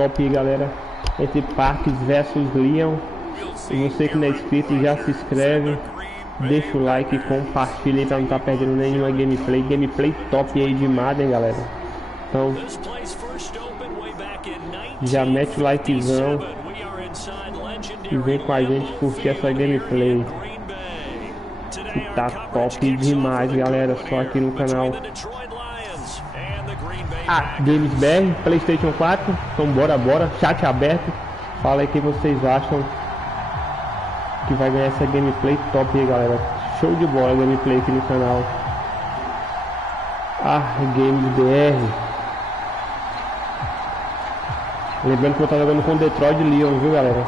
top aí, galera. Entre Parks versus Leon. E você que não é inscrito, já se inscreve. Deixa o like e compartilha aí pra não estar perdendo nenhuma gameplay. Gameplay top aí de Madden, galera. Então, já mete o likezão e vem com a gente curtir essa gameplay. Que tá top demais, galera. Só aqui no canal Games BR, PlayStation 4. Então bora, chat aberto. Fala aí o que vocês acham que vai ganhar essa gameplay top aí, galera. Show de bola gameplay aqui no canal Games BR. Lembrando que eu tô jogando com Detroit Lions, viu, galera?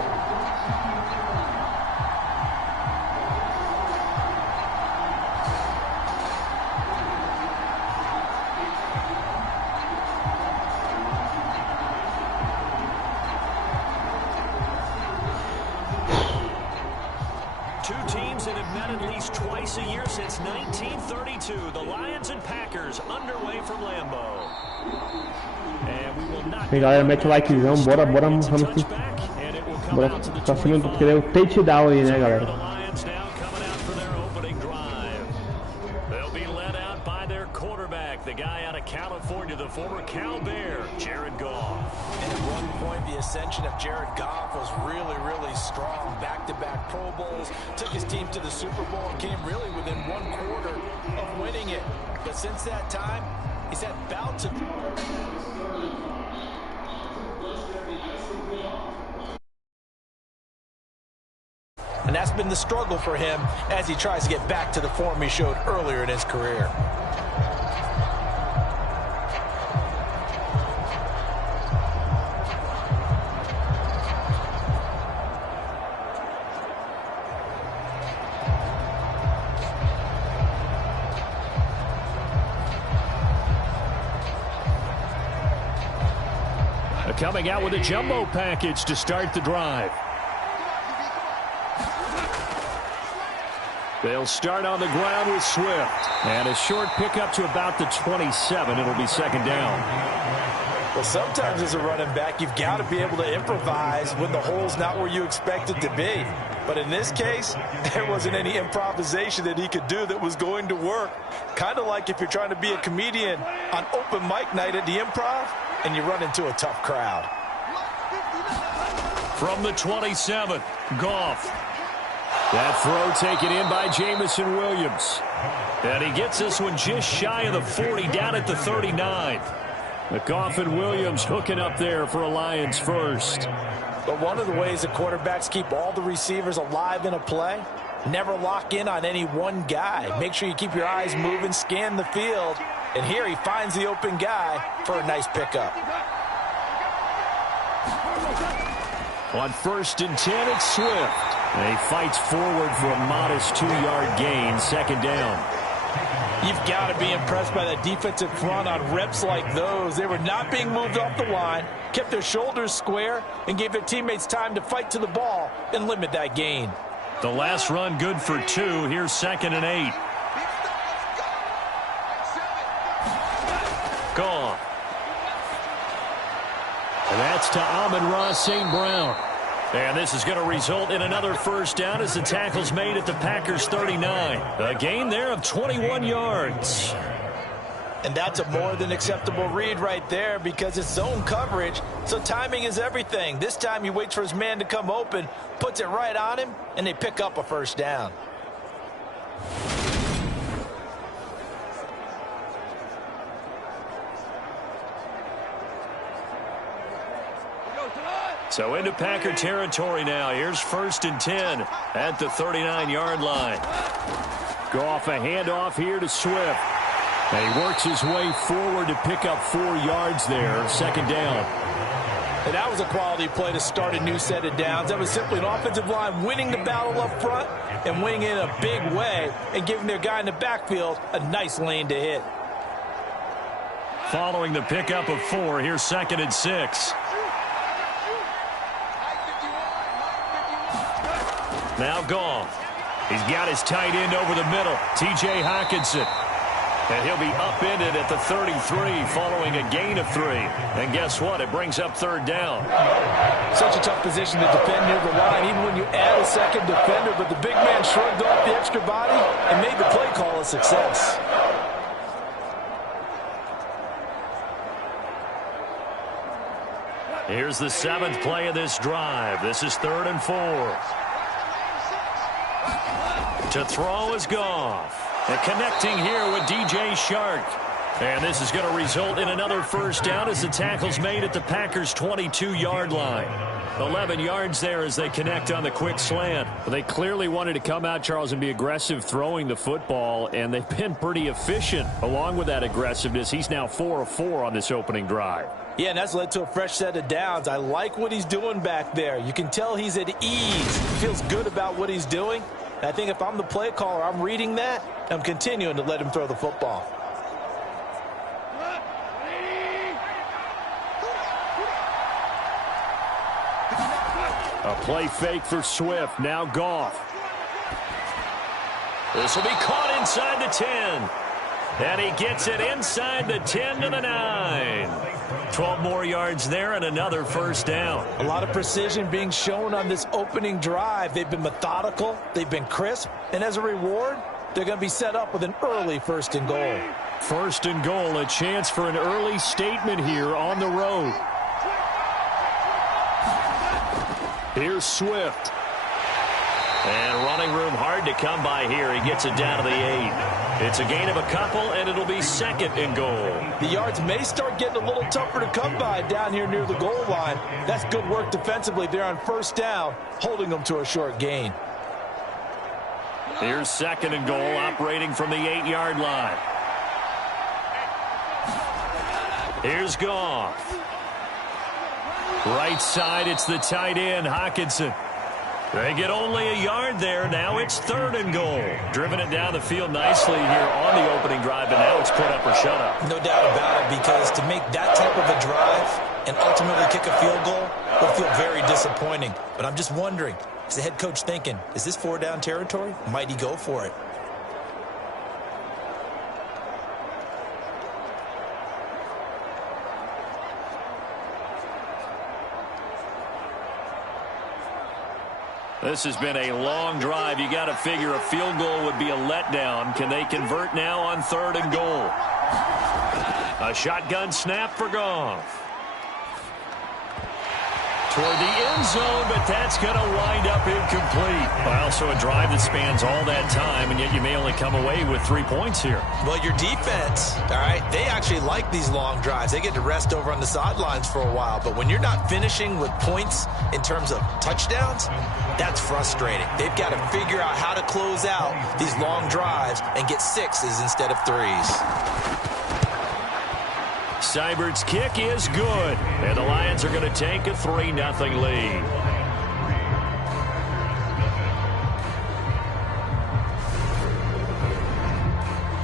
Two teams that have met at least twice a year since 1932. The Lions and Packers underway from Lambeau. And we will not. Aí, galera, mete o likezão, bora pra cima do que é o touchdown aí, né, galera? The guy out of California, the former Cal Bear, Jared Goff. And at one point, the ascension of Jared Goff was really strong. Back-to-back Pro Bowls, took his team to the Super Bowl and came really within 1/4 of winning it. But since that time, he's had bouts of... And that's been the struggle for him as he tries to get back to the form he showed earlier in his career. Coming out with a jumbo package to start the drive. They'll start on the ground with Swift. And a short pickup to about the 27. It'll be second down. Well, sometimes as a running back, you've got to be able to improvise when the hole's not where you expect it to be. But in this case, there wasn't any improvisation that he could do that was going to work. Kind of like if you're trying to be a comedian on open mic night at the Improv and you run into a tough crowd. From the 27, Goff. That throw taken in by Jamison Williams. And he gets this one just shy of the 40, down at the 39. Goff and Williams hooking up there for a Lions first. But one of the ways that quarterbacks keep all the receivers alive in a play, never lock in on any one guy. Make sure you keep your eyes moving, scan the field. And here he finds the open guy for a nice pickup. On 1st and 10, it's Swift. And he fights forward for a modest 2-yard gain, second down. You've got to be impressed by that defensive front on reps like those. They were not being moved off the line, kept their shoulders square, and gave their teammates time to fight to the ball and limit that gain. The last run good for 2. Here's 2nd and 8. Gone. And that's to Amon-Ra St. Brown. And this is going to result in another first down as the tackle's made at the Packers' 39. A gain there of 21 yards. And that's a more than acceptable read right there because it's zone coverage, so timing is everything. This time he waits for his man to come open, puts it right on him, and they pick up a first down. So into Packer territory now. Here's 1st and 10 at the 39-yard line. Goff a handoff here to Swift. And he works his way forward to pick up 4 yards there. Second down. And that was a quality play to start a new set of downs. That was simply an offensive line winning the battle up front and winning in a big way and giving their guy in the backfield a nice lane to hit. Following the pickup of 4, here's 2nd and 6. Now Goff. He's got his tight end over the middle, T.J. Hockenson. And he'll be upended at the 33 following a gain of 3. And guess what? It brings up third down. Such a tough position to defend near the line, even when you add a second defender. But the big man shrugged off the extra body and made the play call a success. Here's the 7th play of this drive. This is 3rd and 4. To throw is Goff. And connecting here with DJ Shark. And this is going to result in another first down as the tackle's made at the Packers' 22-yard line. 11 yards there as they connect on the quick slant. Well, they clearly wanted to come out, Charles, and be aggressive throwing the football, and they've been pretty efficient. Along with that aggressiveness, he's now 4 of 4 on this opening drive. Yeah, and that's led to a fresh set of downs. I like what he's doing back there. You can tell he's at ease. He feels good about what he's doing. And I think if I'm the play caller, I'm reading that. I'm continuing to let him throw the football. A play fake for Swift. Now Goff. This will be caught inside the 10. And he gets it inside the 10 to the 9. 12 more yards there and another first down. A lot of precision being shown on this opening drive. They've been methodical. They've been crisp. And as a reward, they're going to be set up with an early 1st and goal. 1st and goal, a chance for an early statement here on the road. Here's Swift. And running room hard to come by here. He gets it down to the 8. It's a gain of a couple, and it'll be 2nd and goal. The yards may start getting a little tougher to come by down here near the goal line. That's good work defensively there on 1st down, holding them to a short gain. Here's 2nd and goal, operating from the 8-yard line. Here's Goff. Right side, it's the tight end, Hockenson. They get only a yard there. Now it's 3rd and goal. Driven it down the field nicely here on the opening drive, and now it's put up or shut up. No doubt about it, because to make that type of a drive and ultimately kick a field goal will feel very disappointing. But I'm just wondering, is the head coach thinking, is this 4-down territory? Might he go for it? This has been a long drive. You got to figure a field goal would be a letdown. Can they convert now on 3rd and goal? A shotgun snap for Goff. Toward the end zone, but that's going to wind up incomplete. Well, also a drive that spans all that time, and yet you may only come away with 3 points here. Well, your defense, all right, they actually like these long drives. They get to rest over on the sidelines for a while, but when you're not finishing with points in terms of touchdowns, that's frustrating. They've got to figure out how to close out these long drives and get 6s instead of 3s. Seibert's kick is good, and the Lions are going to take a 3-0 lead.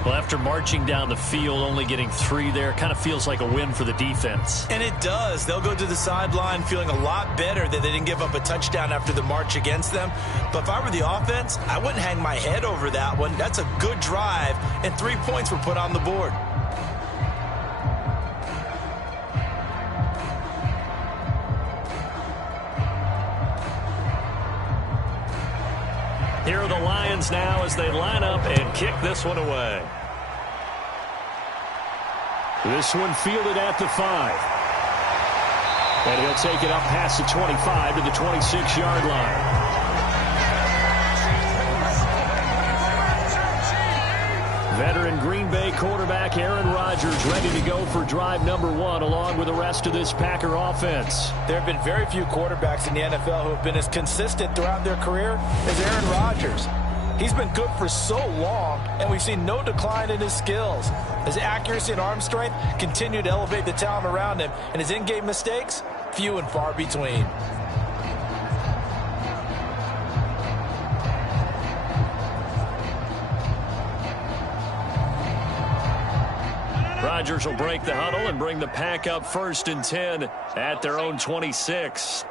Well, after marching down the field, only getting 3 there, kind of feels like a win for the defense. And it does. They'll go to the sideline feeling a lot better that they didn't give up a touchdown after the march against them. But if I were the offense, I wouldn't hang my head over that one. That's a good drive, and 3 points were put on the board. Here are the Lions now as they line up and kick this one away. This one fielded at the 5. And he'll take it up past the 25 to the 26-yard line. Veteran Green Bay quarterback Aaron Rodgers ready to go for drive number 1 along with the rest of this Packer offense. There have been very few quarterbacks in the NFL who have been as consistent throughout their career as Aaron Rodgers. He's been good for so long, and we've seen no decline in his skills. His accuracy and arm strength continue to elevate the talent around him, and his in-game mistakes, few and far between. Rodgers will break the huddle and bring the Pack up 1st and 10 at their own 26.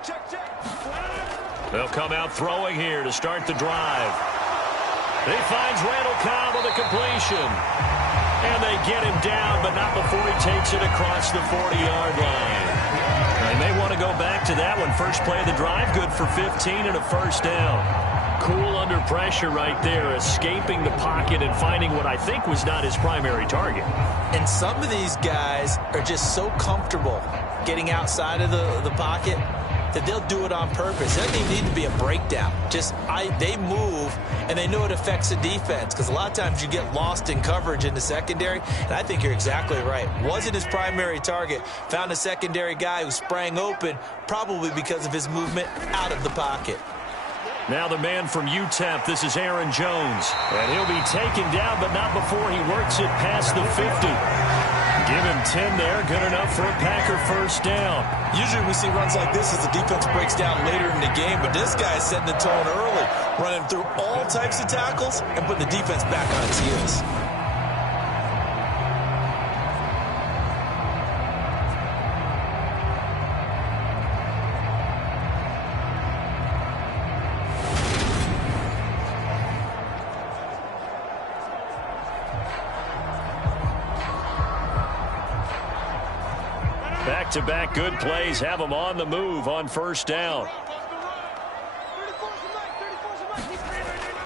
They'll come out throwing here to start the drive. He finds Randall Cobb with a completion. And they get him down, but not before he takes it across the 40-yard line. They may want to go back to that one. First play of the drive, good for 15 and a first down. Cool under pressure right there, escaping the pocket and finding what I think was not his primary target. And some of these guys are just so comfortable getting outside of the pocket that they'll do it on purpose. It doesn't even need to be a breakdown. They move, and they know it affects the defense, because a lot of times you get lost in coverage in the secondary, and I think you're exactly right. Wasn't his primary target. Found a secondary guy who sprang open, probably because of his movement out of the pocket. Now the man from UTEP, this is Aaron Jones. And he'll be taken down, but not before he works it past the 50. Give him 10 there, good enough for a Packer first down. Usually we see runs like this as the defense breaks down later in the game, but this guy is setting the tone early, running through all types of tackles and putting the defense back on its heels. Back-to-back good plays have him on the move on first down.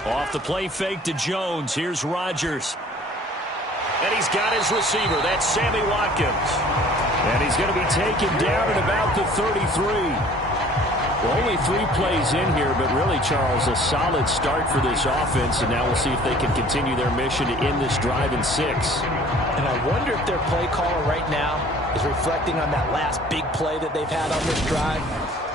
Off the play fake to Jones. Here's Rodgers. And he's got his receiver. That's Sammy Watkins. And he's going to be taken down at about the 33. Well, only 3 plays in here, but really, Charles, a solid start for this offense. And now we'll see if they can continue their mission to end this drive in 6. And I wonder if their play caller right now is reflecting on that last big play that they've had on this drive.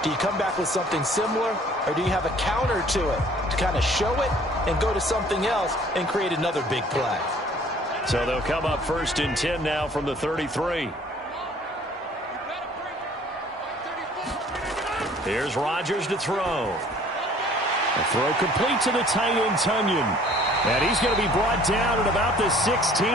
Do you come back with something similar, or do you have a counter to it to kind of show it and go to something else and create another big play? So they'll come up first and 10 now from the 33. Here's Rodgers to throw. A throw complete to the tight end, Tunyon. And he's going to be brought down at about the 16.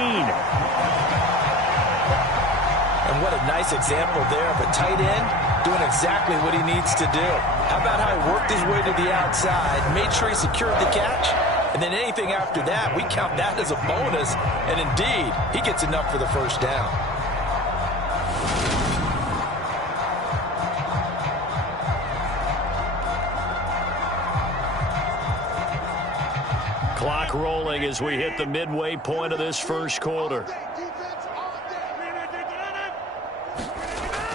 And what a nice example there of a tight end doing exactly what he needs to do. How about how he worked his way to the outside, made sure he secured the catch, and then anything after that, we count that as a bonus. And indeed, he gets enough for the first down. Clock rolling as we hit the midway point of this first quarter.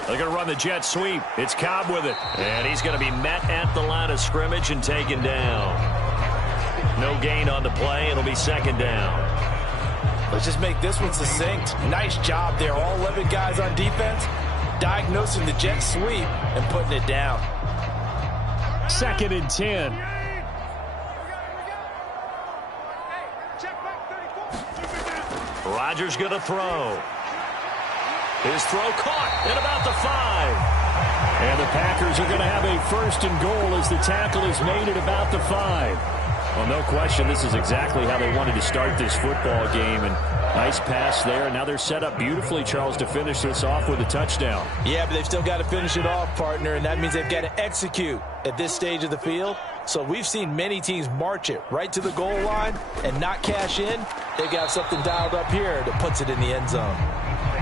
They're going to run the jet sweep. It's Cobb with it. And he's going to be met at the line of scrimmage and taken down. No gain on the play. It'll be second down. Let's just make this one succinct. Nice job there. All 11 guys on defense diagnosing the jet sweep and putting it down. Second and 10. Rodgers going to throw. His throw caught at about the 5. And the Packers are going to have a first and goal as the tackle is made at about the 5. Well, no question, this is exactly how they wanted to start this football game. And nice pass there. And now they're set up beautifully, Charles, to finish this off with a touchdown. Yeah, but they've still got to finish it off, partner. And that means they've got to execute at this stage of the field. So we've seen many teams march it right to the goal line and not cash in. They've got something dialed up here that puts it in the end zone.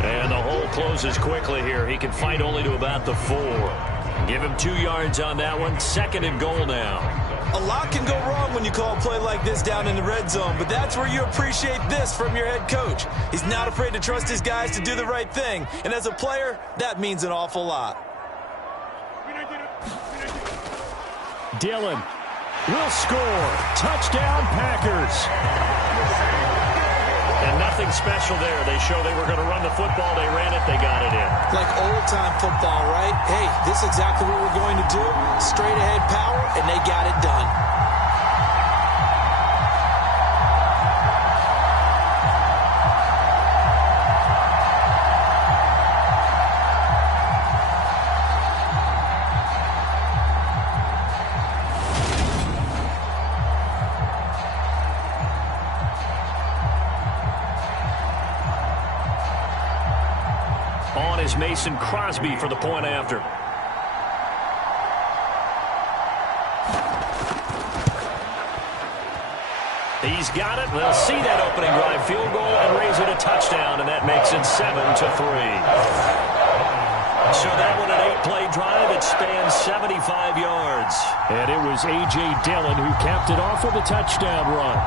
And the hole closes quickly here. He can fight only to about the 4. Give him 2 yards on that one. Second and goal now. A lot can go wrong when you call a play like this down in the red zone, but that's where you appreciate this from your head coach. He's not afraid to trust his guys to do the right thing. And as a player, that means an awful lot. Dillon will score. Touchdown, Packers. And nothing special there. They show they were going to run the football. They ran it. They got it in. Like old-time football, right? Hey, this is exactly what we're going to do. Straight-ahead power, and they got it done. On is Mason Crosby for the point after. He's got it. They'll see that opening drive field goal and raise it a touchdown, and that makes it 7-3. So that one, an 8-play drive. It spans 75 yards. And it was A.J. Dillon who capped it off with a touchdown run.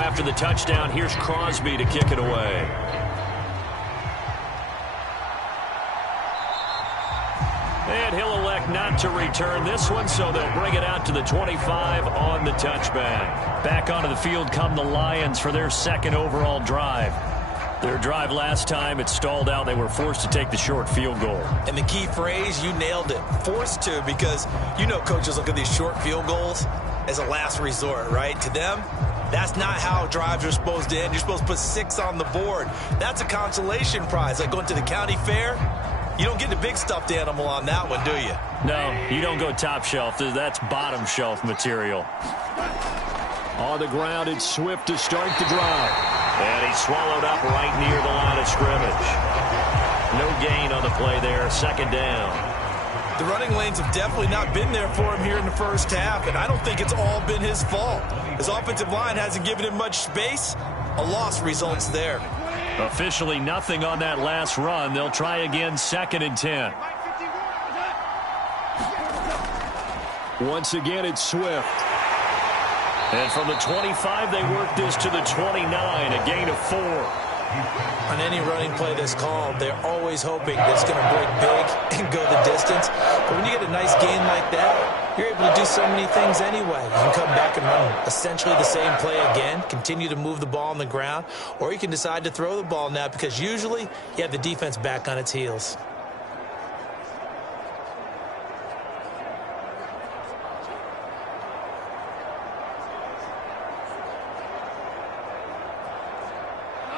After the touchdown, here's Crosby to kick it away. And he'll elect not to return this one, so they'll bring it out to the 25 on the touchback. Back onto the field come the Lions for their second overall drive. Their drive last time, it stalled out. They were forced to take the short field goal. And the key phrase, you nailed it. Forced to, because you know coaches look at these short field goals as a last resort, right? To them, that's not how drives are supposed to end. You're supposed to put 6 on the board. That's a consolation prize. Like going to the county fair, you don't get the big stuffed animal on that one, do you? No, you don't go top shelf. That's bottom shelf material. On the ground, it's Swift to start the drive. And he's swallowed up right near the line of scrimmage. No gain on the play there. Second down. The running lanes have definitely not been there for him here in the first half, and I don't think it's all been his fault. His offensive line hasn't given him much space. A loss results there. Officially nothing on that last run. They'll try again, 2nd and 10. Once again, it's Swift. And from the 25, they work this to the 29, a gain of 4. On any running play that's called, they're always hoping that it's going to break big and go the distance. But when you get a nice gain like that, you're able to do so many things anyway. You can come back and run essentially the same play again, continue to move the ball on the ground, or you can decide to throw the ball now because usually you have the defense back on its heels.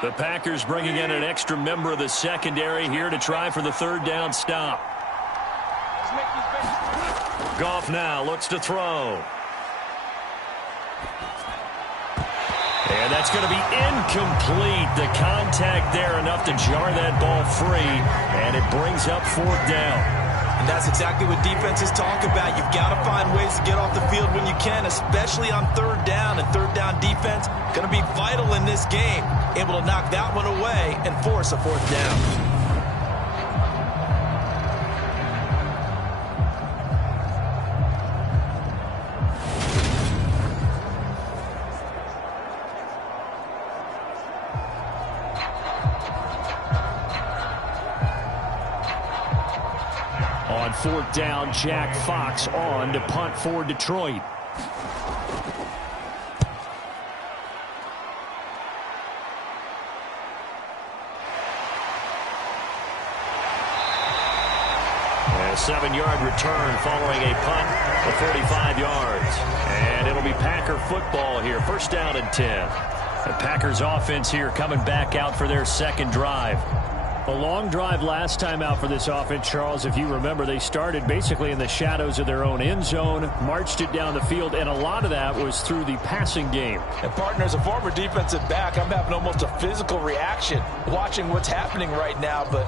The Packers bringing in an extra member of the secondary here to try for the 3rd down stop. Goff now looks to throw. And that's going to be incomplete. The contact there enough to jar that ball free, and it brings up 4th down. And that's exactly what defenses talk about. You've got to find ways to get off the field when you can, especially on 3rd down. And 3rd down defense going to be vital in this game. Able to knock that one away and force a 4th down. On 4th down, Jack Fox on to punt for Detroit. A 7-yard return following a punt of 45 yards. And it'll be Packer football here. 1st down and 10. The Packers offense here coming back out for their 2nd drive. A long drive last time out for this offense, Charles. If you remember, they started basically in the shadows of their own end zone, marched it down the field, and a lot of that was through the passing game. And, partner, as a former defensive back, I'm having almost a physical reaction watching what's happening right now. But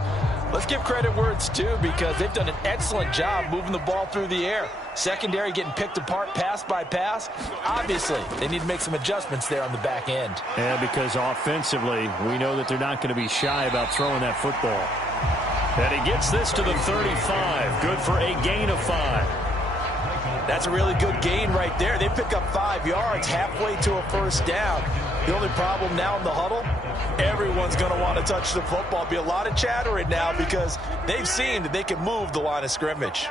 let's give credit where it's due because they've done an excellent job moving the ball through the air. Secondary getting picked apart pass by pass. Obviously, they need to make some adjustments there on the back end. And because offensively, we know that they're not going to be shy about throwing that football. And he gets this to the 35. Good for a gain of 5. That's a really good gain right there. They pick up 5 yards halfway to a 1st down. The only problem now in the huddle, everyone's going to want to touch the football. Be a lot of chattering now because they've seen that they can move the line of scrimmage.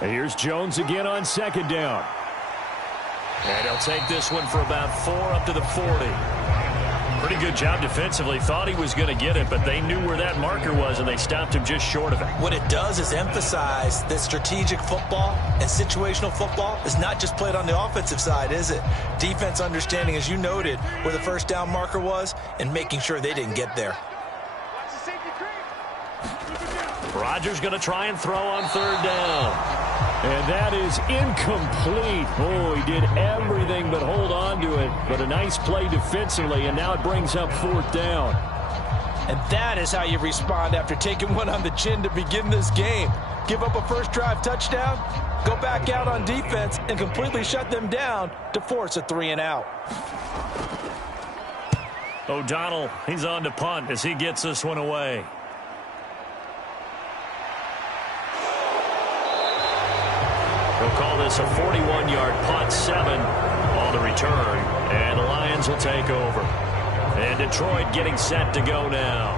And here's Jones again on 2nd down. And he'll take this one for about 4 up to the 40. Pretty good job defensively. Thought he was going to get it, but they knew where that marker was, and they stopped him just short of it. What it does is emphasize that strategic football and situational football is not just played on the offensive side, is it? Defense understanding, as you noted, where the first down marker was and making sure they didn't get there. Rodgers going to try and throw on third down. And that is incomplete. Oh, he did everything but hold on to it. But a nice play defensively, and now it brings up fourth down. And that is how you respond after taking one on the chin to begin this game. Give up a first drive touchdown, go back out on defense, and completely shut them down to force a 3-and-out. O'Donnell, he's on to punt as he gets this one away. They'll call this a 41-yard punt, 7 on the return, and the Lions will take over. And Detroit getting set to go now.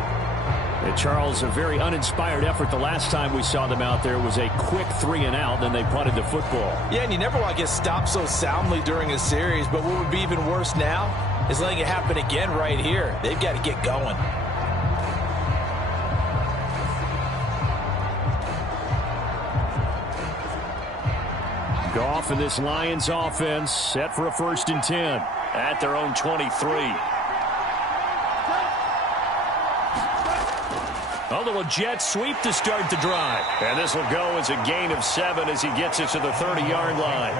And Charles, a very uninspired effort. The last time we saw them out there was a quick 3-and-out, then they punted the football. Yeah, and you never want to get stopped so soundly during a series, but what would be even worse now is letting it happen again right here. They've got to get going. Goff and this Lions offense set for a 1st and 10 at their own 23. Oh, the jet sweep to start the drive. And this will go as a gain of 7 as he gets it to the 30-yard line.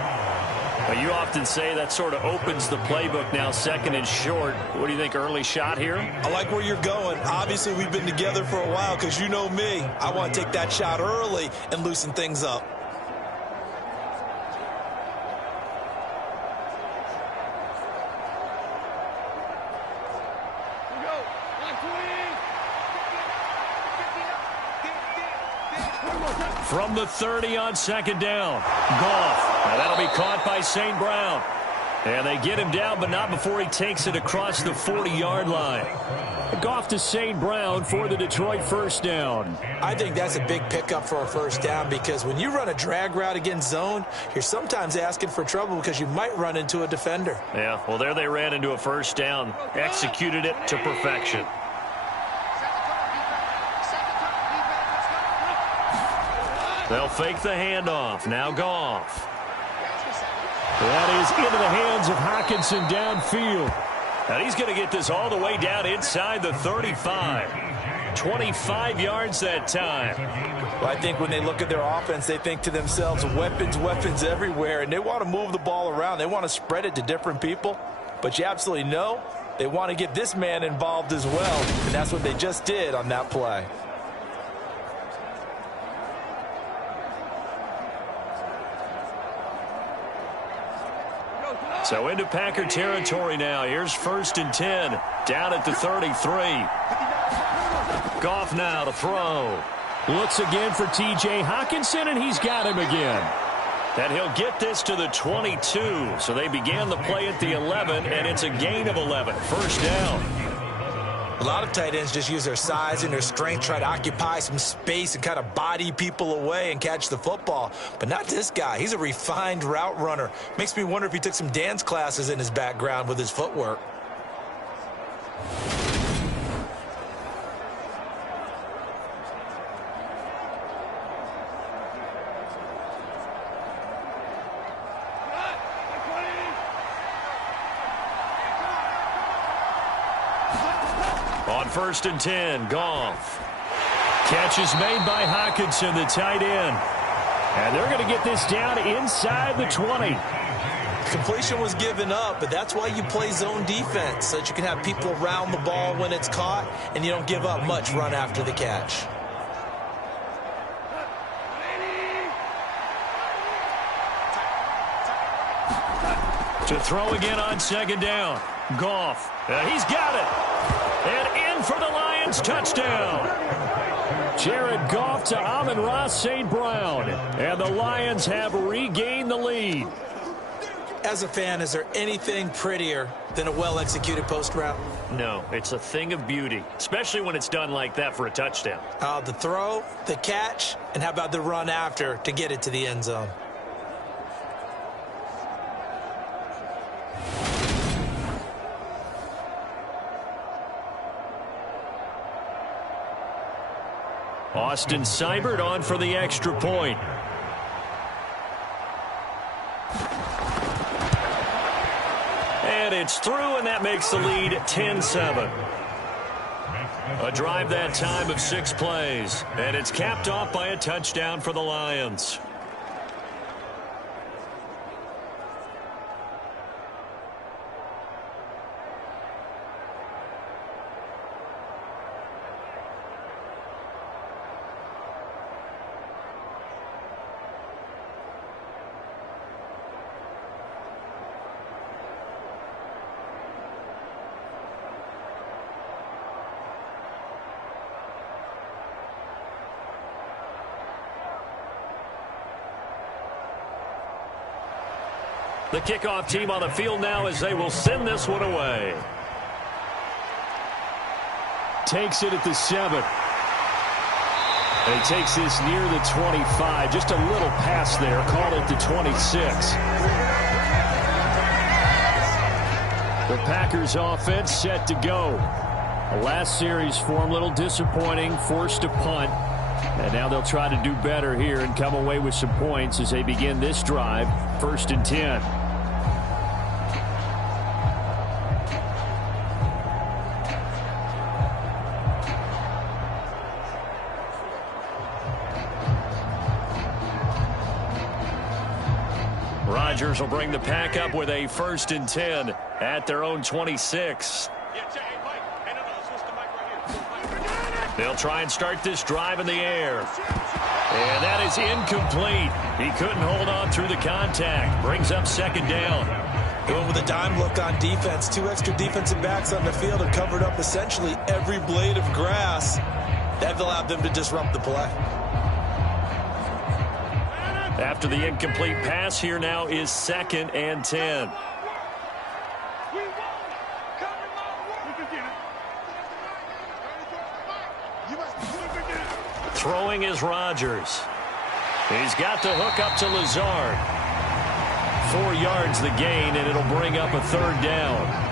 Well, you often say that sort of opens the playbook now, 2nd and short. What do you think, early shot here? I like where you're going. Obviously, we've been together for a while because you know me. I want to take that shot early and loosen things up. From the 30 on 2nd down. Goff. Now that'll be caught by St. Brown. And they get him down, but not before he takes it across the 40-yard line. Goff to St. Brown for the Detroit 1st down. I think that's a big pickup for a 1st down because when you run a drag route against zone, you're sometimes asking for trouble because you might run into a defender. Yeah, well, there they ran into a 1st down. Executed it to perfection. They'll fake the handoff. Now Goff. That is into the hands of Hockenson downfield. And he's going to get this all the way down inside the 35. 25 yards that time. Well, I think when they look at their offense, they think to themselves, weapons, weapons everywhere. And they want to move the ball around. They want to spread it to different people. But you absolutely know they want to get this man involved as well. And that's what they just did on that play. So into Packer territory now. Here's 1st and 10 down at the 33. Goff now to throw. Looks again for T.J. Hockenson, and he's got him again. And he'll get this to the 22. So they began the play at the 11, and it's a gain of 11. 1st down. A lot of tight ends just use their size and their strength, try to occupy some space and kind of body people away and catch the football. But not this guy. He's a refined route runner. Makes me wonder if he took some dance classes in his background with his footwork. On 1st and 10, Goff. Catch is made by Hockenson, the tight end. And they're going to get this down inside the 20. Completion was given up, but that's why you play zone defense, so that you can have people around the ball when it's caught, and you don't give up much run after the catch. To throw again on 2nd down. Goff. He's got it. And in for the Lions touchdown. Jared Goff to Amon-Ra St. Brown. And the Lions have regained the lead. As a fan, is there anything prettier than a well-executed post route? No, it's a thing of beauty, especially when it's done like that for a touchdown. The throw, the catch, and how about the run after to get it to the end zone? Austin Seibert on for the extra point. And it's through, and that makes the lead 10-7. A drive that time of 6 plays, and it's capped off by a touchdown for the Lions. The kickoff team on the field now as they will send this one away. Takes it at the 7. And he takes this near the 25. Just a little pass there. Called it the 26. The Packers offense set to go. The last series for them, a little disappointing. Forced to punt. And now they'll try to do better here and come away with some points as they begin this drive. 1st and 10. Rodgers will bring the pack up with a 1st and 10 at their own 26. They'll try and start this drive in the air. And that is incomplete. He couldn't hold on through the contact. Brings up 2nd down. Going with a dime look on defense. 2 extra defensive backs on the field have covered up essentially every blade of grass. That allowed them to disrupt the play. After the incomplete pass, here now is 2nd and 10. Throwing is Rodgers. He's got the hook up to Lazard. 4 yards the gain, and it'll bring up a 3rd down.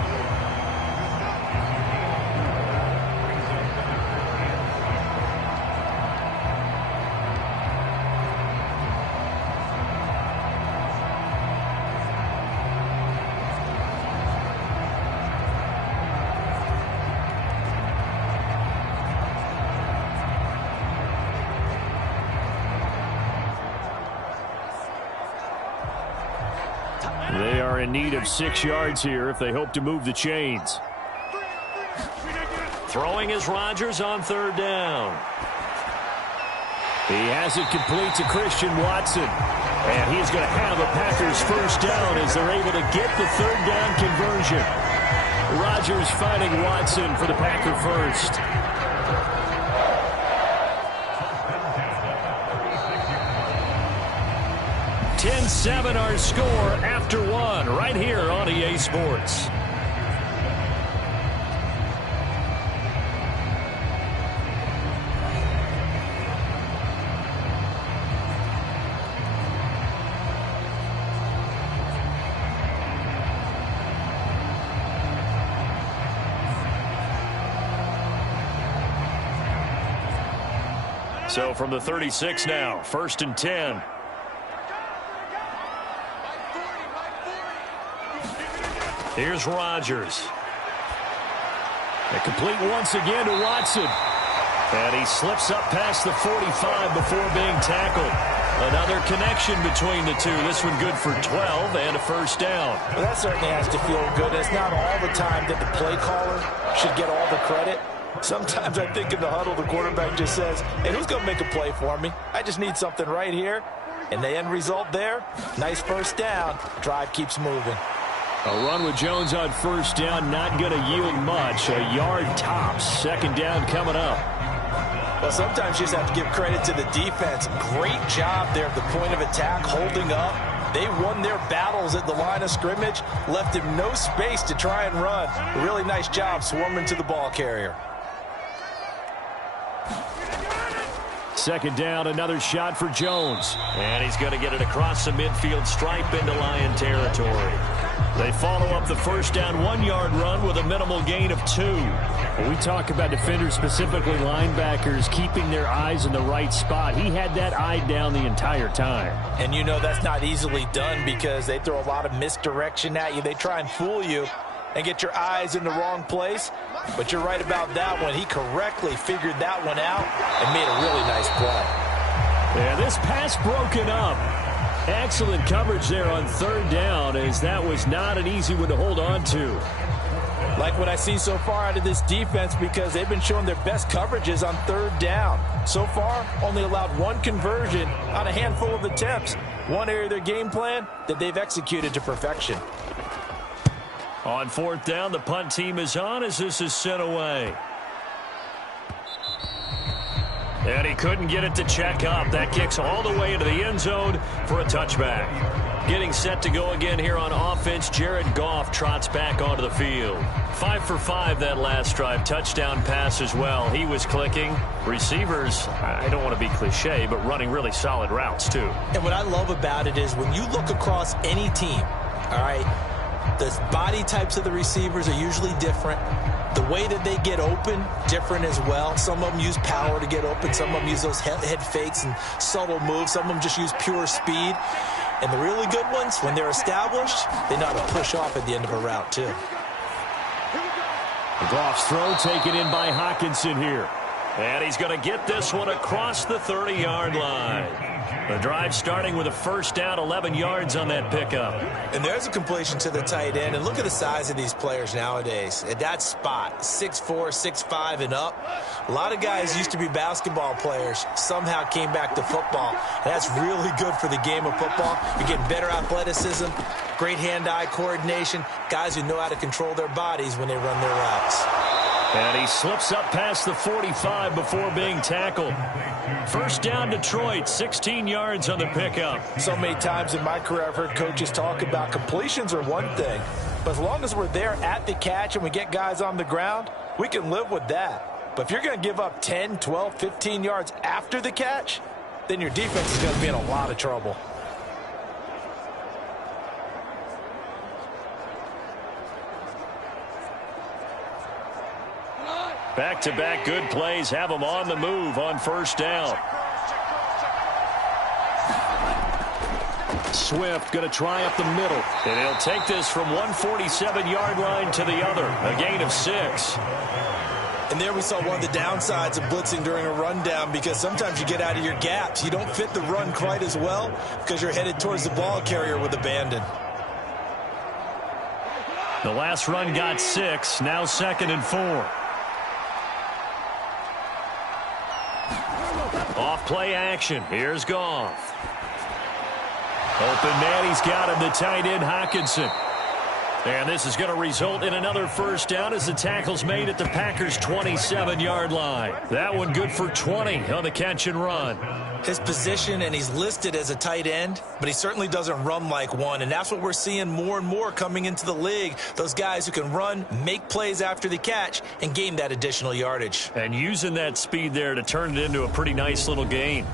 They are in need of 6 yards here if they hope to move the chains. Throwing is Rodgers on 3rd down. He has it complete to Christian Watson. And he's going to have a Packers 1st down as they're able to get the 3rd down conversion. Rodgers finding Watson for the Packer 1st. 10-7 our score after 1 right here on EA Sports. So from the 36 now, 1st and 10. Here's Rodgers. A complete once again to Watson. And he slips up past the 45 before being tackled. Another connection between the two. This one good for 12 and a 1st down. Well, that certainly has to feel good. It's not all the time that the play caller should get all the credit. Sometimes I think in the huddle, the quarterback just says, hey, who's going to make a play for me? I just need something right here. And the end result there, nice 1st down. Drive keeps moving. A run with Jones on 1st down, not going to yield much. A yard tops. 2nd down coming up. Well, sometimes you just have to give credit to the defense. Great job there at the point of attack, holding up. They won their battles at the line of scrimmage, left him no space to try and run. A really nice job swarming to the ball carrier. second down, another shot for Jones. And he's going to get it across the midfield stripe into Lion territory. They follow up the first down 1-yard run with a minimal gain of 2. When we talk about defenders, specifically linebackers, keeping their eyes in the right spot, he had that eye down the entire time. And you know that's not easily done because they throw a lot of misdirection at you. They try and fool you and get your eyes in the wrong place. But you're right about that one. He correctly figured that one out and made a really nice play. Yeah, this pass broken up. Excellent coverage there on third down, as that was not an easy one to hold on to. Like what I've seen so far out of this defense, because they've been showing their best coverages on third down. So far, only allowed 1 conversion on a handful of attempts. One area of their game plan that they've executed to perfection. On fourth down, the punt team is on as this is sent away. And he couldn't get it to check up. That kicks all the way into the end zone for a touchback. Getting set to go again here on offense, Jared Goff trots back onto the field. 5 for 5 that last drive. Touchdown pass as well. He was clicking. Receivers, I don't want to be cliche, but running really solid routes too. And what I love about it is when you look across any team, all right, the body types of the receivers are usually different. The way that they get open, different as well. Some of them use power to get open. Some of them use those head fakes and subtle moves. Some of them just use pure speed. And the really good ones, when they're established, they know how to push off at the end of a route, too. Goff's throw taken in by Hockenson here. And he's going to get this one across the 30-yard line. The drive starting with a first down, 11 yards on that pickup. And there's a completion to the tight end. And look at the size of these players nowadays. At that spot, 6'4", 6'5", and up. A lot of guys used to be basketball players, somehow came back to football. And that's really good for the game of football. You're getting better athleticism, great hand-eye coordination, guys who know how to control their bodies when they run their routes. And he slips up past the 45 before being tackled. First down, Detroit, 16 yards on the pickup. So many times in my career I've heard coaches talk about completions are one thing, but as long as we're there at the catch and we get guys on the ground, we can live with that. But if you're going to give up 10, 12, 15 yards after the catch, then your defense is going to be in a lot of trouble. Back-to-back good plays have them on the move on first down. Swift going to try up the middle. And he'll take this from 147-yard line to the other. A gain of 6. And there we saw one of the downsides of blitzing during a rundown, because sometimes you get out of your gaps. You don't fit the run quite as well because you're headed towards the ball carrier with abandon. The last run got 6. Now 2nd and 4. Off play action. Here's Goff. Open man. He's got him, the tight end, Hockenson. And this is going to result in another first down as the tackle's made at the Packers' 27-yard line. That one good for 20 on the catch and run. His position, and he's listed as a tight end, but he certainly doesn't run like one. And that's what we're seeing more and more coming into the league. Those guys who can run, make plays after the catch, and gain that additional yardage. And using that speed there to turn it into a pretty nice little gain.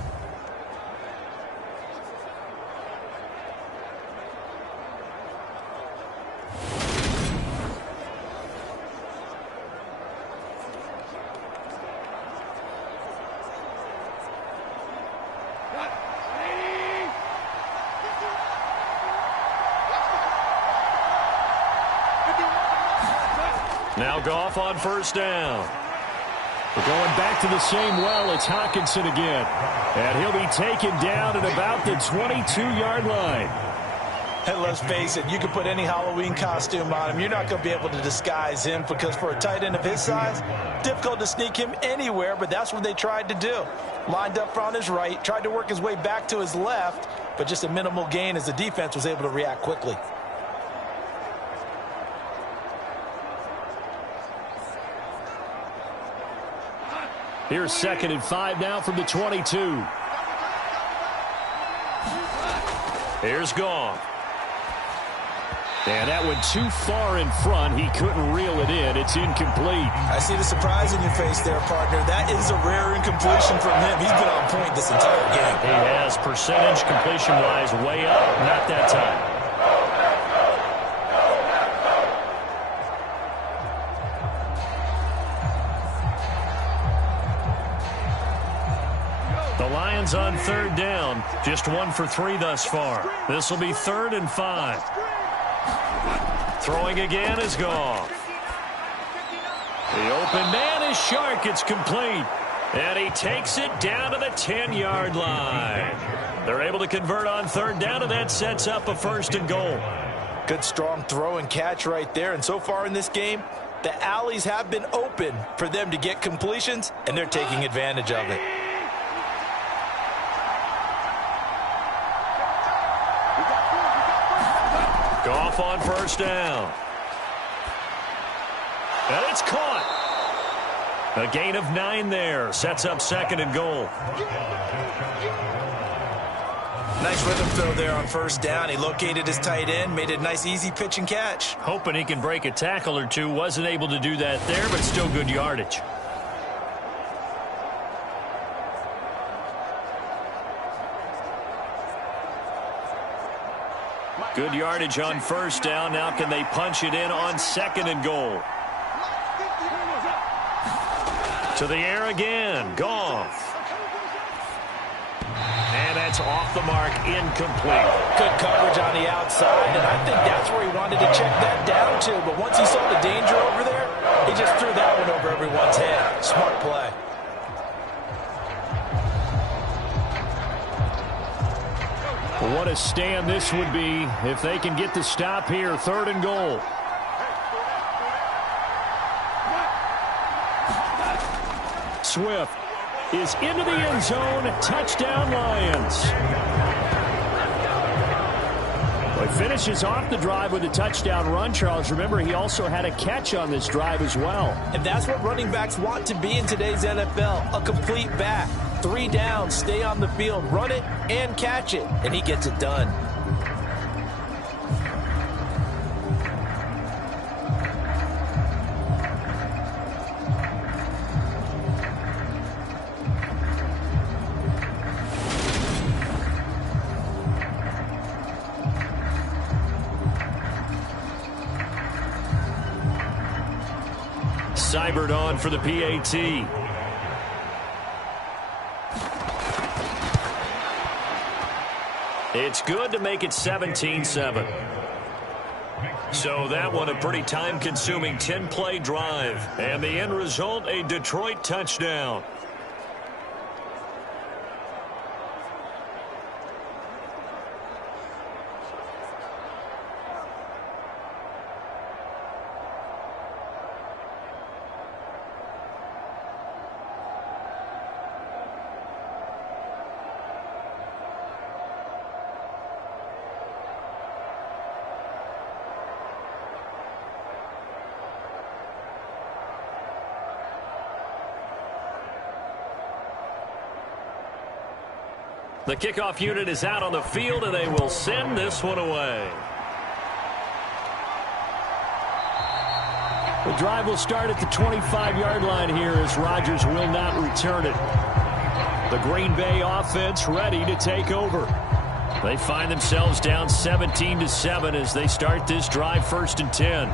Now Goff on first down. We're going back to the same well. It's Hockenson again. And he'll be taken down at about the 22-yard line. And let's face it, you can put any Halloween costume on him. You're not going to be able to disguise him, because for a tight end of his size, difficult to sneak him anywhere, but that's what they tried to do. Lined up on his right, tried to work his way back to his left, but just a minimal gain as the defense was able to react quickly. Here's 2nd and 5 now from the 22. Here's Goff. And that went too far in front. He couldn't reel it in. It's incomplete. I see the surprise in your face there, partner. That is a rare incompletion from him. He's been on point this entire game. He has. Percentage completion-wise way up. Not that time. The Lions on third down. Just 1 for 3 thus far. This will be 3rd and 5. Throwing again is Goff. The open man is Shark. It's complete. And he takes it down to the 10-yard line. They're able to convert on third down, and that sets up a 1st and goal. Good strong throw and catch right there. And so far in this game, the alleys have been open for them to get completions, and they're taking advantage of it. Goff on 1st down. And it's caught. A gain of 9 there. Sets up 2nd and goal. Nice rhythm throw there on 1st down. He located his tight end, made a nice easy pitch and catch. Hoping he can break a tackle or two. Wasn't able to do that there, but still good yardage. Good yardage on 1st down. Now can they punch it in on 2nd and goal? To the air again. Goff. And that's off the mark. Incomplete. Good coverage on the outside, and I think that's where he wanted to check that down to. But once he saw the danger over there, he just threw that one over everyone's head. Smart play. What a stand this would be if they can get the stop here. 3rd and goal. Swift is into the end zone. Touchdown, Lions. Well, he finishes off the drive with a touchdown run, Charles. Remember, he also had a catch on this drive as well. And that's what running backs want to be in today's NFL, a complete back. 3 downs, stay on the field, run it, and catch it. And he gets it done. Seibert on for the PAT. It's good to make it 17-7. So that one a pretty time-consuming 10-play drive. And the end result, a Detroit touchdown. The kickoff unit is out on the field, and they will send this one away. The drive will start at the 25-yard line here as Rodgers will not return it. The Green Bay offense ready to take over. They find themselves down 17-7 as they start this drive 1st and 10.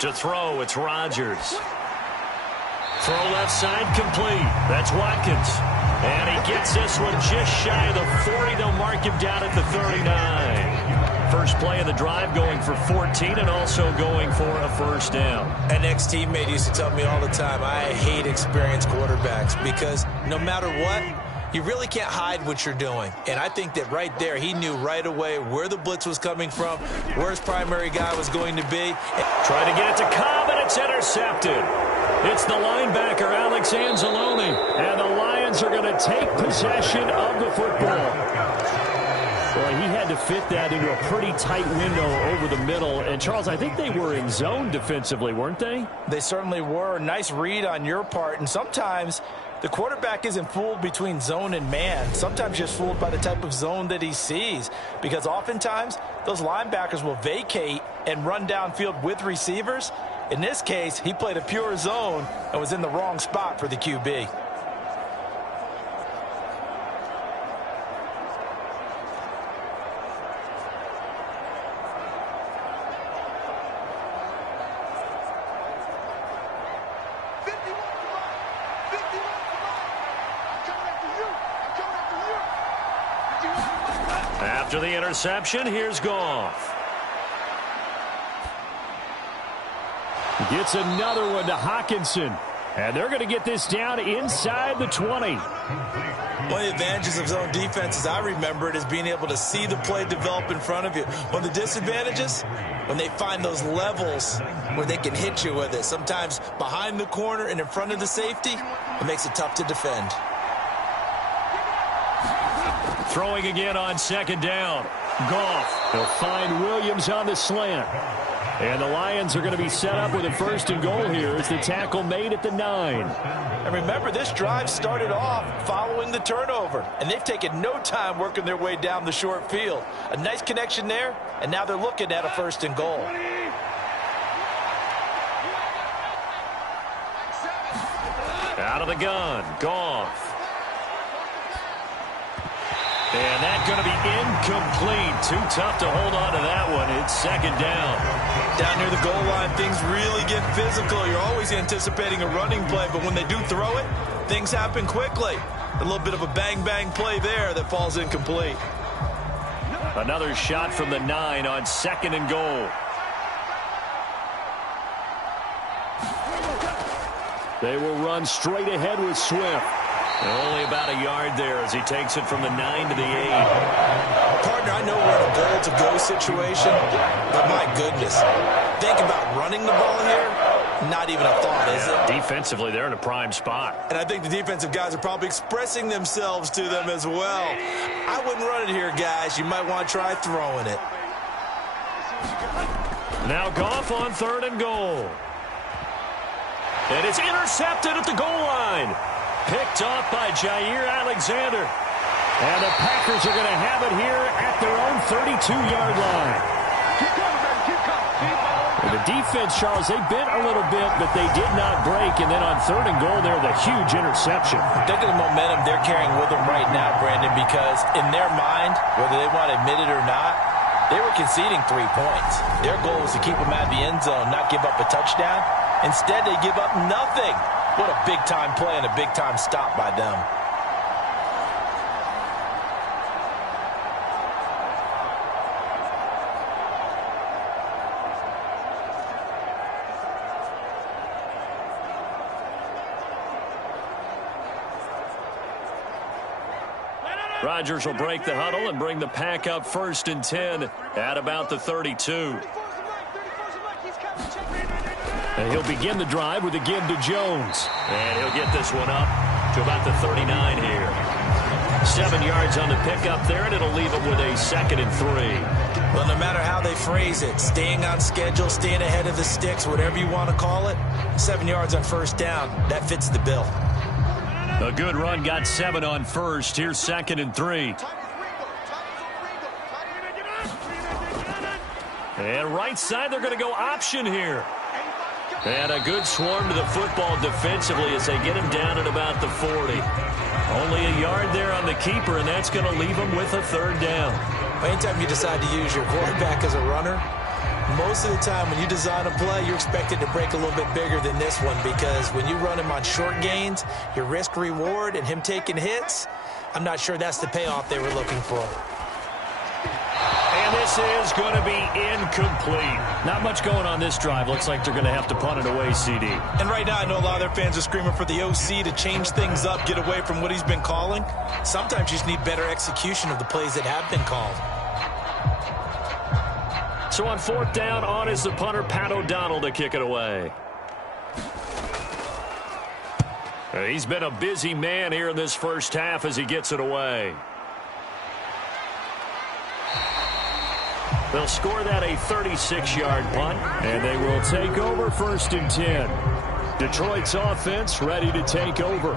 To throw, it's Rodgers. Throw left side, complete. That's Watkins. And he gets this one just shy of the 40. They'll mark him down at the 39. First play of the drive going for 14 and also going for a 1st down. An ex-teammate used to tell me all the time, I hate experienced quarterbacks because no matter what, you really can't hide what you're doing. And I think that right there, he knew right away where the blitz was coming from, where his primary guy was going to be. Trying to get it to Cobb, and it's intercepted. It's the linebacker, Alex Anzalone. And the Lions Lions are going to take possession of the football. Well, he had to fit that into a pretty tight window over the middle. And, Charles, I think they were in zone defensively, weren't they? They certainly were. Nice read on your part. And sometimes the quarterback isn't fooled between zone and man. Sometimes just fooled by the type of zone that he sees. Because oftentimes, those linebackers will vacate and run downfield with receivers. In this case, he played a pure zone and was in the wrong spot for the QB. After the interception, here's Goff. Gets another one to Hawkinson. And they're going to get this down inside the 20. One of the advantages of zone defense, as I remember it, is being able to see the play develop in front of you. One of the disadvantages, when they find those levels where they can hit you with it. Sometimes behind the corner and in front of the safety, it makes it tough to defend. Throwing again on second down. Goff. He'll find Williams on the slant. And the Lions are going to be set up with a first and goal here as the tackle made at the 9. And remember, this drive started off following the turnover. And they've taken no time working their way down the short field. A nice connection there, and now they're looking at a first and goal. Out of the gun. Goff. And that's going to be incomplete. Too tough to hold on to that one. It's second down. Down near the goal line, things really get physical. You're always anticipating a running play, but when they do throw it, things happen quickly. A little bit of a bang-bang play there that falls incomplete. Another shot from the 9 on second and goal. They will run straight ahead with Swift. Only about a yard there as he takes it from the 9 to the 8. Partner, I know we're in a goal-to-go situation, but my goodness, think about running the ball here. Not even a thought, is it? Defensively, they're in a prime spot. And I think the defensive guys are probably expressing themselves to them as well. I wouldn't run it here, guys. You might want to try throwing it. Now Goff on third and goal. And it's intercepted at the goal line. Picked off by Jair Alexander. And the Packers are going to have it here at their own 32-yard line. And the defense, Charles, they bent a little bit, but they did not break. And then on third and goal there, the huge interception. Look at the momentum they're carrying with them right now, Brandon, because in their mind, whether they want to admit it or not, they were conceding 3 points. Their goal was to keep them out of the end zone, not give up a touchdown. Instead, they give up nothing. What a big-time play and a big-time stop by them. Rodgers will break the huddle and bring the pack up first and 10 at about the 32. And he'll begin the drive with a give to Jones. And he'll get this one up to about the 39 here. 7 yards on the pickup there, and it'll leave him with a second and 3. Well, no matter how they phrase it, staying on schedule, staying ahead of the sticks, whatever you want to call it, 7 yards on first down, that fits the bill. A good run, got 7 on first. Here's second and 3. And right side, they're going to go option here. And a good swarm to the football defensively as they get him down at about the 40. Only a yard there on the keeper, and that's going to leave him with a third down. Anytime you decide to use your quarterback as a runner, most of the time when you design a play, you're expected to break a little bit bigger than this one, because when you run him on short gains, your risk-reward and him taking hits, I'm not sure that's the payoff they were looking for. And this is going to be incomplete. Not much going on this drive. Looks like they're going to have to punt it away, CD. And right now, I know a lot of their fans are screaming for the OC to change things up, get away from what he's been calling. Sometimes you just need better execution of the plays that have been called. So on fourth down, on is the punter, Pat O'Donnell, to kick it away. He's been a busy man here in this first half as he gets it away. They'll score that a 36-yard punt, and they will take over 1st and 10. Detroit's offense ready to take over.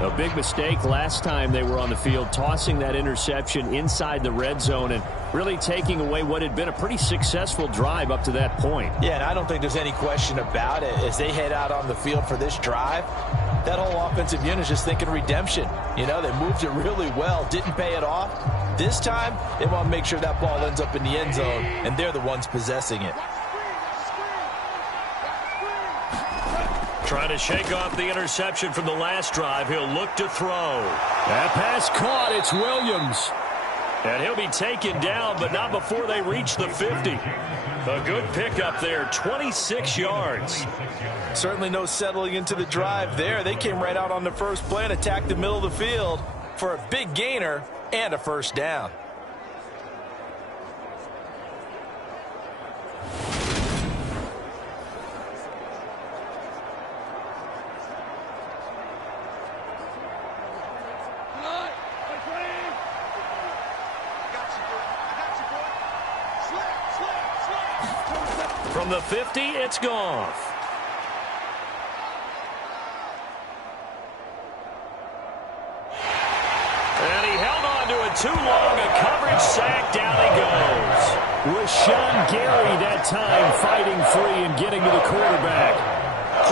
A big mistake last time they were on the field, tossing that interception inside the red zone and really taking away what had been a pretty successful drive up to that point. Yeah, and I don't think there's any question about it. As they head out on the field for this drive, that whole offensive unit is just thinking redemption. You know, they moved it really well, didn't pay it off. This time, they want to make sure that ball ends up in the end zone, and they're the ones possessing it. Trying to shake off the interception from the last drive. He'll look to throw. That pass caught. It's Williams. And he'll be taken down, but not before they reach the 50. A good pickup there, 26 yards. Certainly no settling into the drive there. They came right out on the first play and attacked the middle of the field for a big gainer and a first down. From the 50, it's Goff. And he held on to it too long. A coverage sack. Down he goes. Rashawn Gary that time fighting free and getting to the quarterback.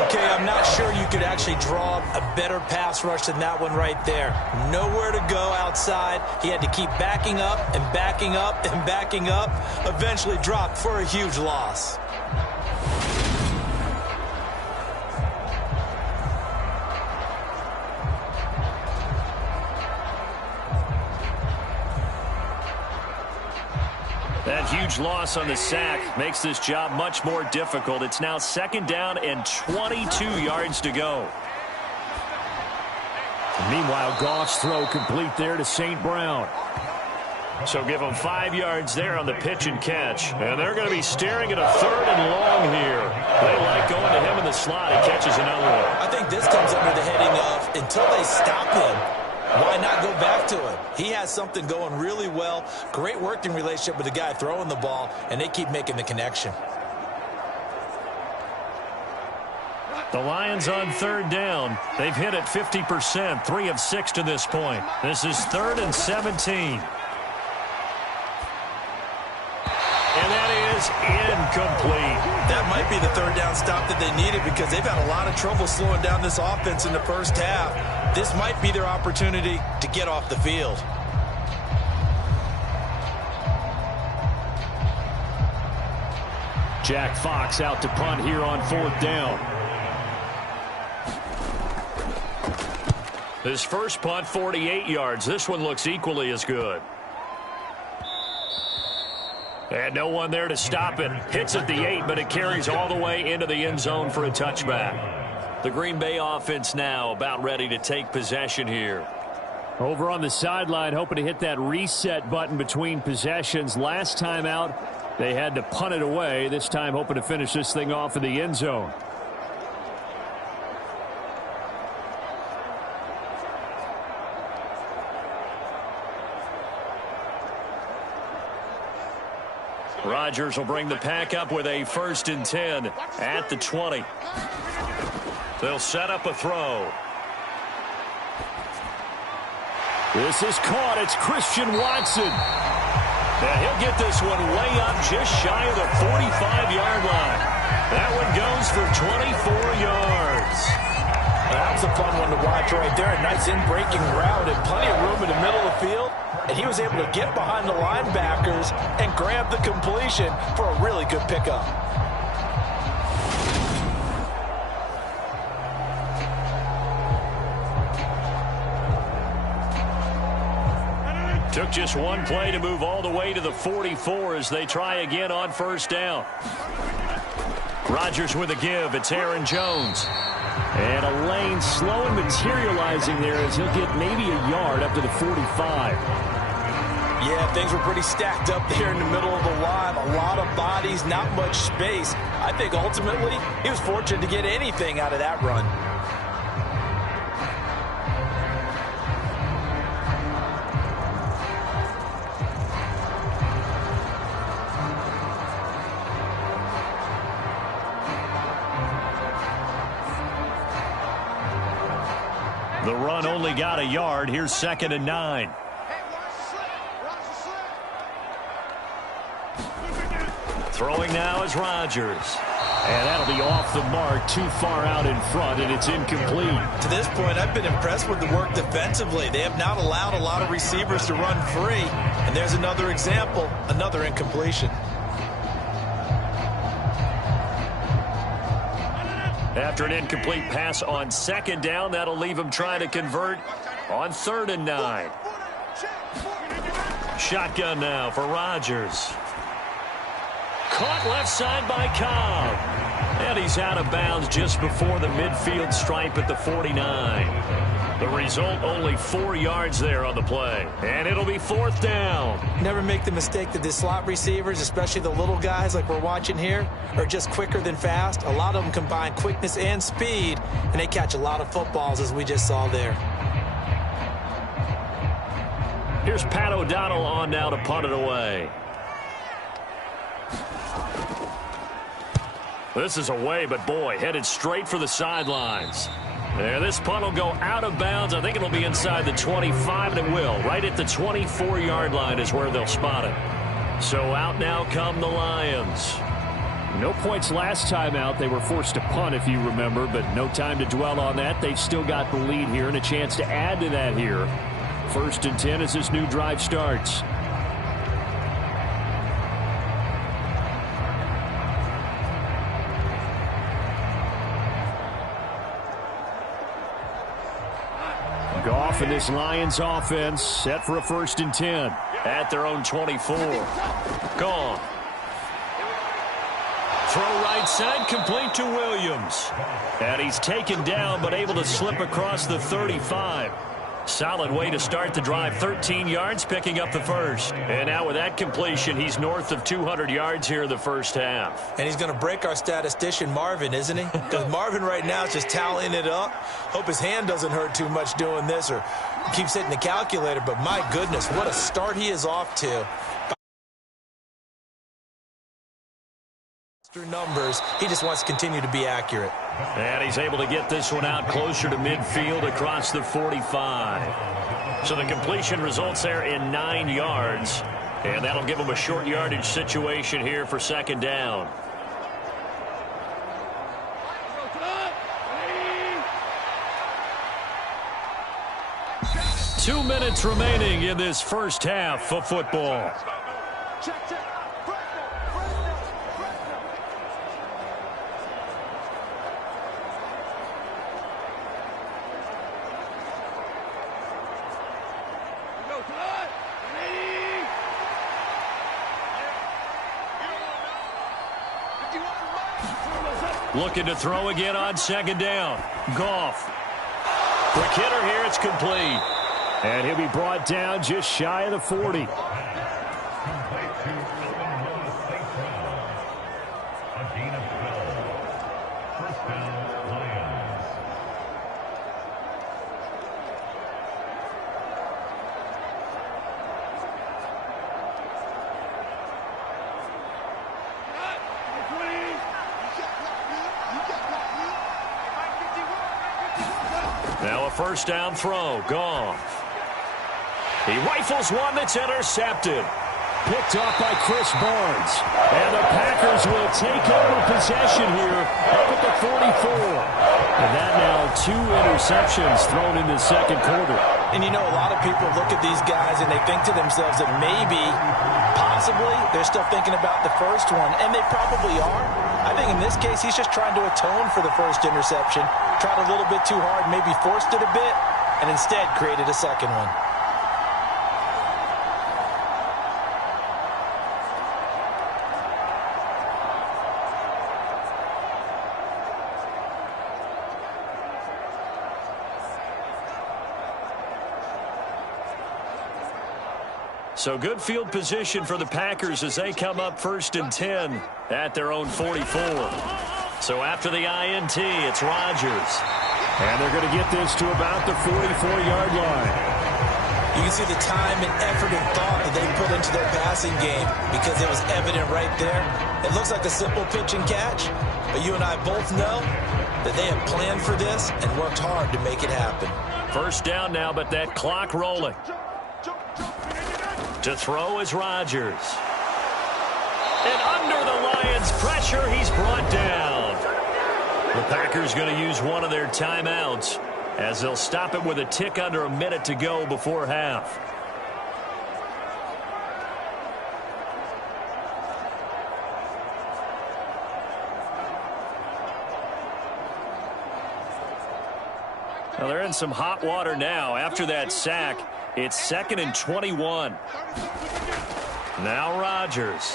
Okay, I'm not sure you could actually draw a better pass rush than that one right there. Nowhere to go outside. He had to keep backing up and backing up and backing up. Eventually dropped for a huge loss. That huge loss on the sack makes this job much more difficult. It's now 2nd down and 22 yards to go. Meanwhile, Goff's throw complete there to St. Brown. So give him 5 yards there on the pitch and catch. And they're going to be staring at a 3rd and long here. They like going to him in the slot. He catches another one. I think this comes under the heading of until they stop him, why not go back to it? He has something going really well. Great working relationship with the guy throwing the ball, and they keep making the connection. The Lions on 3rd down. They've hit it 50%, 3 of 6 to this point. This is 3rd and 17. And that is incomplete. That might be the 3rd down stop that they needed because they've had a lot of trouble slowing down this offense in the first half. This might be their opportunity to get off the field. Jack Fox out to punt here on 4th down. His first punt, 48 yards. This one looks equally as good. And no one there to stop it. Hits at the 8, but it carries all the way into the end zone for a touchback. The Green Bay offense now about ready to take possession here. Over on the sideline, hoping to hit that reset button between possessions. Last time out, they had to punt it away. This time hoping to finish this thing off in the end zone. Rodgers will bring the pack up with a 1st and 10 at the 20. They'll set up a throw. This is caught. It's Christian Watson. And he'll get this one way up just shy of the 45-yard line. That one goes for 24 yards. That was a fun one to watch right there. A nice in-breaking route and plenty of room in the middle of the field. And he was able to get behind the linebackers and grab the completion for a really good pickup. Took just one play to move all the way to the 44 as they try again on 1st down. Rodgers with a give. It's Aaron Jones. And a lane slow and materializing there as he'll get maybe a yard up to the 45. Yeah, things were pretty stacked up there in the middle of the line. A lot of bodies, not much space. I think ultimately he was fortunate to get anything out of that run. run only got a yard. Here's 2nd and 9. Throwing now is Rodgers. And that'll be off the mark, too far out in front, and it's incomplete. To this point, I've been impressed with the work defensively. They have not allowed a lot of receivers to run free. And there's another example, another incompletion. After an incomplete pass on 2nd down, that'll leave him trying to convert on 3rd and 9. Shotgun now for Rodgers. Caught left side by Cobb. And he's out of bounds just before the midfield stripe at the 49. The result, only 4 yards there on the play. And it'll be 4th down. Never make the mistake that the slot receivers, especially the little guys like we're watching here, are just quicker than fast. A lot of them combine quickness and speed, and they catch a lot of footballs, as we just saw there. Here's Pat O'Donnell on now to punt it away. This is away, but boy, headed straight for the sidelines. There, this punt will go out of bounds. I think it'll be inside the 25, and it will. Right at the 24-yard line is where they'll spot it. So out now come the Lions. No points last time out. They were forced to punt, if you remember, but no time to dwell on that. They've still got the lead here and a chance to add to that here. 1st and 10 as this new drive starts. Goff and this Lions offense set for a 1st and 10 at their own 24. Gone. Throw right side, complete to Williams. And he's taken down, but able to slip across the 35. Solid way to start the drive. 13 yards, picking up the 1st. And now with that completion, he's north of 200 yards here in the 1st half. And he's going to break our statistician Marvin, isn't he? Because Marvin right now is just tallying it up. Hope his hand doesn't hurt too much doing this or keeps hitting the calculator. But my goodness, what a start he is off to. Through numbers, he just wants to continue to be accurate. And he's able to get this one out closer to midfield across the 45. So the completion results there in 9 yards. And that'll give him a short yardage situation here for 2nd down. Two minutes remaining in this 1st half of football. Looking to throw again on 2nd down. Goff. Quick hitter here. It's complete. And he'll be brought down just shy of the 40. Now a 1st down throw. Goff. He rifles one that's intercepted. Picked off by Chris Barnes. And the Packers will take over possession here up at the 44. And that now 2 interceptions thrown in the 2nd quarter. And you know, a lot of people look at these guys and they think to themselves that maybe, possibly, they're still thinking about the 1st one. And they probably are. I think in this case, he's just trying to atone for the 1st interception. Tried a little bit too hard, maybe forced it a bit, and instead created a 2nd one. So good field position for the Packers as they come up 1st and 10 at their own 44. So after the INT, it's Rodgers. And they're going to get this to about the 44-yard line. You can see the time and effort and thought that they put into their passing game because it was evident right there. It looks like a simple pitch and catch, but you and I both know that they have planned for this and worked hard to make it happen. First down now, but that clock rolling. To throw is Rodgers. And under the Lions' pressure, he's brought down. The Packers going to use one of their timeouts as they'll stop it with a tick under a minute to go before half. Well, they're in some hot water now. After that sack, it's 2nd and 21. Now Rodgers.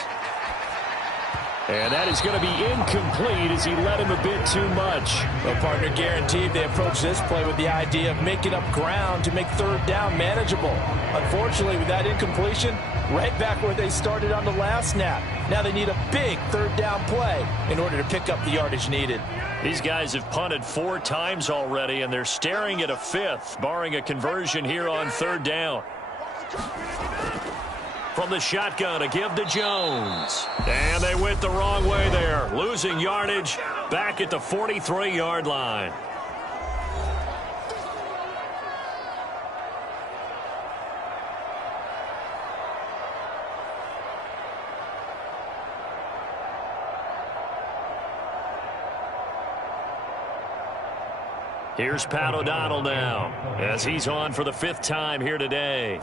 And that is going to be incomplete as he led him a bit too much. Well, partner, guaranteed they approach this play with the idea of making up ground to make third down manageable. Unfortunately, with that incompletion, right back where they started on the last snap. Now they need a big third down play in order to pick up the yardage needed. These guys have punted 4 times already, and they're staring at a 5th, barring a conversion here on third down. From the shotgun, a give to Jones. And they went the wrong way there. Losing yardage back at the 43-yard line. Here's Pat O'Donnell now as he's on for the 5th time here today.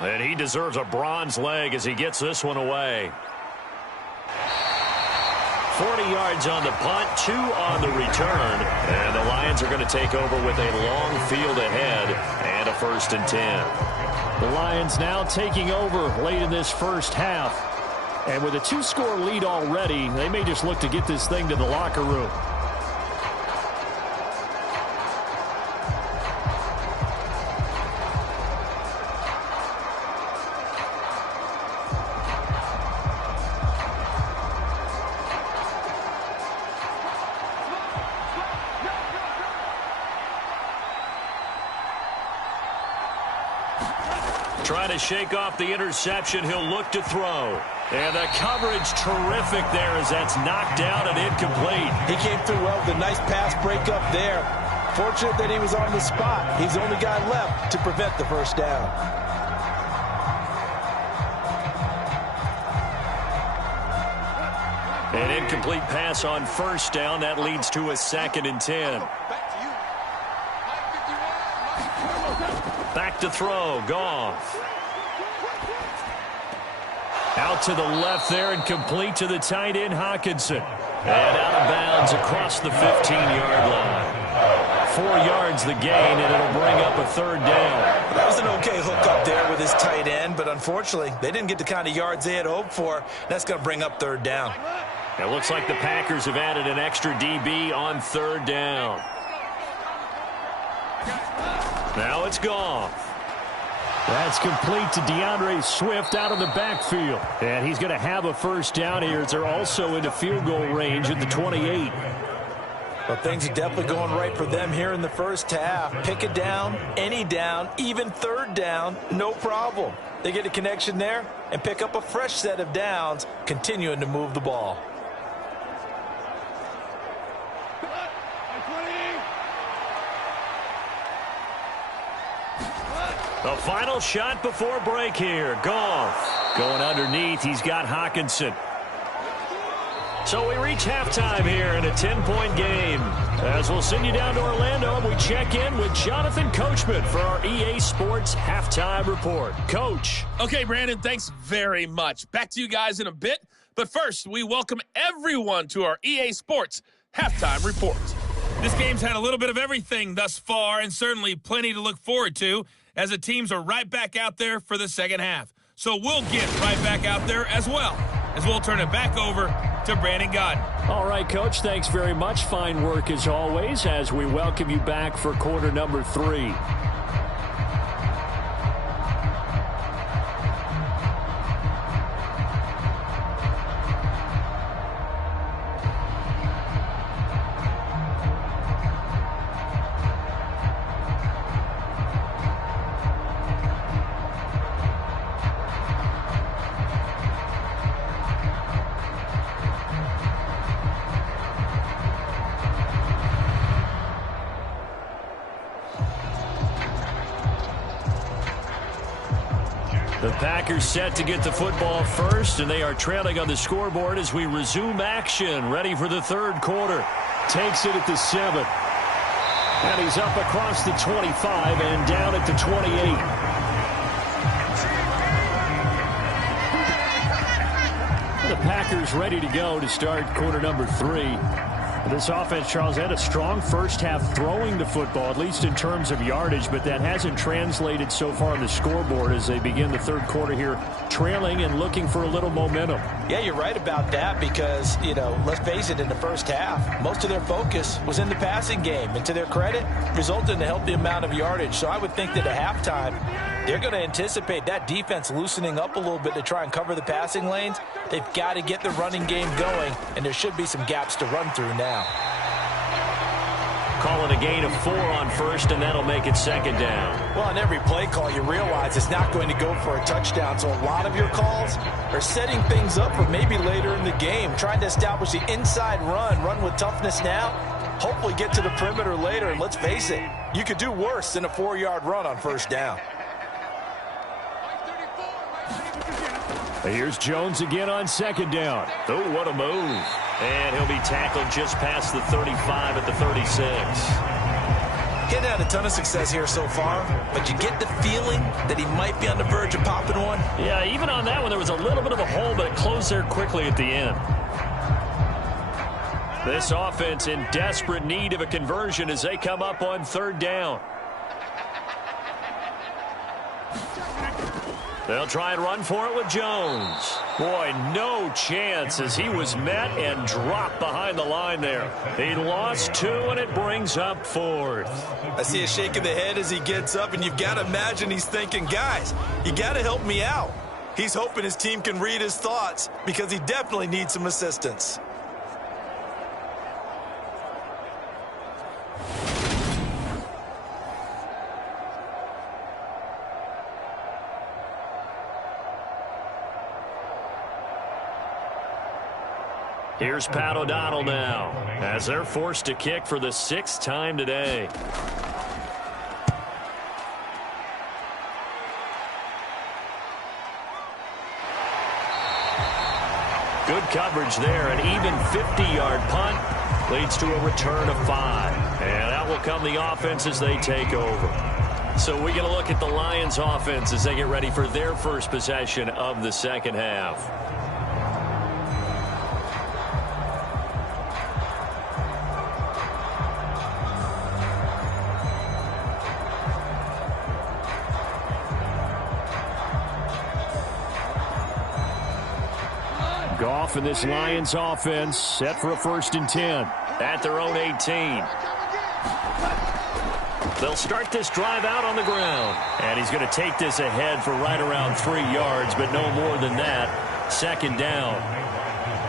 And he deserves a bronze leg as he gets this one away. 40 yards on the punt, 2 on the return. And the Lions are going to take over with a long field ahead and a 1st and 10. The Lions now taking over late in this first half. And with a 2-score lead already, they may just look to get this thing to the locker room. Trying to shake off the interception. He'll look to throw. And the coverage terrific there as that's knocked down and incomplete. He came through well with a nice pass breakup there. Fortunate that he was on the spot. He's the only guy left to prevent the first down. An incomplete pass on first down. That leads to a 2nd and 10. Back to throw. Goff. Out to the left there and complete to the tight end, Hockenson. And out of bounds across the 15-yard line. 4 yards the gain, and it'll bring up a 3rd down. That was an okay hook up there with his tight end, but unfortunately, they didn't get the kind of yards they had hoped for. That's going to bring up 3rd down. It looks like the Packers have added an extra DB on 3rd down. Now it's Goff. That's complete to DeAndre Swift out of the backfield. And he's going to have a 1st down here as they're also into field goal range at the 28. Well, things are definitely going right for them here in the first half. Pick a down, any down, even 3rd down, no problem. They get a connection there and pick up a fresh set of downs, continuing to move the ball. The final shot before break here. Goff going underneath. He's got Hockenson. So we reach halftime here in a 10-point game. As we'll send you down to Orlando, and we check in with Jonathan Coachman for our EA Sports Halftime Report. Coach. Okay, Brandon, thanks very much. Back to you guys in a bit. But first, we welcome everyone to our EA Sports Halftime Report. This game's had a little bit of everything thus far, and certainly plenty to look forward to, as the teams are right back out there for the second half. So we'll get right back out there as well, as we'll turn it back over to Brandon Godden. All right, Coach, thanks very much. Fine work as always as we welcome you back for quarter number 3. The Packers set to get the football first, and they are trailing on the scoreboard as we resume action, ready for the third quarter. Takes it at the 7. And he's up across the 25 and down at the 28. The Packers ready to go to start quarter number 3. This offense, Charles, had a strong first half throwing the football, at least in terms of yardage, but that hasn't translated so far on the scoreboard as they begin the third quarter here, trailing and looking for a little momentum. Yeah, you're right about that because, let's face it, in the first half, most of their focus was in the passing game. And to their credit, resulted in a healthy amount of yardage. So I would think that at halftime, they're going to anticipate that defense loosening up a little bit to try and cover the passing lanes. They've got to get the running game going, and there should be some gaps to run through now. Calling a gain of 4 on first, and that'll make it second down. Well, on every play call, you realize it's not going to go for a touchdown. So a lot of your calls are setting things up for maybe later in the game, trying to establish the inside run with toughness now, hopefully get to the perimeter later. And let's face it, you could do worse than a 4-yard run on first down. Here's Jones again on second down. Oh, what a move. And he'll be tackled just past the 35 at the 36. Getting had a ton of success here so far, but you get the feeling that he might be on the verge of popping one. Yeah, even on that one, there was a little bit of a hole, but it closed there quickly at the end. This offense in desperate need of a conversion as they come up on third down. They'll try and run for it with Jones. Boy, no chance as he was met and dropped behind the line there. He lost 2, and it brings up 4th. I see a shake of the head as he gets up, and you've got to imagine he's thinking, guys, you got to help me out. He's hoping his team can read his thoughts because he definitely needs some assistance. Here's Pat O'Donnell now as they're forced to kick for the 6th time today. Good coverage there. An even 50-yard punt leads to a return of 5. And that will come the offense as they take over. So we're going to look at the Lions offense as they get ready for their first possession of the second half. Goff and this Lions offense set for a 1st and 10 at their own 18. They'll start this drive out on the ground. And he's going to take this ahead for right around 3 yards, but no more than that. Second down.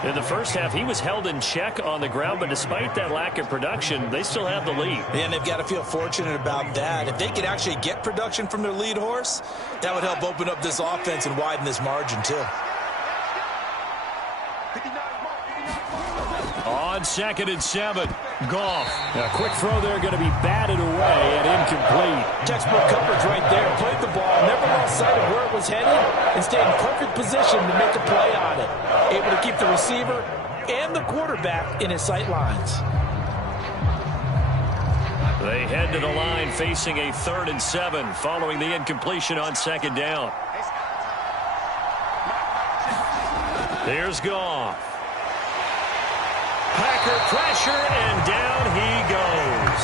In the first half, he was held in check on the ground, but despite that lack of production, they still have the lead. And they've got to feel fortunate about that. If they could actually get production from their lead horse, that would help open up this offense and widen this margin, too. On 2nd and 7, Goff. A quick throw there going to be batted away and incomplete. Textbook coverage right there. Played the ball, never lost sight of where it was headed, and stayed in perfect position to make a play on it. Able to keep the receiver and the quarterback in his sight lines. They head to the line facing a 3rd and 7 following the incompletion on 2nd down. Here's Goff. Packer pressure, and down he goes.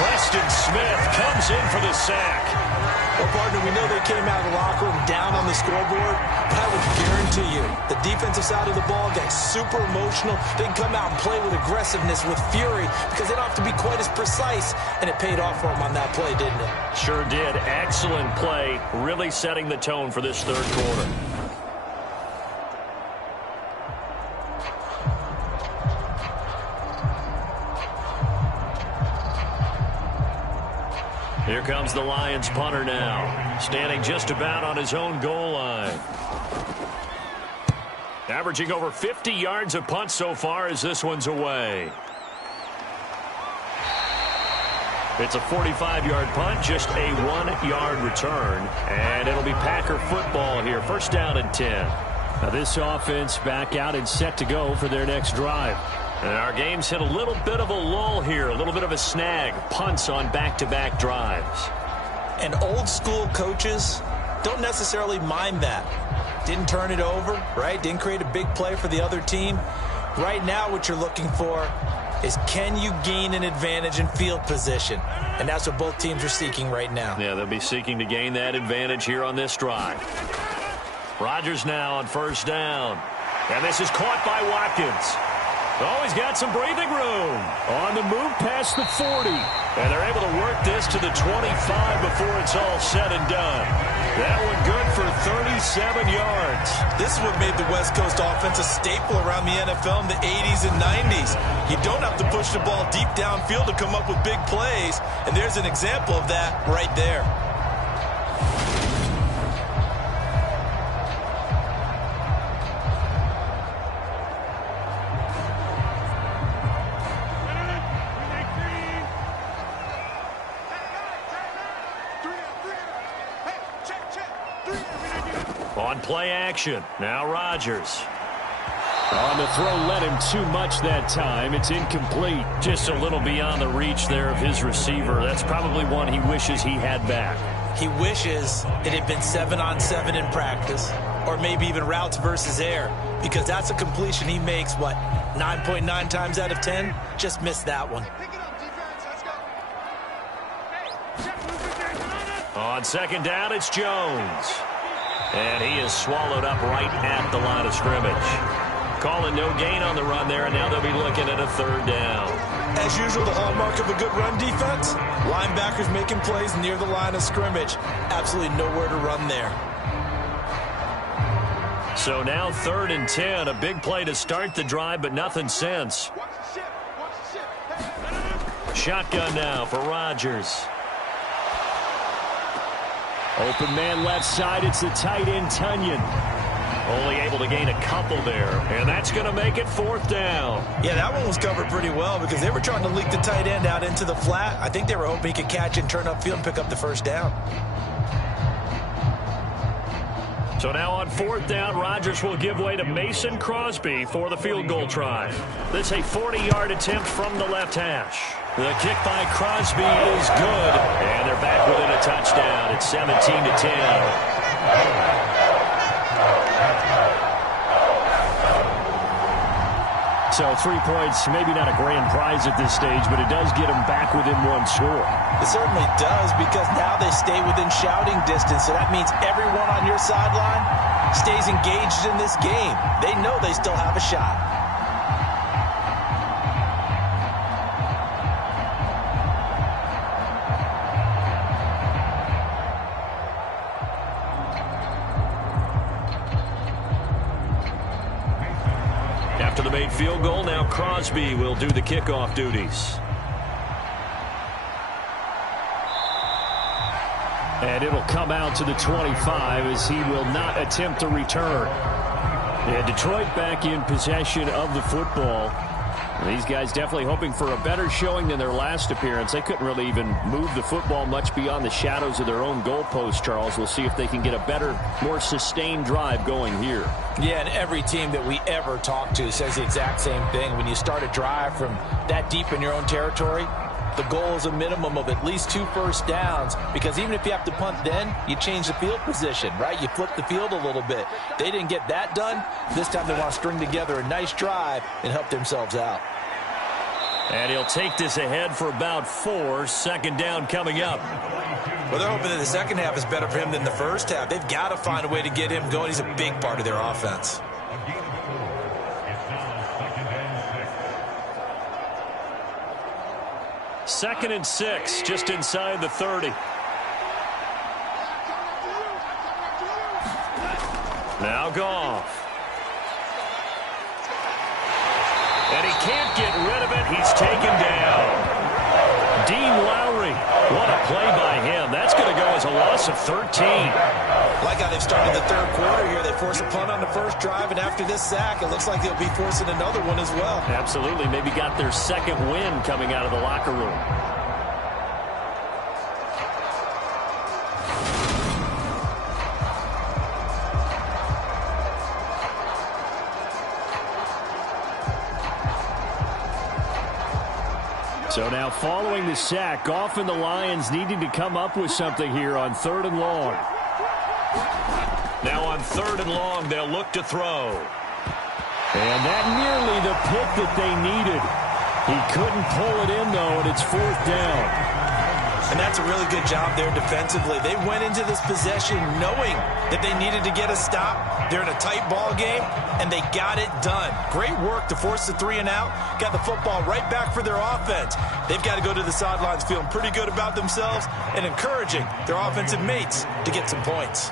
Preston Smith comes in for the sack. Well, partner, we know they came out of the locker room down on the scoreboard, but I would guarantee you the defensive side of the ball got super emotional. They can come out and play with aggressiveness, with fury, because they don't have to be quite as precise, and it paid off for them on that play, didn't it? Sure did. Excellent play, really setting the tone for this third quarter. Here comes the Lions punter now, standing just about on his own goal line. Averaging over 50 yards of punt so far as this one's away. It's a 45-yard punt, just a 1-yard return. And it'll be Packer football here. First down and 10. Now this offense back out and set to go for their next drive. And our game's hit a little bit of a lull here, a little bit of a snag. Punts on back-to-back drives. And old school coaches don't necessarily mind that. Didn't turn it over, right? Didn't create a big play for the other team. Right now what you're looking for is, can you gain an advantage in field position? And that's what both teams are seeking right now. Yeah, they'll be seeking to gain that advantage here on this drive. Rodgers now on first down. And this is caught by Watkins. Oh, he's got some breathing room. On the move past the 40. And they're able to work this to the 25 before it's all said and done. That one good for 37 yards. This is what made the West Coast offense a staple around the NFL in the 80s and 90s. You don't have to push the ball deep downfield to come up with big plays. And there's an example of that right there. On play action, now Rodgers. On the throw, led him too much that time. It's incomplete. Just a little beyond the reach there of his receiver. That's probably one he wishes he had back. He wishes it had been 7-on-7 in practice, or maybe even routes versus air, because that's a completion he makes, what, 9.9 times out of 10? Just missed that one. On second down, it's Jones. And he is swallowed up right at the line of scrimmage. Calling no gain on the run there, and now they'll be looking at a third down. As usual, the hallmark of a good run defense, linebackers making plays near the line of scrimmage. Absolutely nowhere to run there. So now 3rd and 10, a big play to start the drive, but nothing since. Shotgun now for Rodgers. Open man left side, it's the tight end, Tunyon. Only able to gain a couple there, and that's going to make it 4th down. Yeah, that one was covered pretty well because they were trying to leak the tight end out into the flat. I think they were hoping he could catch and turn upfield and pick up the first down. So now on 4th down, Rodgers will give way to Mason Crosby for the field goal try. This a 40-yard attempt from the left hash. The kick by Crosby is good, and they're back within a touchdown. It's 17-10. So 3 points, maybe not a grand prize at this stage, but it does get them back within one score. It certainly does, because now they stay within shouting distance, so that means everyone on your sideline stays engaged in this game. They know they still have a shot. After the made field goal, now Crosby will do the kickoff duties. And it'll come out to the 25 as he will not attempt to return. And Detroit back in possession of the football. These guys definitely hoping for a better showing than their last appearance. They couldn't really even move the football much beyond the shadows of their own goalpost, Charles. We'll see if they can get a better, more sustained drive going here. Yeah, and every team that we ever talk to says the exact same thing. When you start a drive from that deep in your own territory, the goal is a minimum of at least 2 first downs, because even if you have to punt then, you change the field position, right? You flip the field a little bit. They didn't get that done. This time they want to string together a nice drive and help themselves out. And he'll take this ahead for about 4. Second down coming up. Well, they're hoping that the second half is better for him than the first half. They've got to find a way to get him going. He's a big part of their offense. Second and 6, just inside the 30. Now Goff. And he can't get rid of it. He's taken down. Dean Lowry. What a play by him. That's going to go as a loss of 13. Like how they've started the third quarter here. They force a punt on the first drive, and after this sack, it looks like they'll be forcing another one as well. Absolutely. Maybe got their second win coming out of the locker room. So now following the sack, Goff and the Lions needing to come up with something here on 3rd and long. Now on 3rd and long, they'll look to throw. And that nearly the pick that they needed. He couldn't pull it in, though, and it's 4th down. And that's a really good job there defensively. They went into this possession knowing that they needed to get a stop. They're in a tight ball game, and they got it done. Great work to force the 3 and out. Got the football right back for their offense. They've got to go to the sidelines feeling pretty good about themselves and encouraging their offensive mates to get some points.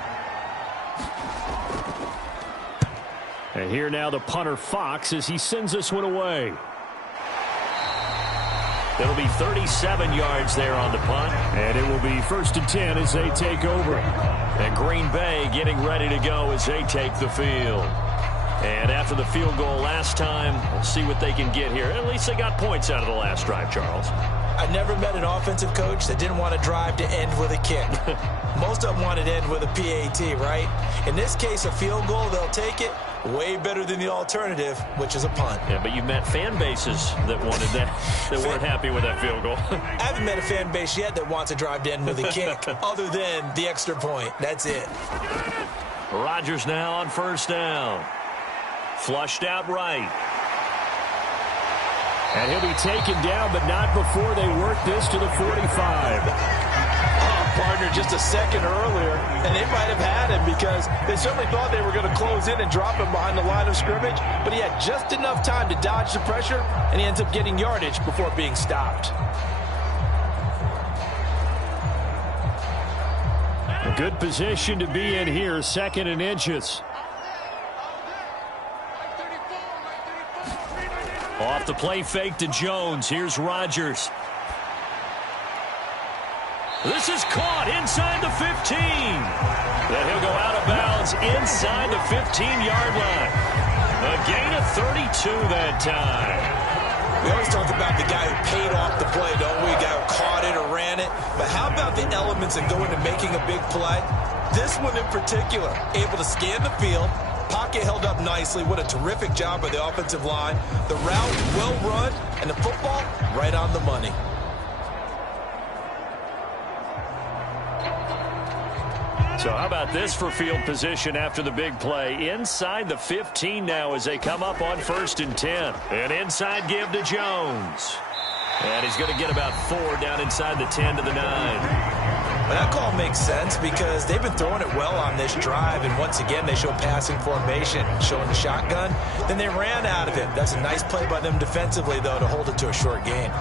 And here now the punter Fox as he sends this one away. It'll be 37 yards there on the punt. And it will be 1st and 10 as they take over. And Green Bay getting ready to go as they take the field. And after the field goal last time, we'll see what they can get here. At least they got points out of the last drive, Charles. I never met an offensive coach that didn't want to drive to end with a kick. Most of them wanted to end with a PAT, right? In this case, a field goal, they'll take it. Way better than the alternative, which is a punt. Yeah, but you met fan bases that wanted that, that weren't happy with that field goal. I haven't met a fan base yet that wants to drive to end with a kick, other than the extra point. That's it. Rodgers now on 1st down. Flushed out right. And he'll be taken down, but not before they work this to the 45. Partner just a second earlier, and they might have had him because they certainly thought they were going to close in and drop him behind the line of scrimmage, but he had just enough time to dodge the pressure, and he ends up getting yardage before being stopped. A good position to be in here, 2nd and inches. Off the play fake to Jones. Here's Rodgers. This is caught inside the 15. Then he'll go out of bounds inside the 15-yard line. A gain of 32 that time. We always talk about the guy who paid off the play, don't we? The guy who caught it or ran it. But how about the elements that go into making a big play? This one in particular, able to scan the field, pocket held up nicely. What a terrific job by the offensive line. The route well run, and the football right on the money. So how about this for field position after the big play? Inside the 15 now as they come up on 1st and 10. An inside give to Jones. And he's going to get about 4 down inside the 10 to the 9. Well, that call makes sense because they've been throwing it well on this drive, and once again they show passing formation, showing the shotgun. Then they ran out of it. That's a nice play by them defensively, though, to hold it to a short gain.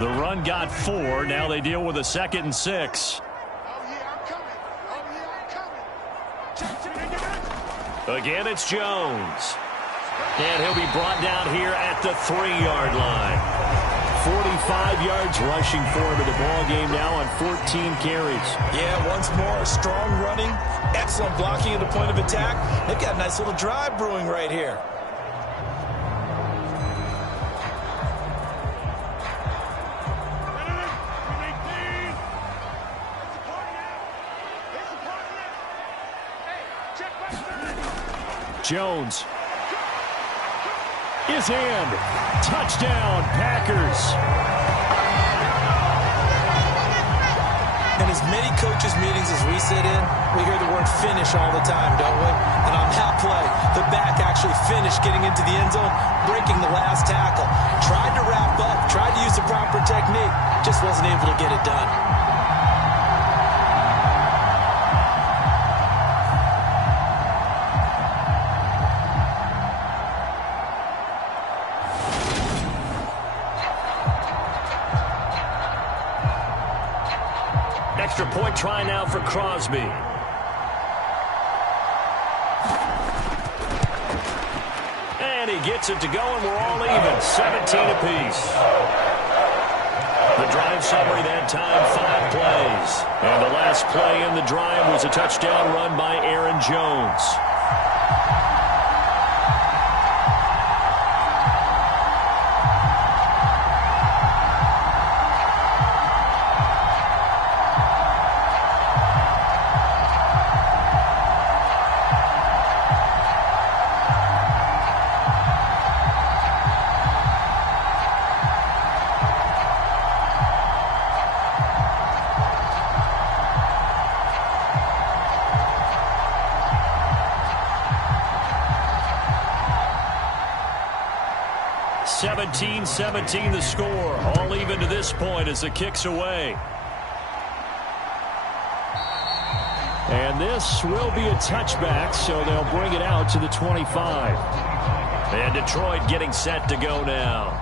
The run got 4. Now they deal with a 2nd and 6. Again, it's Jones. And he'll be brought down here at the 3-yard line. 45 yards rushing for him in the ball game now on 14 carries. Yeah, once more, strong running, excellent blocking at the point of attack. They've got a nice little drive brewing right here. Jones is in. Touchdown, Packers. In as many coaches' meetings as we sit in, we hear the word finish all the time, don't we? And on that play, the back actually finished getting into the end zone, breaking the last tackle. Tried to wrap up, tried to use the proper technique, just wasn't able to get it done. Extra point try now for Crosby. And he gets it to go, and we're all even. 17 apiece. The drive summary that time, 5 plays. And the last play in the drive was a touchdown run by Aaron Jones. 17-17 the score. All even to this point as the kick's away. And this will be a touchback, so they'll bring it out to the 25. And Detroit getting set to go now.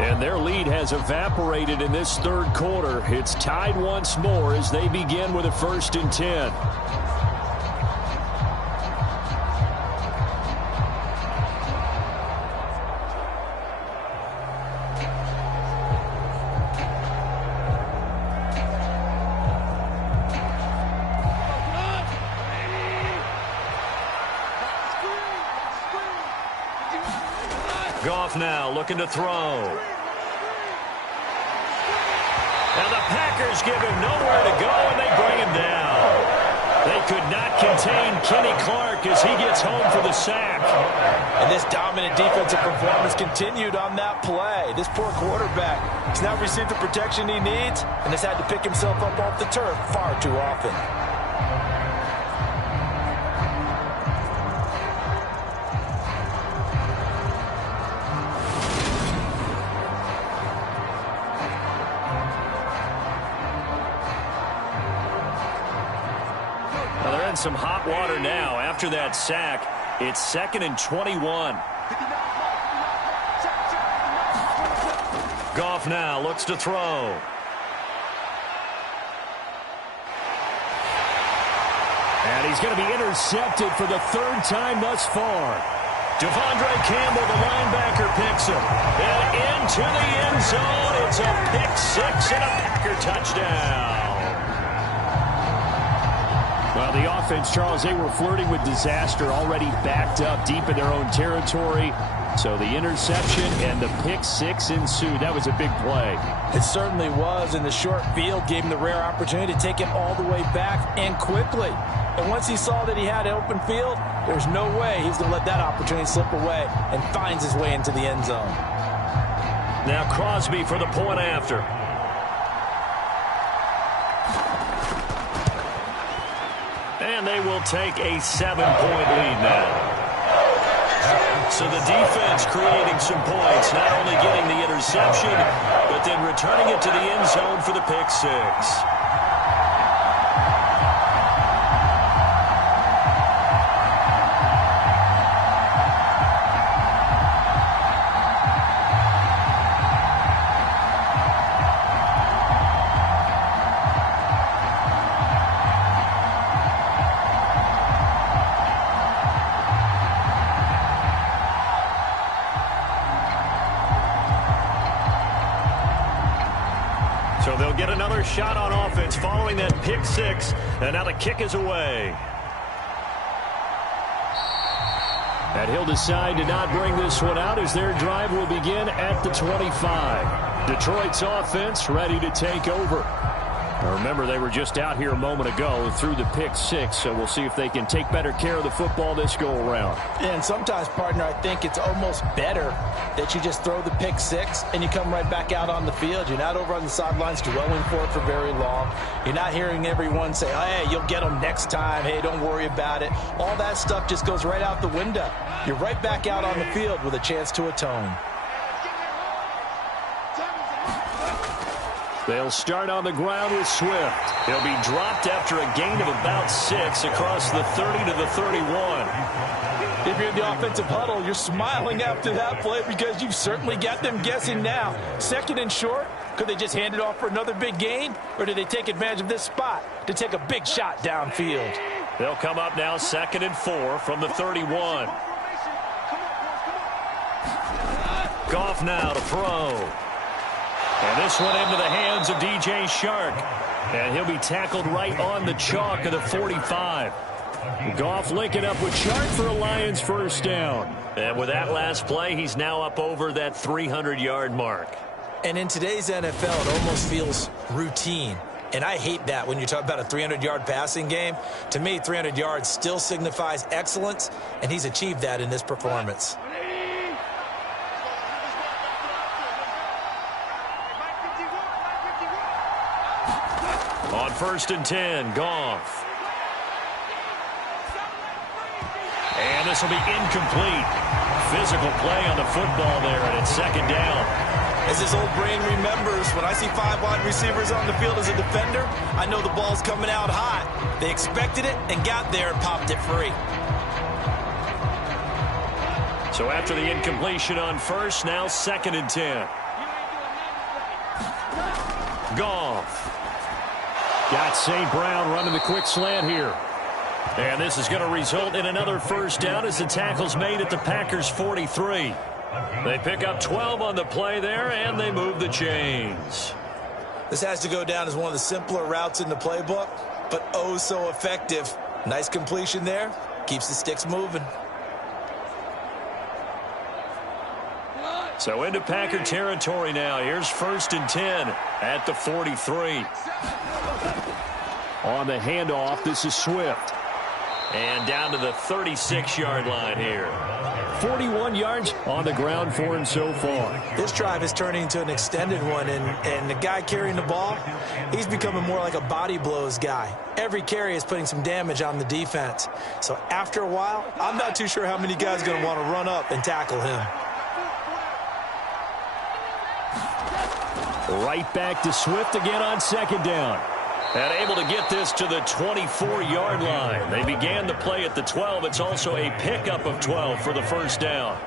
And their lead has evaporated in this third quarter. It's tied once more as they begin with a 1st and 10. Goff now looking to throw. And the Packers give him nowhere to go, and they bring him down. They could not contain Kenny Clark as he gets home for the sack. And this dominant defensive performance continued on that play. This poor quarterback has not received the protection he needs and has had to pick himself up off the turf far too often. Some hot water now after that sack. It's 2nd and 21. Goff now looks to throw. And he's going to be intercepted for the 3rd time thus far. Devondre Campbell, the linebacker, picks him. And into the end zone. It's a pick 6 and a Packer touchdown. Well, the offense, Charles, they were flirting with disaster, already backed up deep in their own territory. So the interception and the pick 6 ensued. That was a big play. It certainly was, and the short field gave him the rare opportunity to take it all the way back and quickly. And once he saw that he had open field, there's no way he's going to let that opportunity slip away, and finds his way into the end zone. Now Crosby for the point after. And they will take a 7-point lead now. So the defense creating some points, not only getting the interception, but then returning it to the end zone for the pick 6. So they'll get another shot on offense following that pick 6, and now the kick is away. And he'll decide to not bring this one out as their drive will begin at the 25. Detroit's offense ready to take over. Now remember, they were just out here a moment ago through the pick 6, so we'll see if they can take better care of the football this go-around. And sometimes, partner, I think it's almost better that you just throw the pick 6 and you come right back out on the field. You're not over on the sidelines dwelling for it for very long. You're not hearing everyone say, oh, hey, you'll get them next time. Hey, don't worry about it. All that stuff just goes right out the window. You're right back out on the field with a chance to atone. They'll start on the ground with Swift. He'll be dropped after a gain of about 6 across the 30 to the 31. If you're in the offensive huddle, you're smiling after that play because you've certainly got them guessing now. 2nd and short, could they just hand it off for another big gain? Or did they take advantage of this spot to take a big shot downfield? They'll come up now 2nd and 4 from the 31. Goff now to throw. And this one into the hands of DJ Shark. And he'll be tackled right on the chalk of the 45. Goff linking up with Shark for a Lions first down. And with that last play, he's now up over that 300-yard mark. And in today's NFL, it almost feels routine. And I hate that when you talk about a 300-yard passing game. To me, 300 yards still signifies excellence, and he's achieved that in this performance. On 1st and 10, Goff. And this will be incomplete. Physical play on the football there, and it's second down. As his old brain remembers, when I see 5 wide receivers on the field as a defender, I know the ball's coming out hot. They expected it and got there and popped it free. So after the incompletion on first, now 2nd and 10. Goff. Got St. Brown running the quick slant here. And this is going to result in another first down as the tackle's made at the Packers' 43. They pick up 12 on the play there, and they move the chains. This has to go down as one of the simpler routes in the playbook, but oh so effective. Nice completion there. Keeps the sticks moving. So into Packer territory now. Here's 1st and 10 at the 43. On the handoff, this is Swift. And down to the 36-yard line here. 41 yards on the ground for him so far. This drive is turning into an extended one, and the guy carrying the ball, he's becoming more like a body blows guy. Every carry is putting some damage on the defense. So after a while, I'm not too sure how many guys are going to want to run up and tackle him. Right back to Swift again on 2nd down. And able to get this to the 24-yard line. They began the play at the 12. It's also a pickup of 12 for the first down.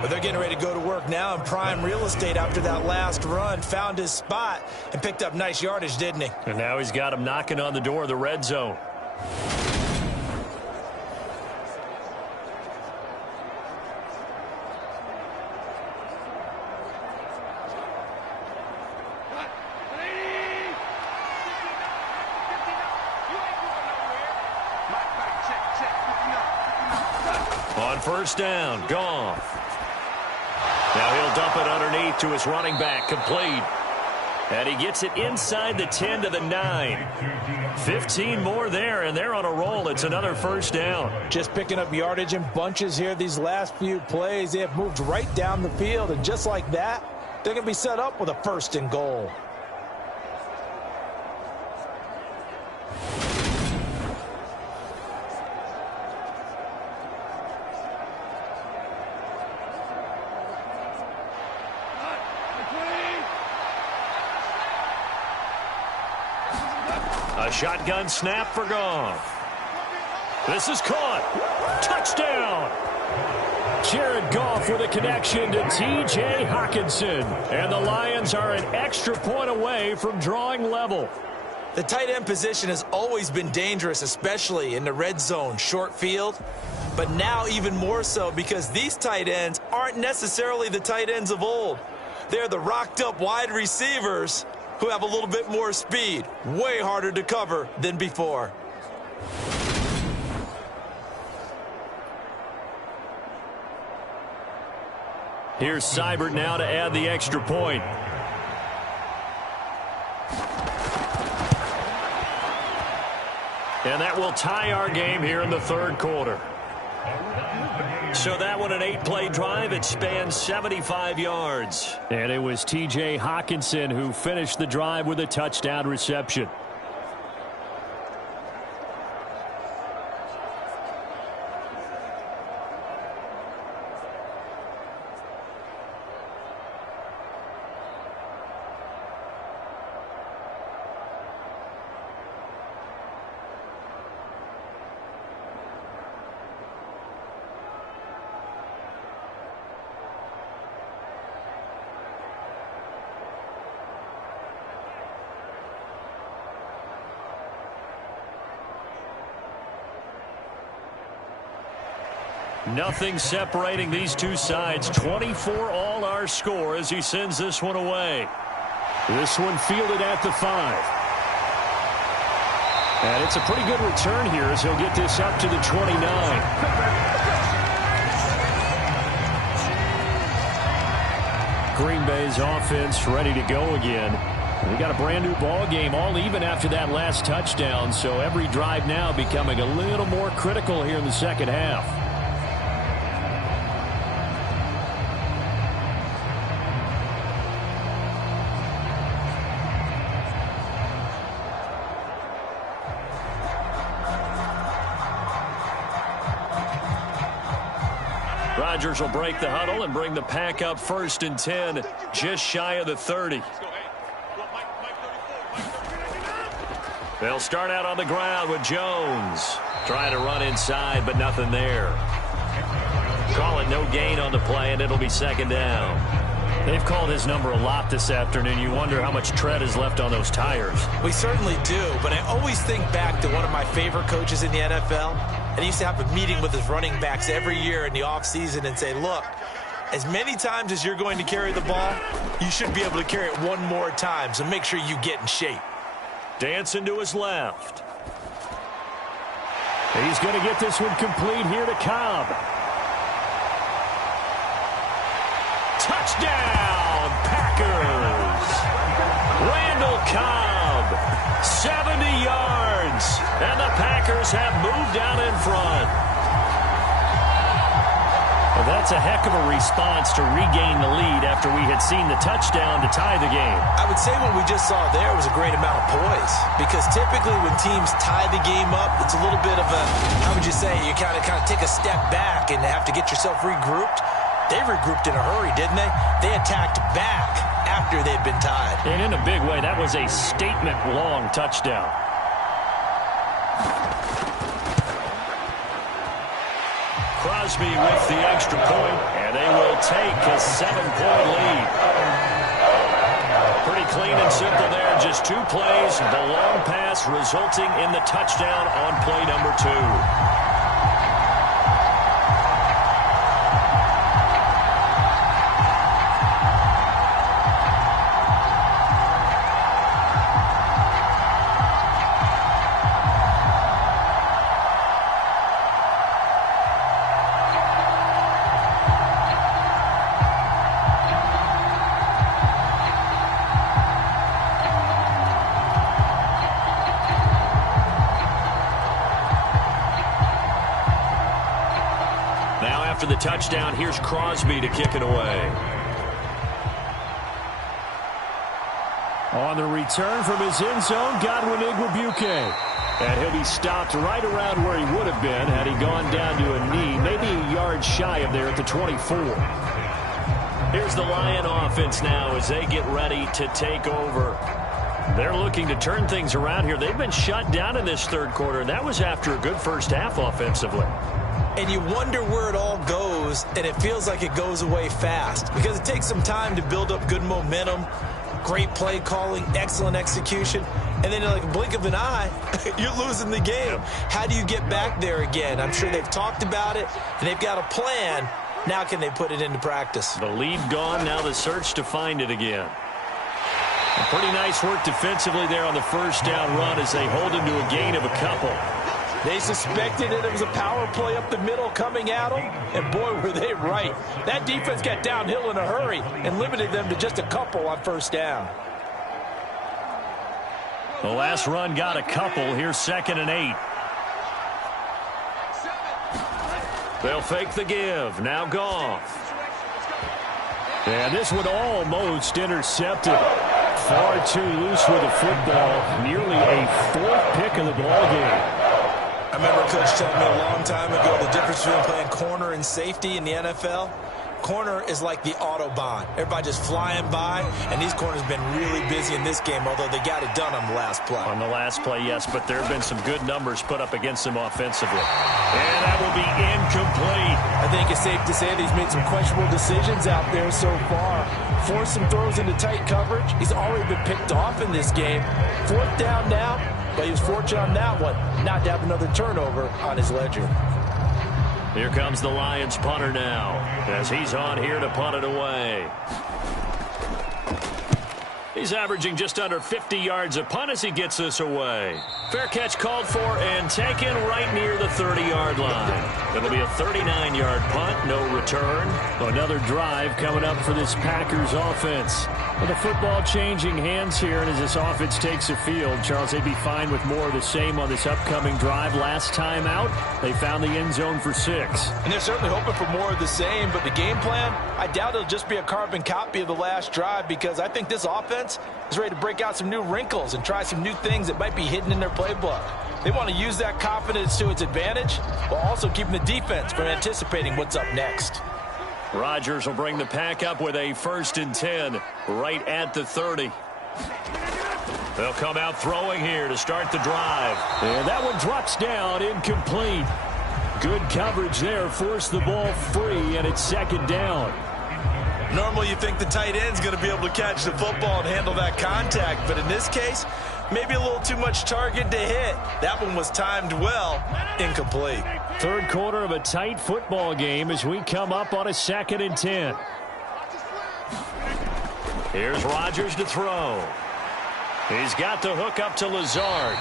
But they're getting ready to go to work now in prime real estate after that last run. Found his spot and picked up nice yardage, didn't he? And now he's got him knocking on the door of the red zone. On first down, Goff. Now he'll dump it underneath to his running back, complete. And he gets it inside the 10 to the 9. 15 more there, and they're on a roll. It's another first down. Just picking up yardage in bunches here these last few plays. They have moved right down the field, and just like that, they're going to be set up with a 1st and goal. A shotgun snap for Goff. This is caught. Touchdown. Jared Goff with a connection to T.J. Hockenson. And the Lions are an extra point away from drawing level. The tight end position has always been dangerous, especially in the red zone, short field. But now even more so because these tight ends aren't necessarily the tight ends of old. They're the rocked-up wide receivers who have a little bit more speed. Way harder to cover than before. Here's Seibert now to add the extra point. And that will tie our game here in the 3rd quarter. So that one, an 8-play drive. It spans 75 yards. And it was T.J. Hockenson who finished the drive with a touchdown reception. Nothing separating these two sides. 24 all our score as he sends this one away. This one fielded at the 5. And it's a pretty good return here as he'll get this up to the 29. Green Bay's offense ready to go again. We got a brand new ball game, all even after that last touchdown. So every drive now becoming a little more critical here in the second half. Rodgers will break the huddle and bring the pack up 1st and 10, just shy of the 30. They'll start out on the ground with Jones. Trying to run inside, but nothing there. Call it no gain on the play, and it'll be 2nd down. They've called his number a lot this afternoon. You wonder how much tread is left on those tires. We certainly do, but I always think back to one of my favorite coaches in the NFL. And he used to have a meeting with his running backs every year in the offseason and say, look, as many times as you're going to carry the ball, you should be able to carry it one more time, so make sure you get in shape. Dancing to his left. He's going to get this one complete here to Cobb. Touchdown, Packers! Randall Cobb, 70 yards, and the Packers have moved out in front. Well, that's a heck of a response to regain the lead after we had seen the touchdown to tie the game. I would say what we just saw there was a great amount of poise, because typically when teams tie the game up, it's a little bit of a, how would you say, you kind of take a step back and have to get yourself regrouped. They regrouped in a hurry, didn't they? They attacked back after they'd been tied. And in a big way, that was a statement-long touchdown. Crosby with the extra point, and they will take a 7-point lead. Pretty clean and simple there. Just 2 plays. The long pass resulting in the touchdown on play number 2. For the touchdown, here's Crosby to kick it away. On the return from his end zone, Godwin Igwebuike. And he'll be stopped right around where he would have been had he gone down to a knee, maybe a yard shy of there at the 24. Here's the Lion offense now as they get ready to take over. They're looking to turn things around here. They've been shut down in this 3rd quarter, and that was after a good first half offensively. And you wonder where it all goes, and it feels like it goes away fast because it takes some time to build up good momentum, great play calling, excellent execution, and then like a blink of an eye, you're losing the game. How do you get back there again? I'm sure they've talked about it, and they've got a plan. Now can they put it into practice? The lead gone, now the search to find it again. A pretty nice work defensively there on the 1st down run as they hold him to a gain of a couple. They suspected that it was a power play up the middle coming at them, and boy, were they right. That defense got downhill in a hurry and limited them to just a couple on 1st down. The last run got a couple. Here's 2nd and 8. They'll fake the give. Now Goff. And this one almost intercepted. Far too loose with the football. Nearly a 4th pick of the ball game. I remember Coach telling me a long time ago the difference between playing corner and safety in the NFL. Corner is like the Autobahn. Everybody just flying by, and these corners have been really busy in this game, although they got it done on the last play. On the last play, yes, but there have been some good numbers put up against them offensively. And that will be incomplete. I think it's safe to say that he's made some questionable decisions out there so far. Forced some throws into tight coverage. He's already been picked off in this game. 4th down now, but he was fortunate on that one not to have another turnover on his ledger. Here comes the Lions punter now as he's on here to punt it away. He's averaging just under 50 yards a punt as he gets this away. Fair catch called for and taken right near the 30-yard line. It'll be a 39-yard punt, no return. Another drive coming up for this Packers offense. With the football changing hands here, and as this offense takes the field, Charles, they'd be fine with more of the same on this upcoming drive. Last time out, they found the end zone for 6. And they're certainly hoping for more of the same, but the game plan, I doubt it'll just be a carbon copy of the last drive, because I think this offense is ready to break out some new wrinkles and try some new things that might be hidden in their playbook. They want to use that confidence to its advantage while also keeping the defense from anticipating what's up next. Rodgers will bring the pack up with a 1st and 10 right at the 30. They'll come out throwing here to start the drive. And that one drops down, incomplete. Good coverage there, forced the ball free, and it's 2nd down. Normally you think the tight end's going to be able to catch the football and handle that contact, but in this case, maybe a little too much target to hit. That one was timed well, incomplete. 3rd quarter of a tight football game as we come up on a 2nd and 10. Here's Rodgers to throw. He's got the hook up to Lazard.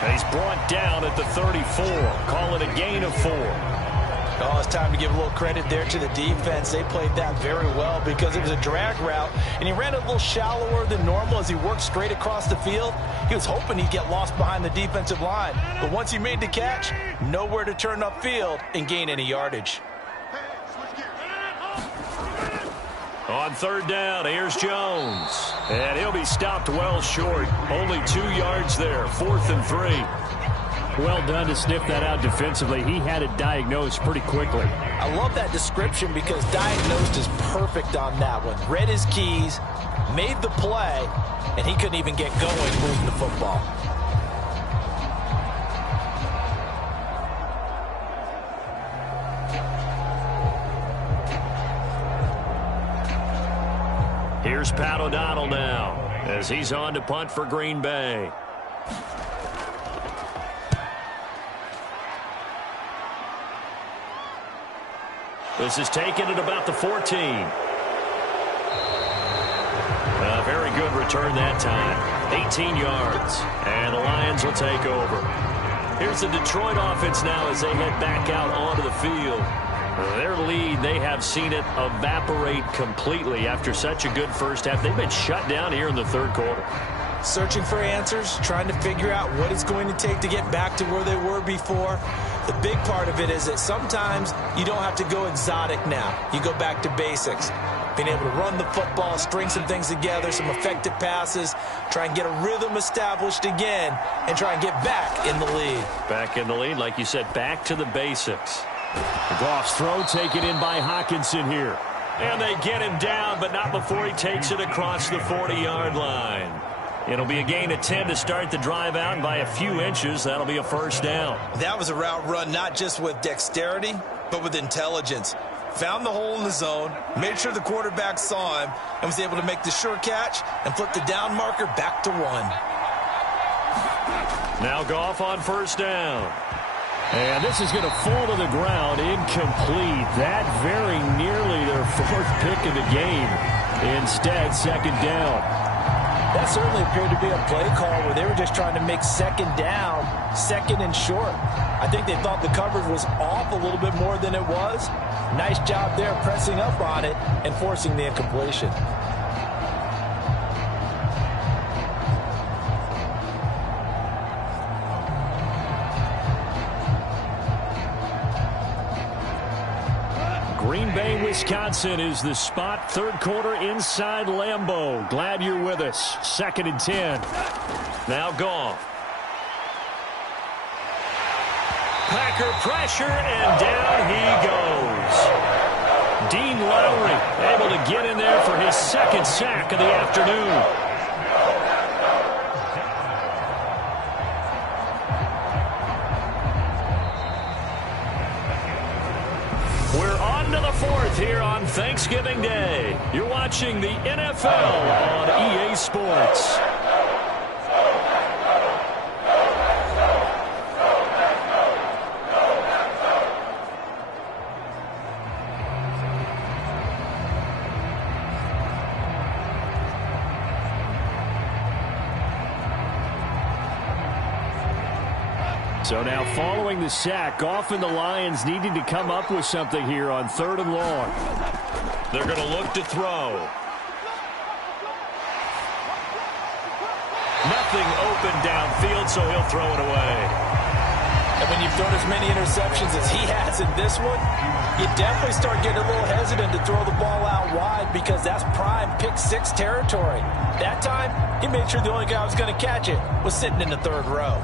And he's brought down at the 34. Call it a gain of 4. Oh, it's time to give a little credit there to the defense. They played that very well because it was a drag route, and he ran a little shallower than normal as he worked straight across the field. He was hoping he'd get lost behind the defensive line, but once he made the catch, nowhere to turn upfield and gain any yardage. On 3rd down, here's Jones. And he'll be stopped well short. Only 2 yards there, 4th and 3. Well done to sniff that out defensively. He had it diagnosed pretty quickly. I love that description because diagnosed is perfect on that one. Read his keys, made the play, and he couldn't even get going moving the football. Here's Pat O'Donnell now as he's on to punt for Green Bay. This is taken at about the 14. A very good return that time. 18 yards. And the Lions will take over. Here's the Detroit offense now as they head back out onto the field. Their lead, they have seen it evaporate completely after such a good first half. They've been shut down here in the 3rd quarter. Searching for answers, trying to figure out what it's going to take to get back to where they were before. The big part of it is that sometimes you don't have to go exotic now. You go back to basics. Being able to run the football, string some things together, some effective passes, try and get a rhythm established again, and try and get back in the lead. Back in the lead, like you said, back to the basics. Goff's throw taken in by Hawkinson here. And they get him down, but not before he takes it across the 40-yard line. It'll be a gain of 10 to start the drive out, and by a few inches, that'll be a 1st down. That was a route run not just with dexterity, but with intelligence. Found the hole in the zone, made sure the quarterback saw him, and was able to make the sure catch and flip the down marker back to 1. Now Goff on 1st down. And this is going to fall to the ground, incomplete. That very nearly their 4th pick of the game. Instead, 2nd down. That certainly appeared to be a play call where they were just trying to make 2nd down, 2nd and short. I think they thought the coverage was off a little bit more than it was. Nice job there pressing up on it and forcing the incompletion. Green Bay, Wisconsin is the spot. 3rd quarter inside Lambeau. Glad you're with us. 2nd and 10. Now Goff. Packer pressure, and down he goes. Dean Lowry able to get in there for his 2nd sack of the afternoon. We're on to the 4th here on Thanksgiving Day. You're watching the NFL on EA Sports. So now following the sack, Goff and the Lions needing to come up with something here on 3rd and long. They're going to look to throw. Nothing open downfield, so he'll throw it away. And when you've thrown as many interceptions as he has in this one, you definitely start getting a little hesitant to throw the ball out wide because that's prime pick-6 territory. That time, he made sure the only guy who was going to catch it was sitting in the 3rd row.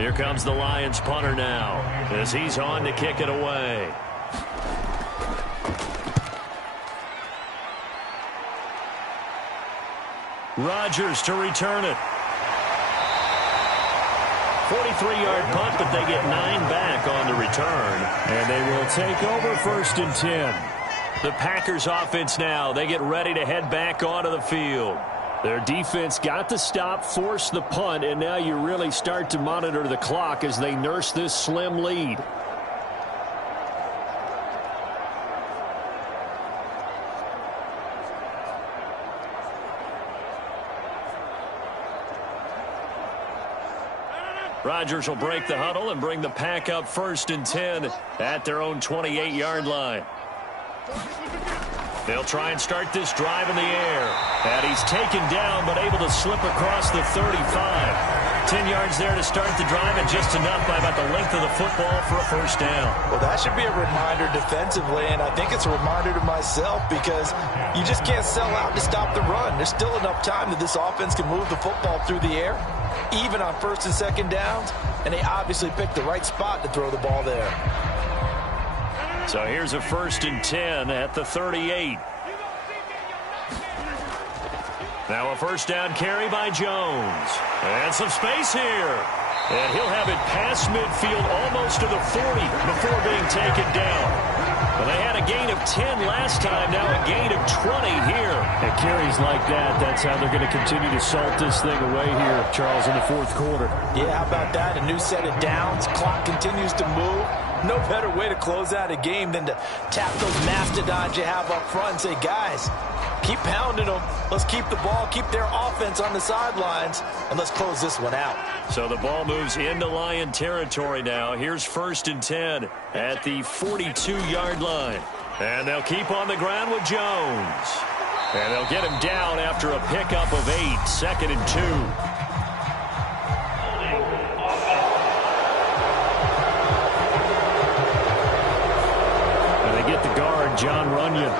Here comes the Lions punter now as he's on to kick it away. Rodgers to return it. 43-yard punt, but they get 9 back on the return. And they will take over 1st and 10. The Packers offense now, they get ready to head back onto the field. Their defense got the stop, forced the punt, and now you really start to monitor the clock as they nurse this slim lead. Rodgers will break the huddle and bring the Pack up 1st and 10 at their own 28-yard line. They'll try and start this drive in the air. And he's taken down but able to slip across the 35. 10 yards there to start the drive and just enough by about the length of the football for a 1st down. Well, that should be a reminder defensively, and I think it's a reminder to myself because you just can't sell out to stop the run. There's still enough time that this offense can move the football through the air, even on 1st and 2nd downs, and they obviously picked the right spot to throw the ball there. So here's a 1st and 10 at the 38. Now a 1st down carry by Jones. And some space here. And he'll have it past midfield almost to the 40 before being taken down. Well, they had a gain of 10 last time, now a gain of 20 here. And carries like that, that's how they're going to continue to salt this thing away here, Charles, in the 4th quarter. Yeah, how about that? A new set of downs. Clock continues to move. No better way to close out a game than to tap those mastodons you have up front and say, guys, keep pounding them. Let's keep the ball, keep their offense on the sidelines, and let's close this one out. So the ball moves into Lion territory now. Here's 1st and 10 at the 42-yard line. And they'll keep on the ground with Jones. And they'll get him down after a pickup of 8, 2nd and 2. Get the guard, John Runyon.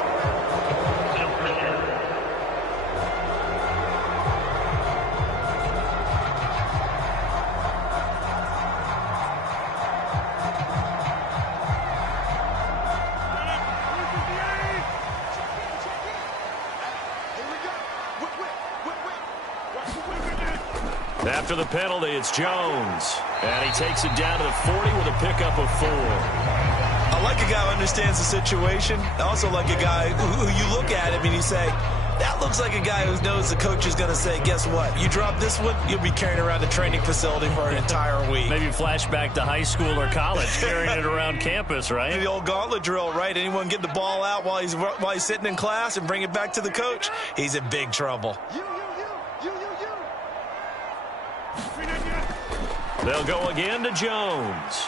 After the penalty, it's Jones. And he takes it down to the 40 with a pickup of 4. I like a guy who understands the situation. I also like a guy who you look at him and you say, that looks like a guy who knows the coach is going to say, guess what? You drop this one, you'll be carrying around the training facility for an entire week. Maybe flashback to high school or college, carrying it around campus, right? The old gauntlet drill, right? Anyone get the ball out while he's sitting in class and bring it back to the coach? He's in big trouble. They'll go again to Jones.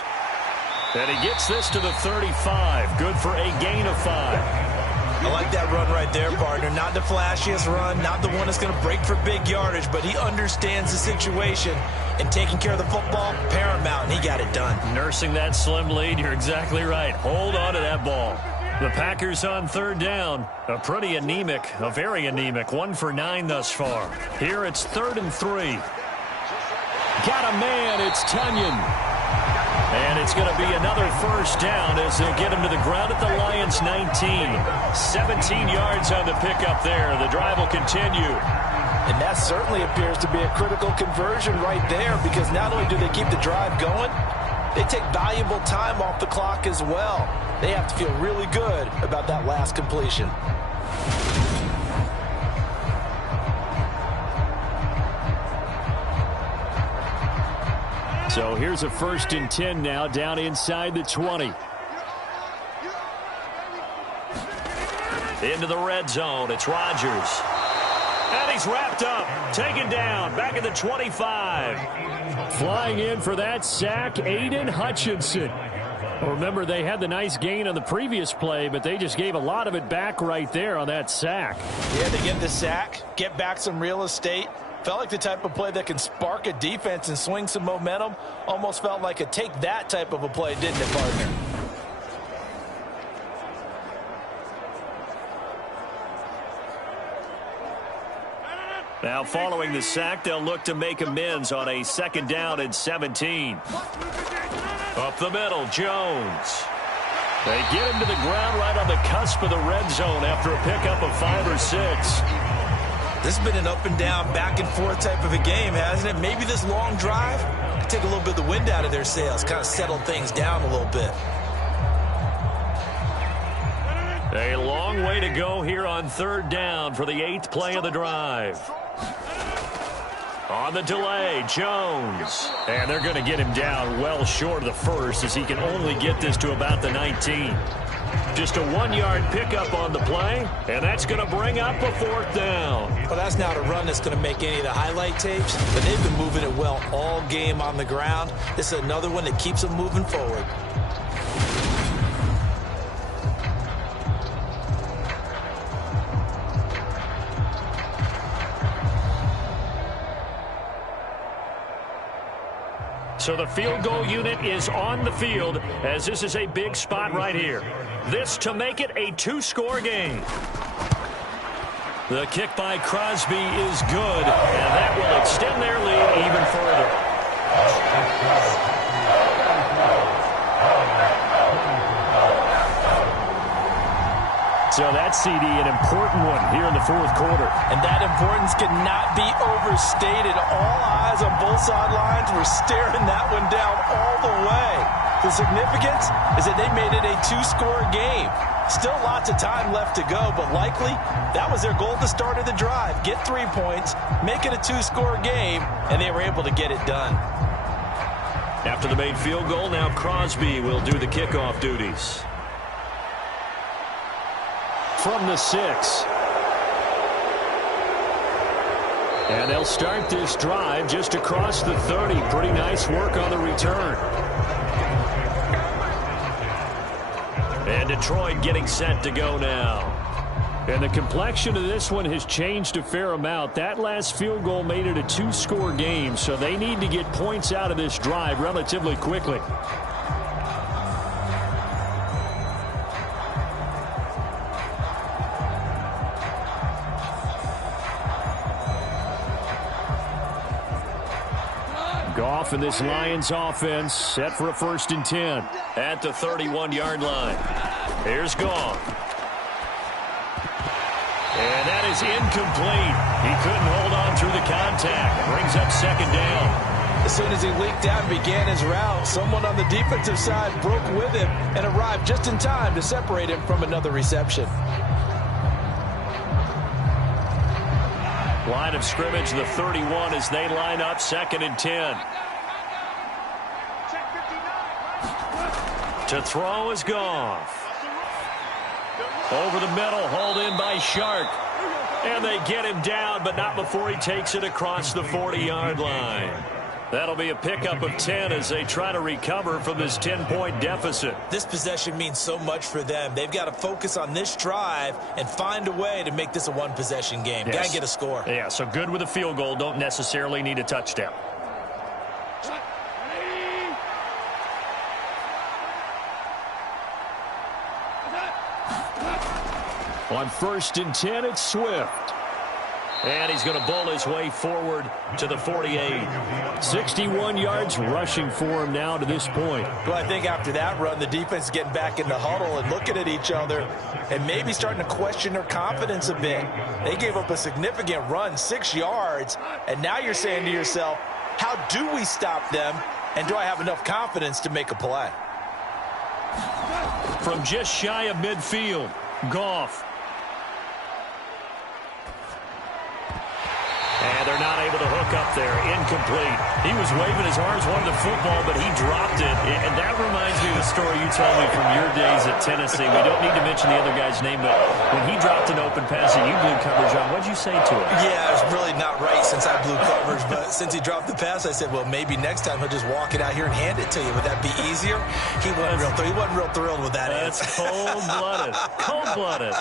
And he gets this to the 35. Good for a gain of 5. I like that run right there, partner. Not the flashiest run, not the one that's going to break for big yardage, but he understands the situation, and taking care of the football, paramount, and he got it done. Nursing that slim lead, you're exactly right. Hold on to that ball. The Packers on 3rd down. A very anemic 1 for 9 thus far. Here it's 3rd and 3. Got a man, it's Tunyon. And it's going to be another 1st down as they'll get him to the ground at the Lions' 19. 17 yards on the pickup there. The drive will continue. And that certainly appears to be a critical conversion right there, because not only do they keep the drive going, they take valuable time off the clock as well. They have to feel really good about that last completion. So here's a 1st and 10 now down inside the 20. Into the red zone. It's Rodgers. And he's wrapped up. Taken down. Back at the 25. Flying in for that sack, Aiden Hutchinson. Remember, they had the nice gain on the previous play, but they just gave a lot of it back right there on that sack. Yeah, they get the sack, get back some real estate. Felt like the type of play that can spark a defense and swing some momentum. Almost felt like a take that type of a play, didn't it, partner? Now following the sack, they'll look to make amends on a 2nd down and 17. Up the middle, Jones. They get him to the ground right on the cusp of the red zone after a pickup of 5 or 6. This has been an up and down, back and forth type of a game, hasn't it? Maybe this long drive could take a little bit of the wind out of their sails, kind of settle things down a little bit. A long way to go here on 3rd down for the 8th play of the drive. On the delay, Jones. And they're going to get him down well short of the first as he can only get this to about the 19. Just a 1-yard pickup on the play, and that's going to bring up a 4th down. Well, that's not a run that's going to make any of the highlight tapes, but they've been moving it well all game on the ground. This is another one that keeps them moving forward. So the field goal unit is on the field as this is a big spot right here. This to make it a 2-score game. The kick by Crosby is good, and that will extend their lead even further. So that CD, an important one here in the 4th quarter. And that importance cannot be overstated. All eyes on both sidelines were staring that one down all the way. The significance is that they made it a 2-score game. Still lots of time left to go, but likely that was their goal at the start of the drive. Get 3 points, make it a 2-score game, and they were able to get it done. After the made field goal, now Crosby will do the kickoff duties. From the 6. And they'll start this drive just across the 30. Pretty nice work on the return. And Detroit getting set to go now. And the complexion of this one has changed a fair amount. That last field goal made it a 2-score game, so they need to get points out of this drive relatively quickly. Goff and this Lions offense set for a 1st and 10 at the 31-yard line. Here's Goff. And that is incomplete. He couldn't hold on through the contact. Brings up 2nd down. As soon as he leaked out and began his route, someone on the defensive side broke with him and arrived just in time to separate him from another reception. Line of scrimmage, the 31 as they line up 2nd and 10. To throw is Goff. Over the middle, hauled in by Shark. And they get him down, but not before he takes it across the 40-yard line. That'll be a pickup of 10 as they try to recover from this 10-point deficit. This possession means so much for them. They've got to focus on this drive and find a way to make this a 1-possession game. Yes. Got to get a score. Yeah, so good with a field goal. Don't necessarily need a touchdown. On 1st and 10, it's Swift. And he's going to bowl his way forward to the 48. 61 yards rushing for him now to this point. Well, I think after that run, the defense is getting back in the huddle and looking at each other and maybe starting to question their confidence a bit. They gave up a significant run, 6 yards, and now you're saying to yourself, how do we stop them, and do I have enough confidence to make a play? From just shy of midfield, Goff. And they're not able to hook up there. Incomplete. He was waving his arms, wanted the football, but he dropped it. And that reminds me of the story you told me from your days at Tennessee. We don't need to mention the other guy's name, but when he dropped an open pass and you blew coverage on, what'd you say to him? Yeah, it was really not right since I blew coverage, but since he dropped the pass, I said, well, maybe next time he'll just walk it out here and hand it to you. Would that be easier? He wasn't real thrilled with that answer. That's cold-blooded. Cold-blooded.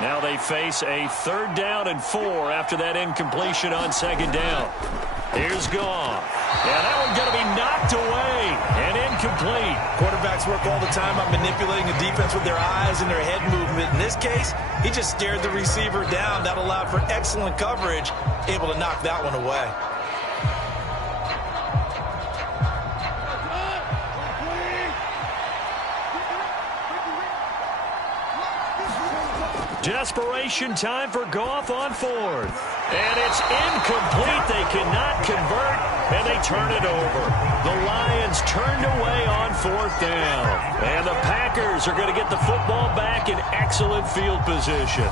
Now they face a 3rd down and 4 after that incompletion on 2nd down. Here's Goff. And that one's going to be knocked away and incomplete. Quarterbacks work all the time on manipulating the defense with their eyes and their head movement. In this case, he just stared the receiver down. That allowed for excellent coverage, able to knock that one away. Desperation time for Goff on fourth. And it's incomplete. They cannot convert, and they turn it over. The Lions turned away on fourth down. And the Packers are going to get the football back in excellent field position.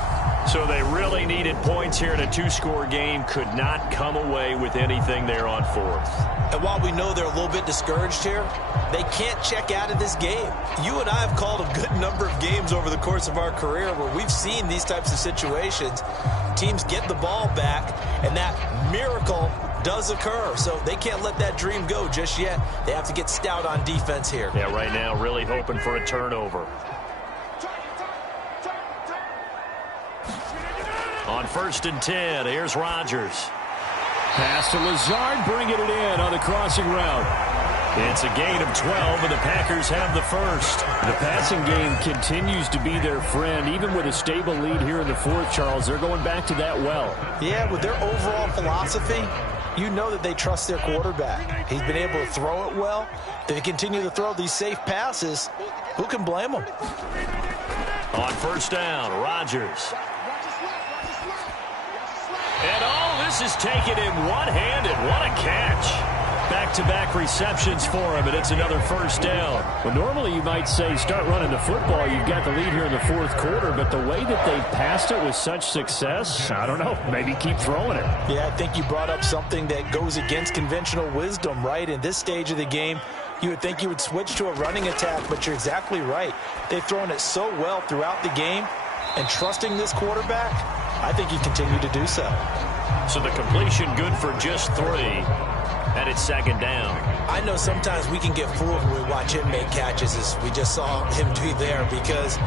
So they really needed points here in a two-score game. Could not come away with anything there on fourth. And while we know they're a little bit discouraged here, they can't check out of this game. You and I have called a good number of games over the course of our career where we've seen these types of situations. Teams get the ball back, and that miracle does occur. So they can't let that dream go just yet. They have to get stout on defense here. Yeah, right now really hoping for a turnover. On 1st and 10, here's Rodgers. Pass to Lazard, bringing it in on the crossing route. It's a gain of 12, and the Packers have the first. The passing game continues to be their friend. Even with a stable lead here in the fourth, Charles, they're going back to that well. Yeah, with their overall philosophy, you know that they trust their quarterback. He's been able to throw it well. They continue to throw these safe passes. Who can blame them? On 1st down, Rodgers. And all this is taken in one-handed. What a catch. Back-to-back receptions for him, and it's another 1st down. Well, normally you might say start running the football. You've got the lead here in the fourth quarter, but the way that they've passed it with such success, I don't know, maybe keep throwing it. Yeah, I think you brought up something that goes against conventional wisdom, right? In this stage of the game, you would think you would switch to a running attack, but you're exactly right. They've thrown it so well throughout the game, and trusting this quarterback, I think you continue to do so. So the completion good for just 3. And it's 2nd down. I know sometimes we can get fooled when we watch him make catches, as we just saw him do there, because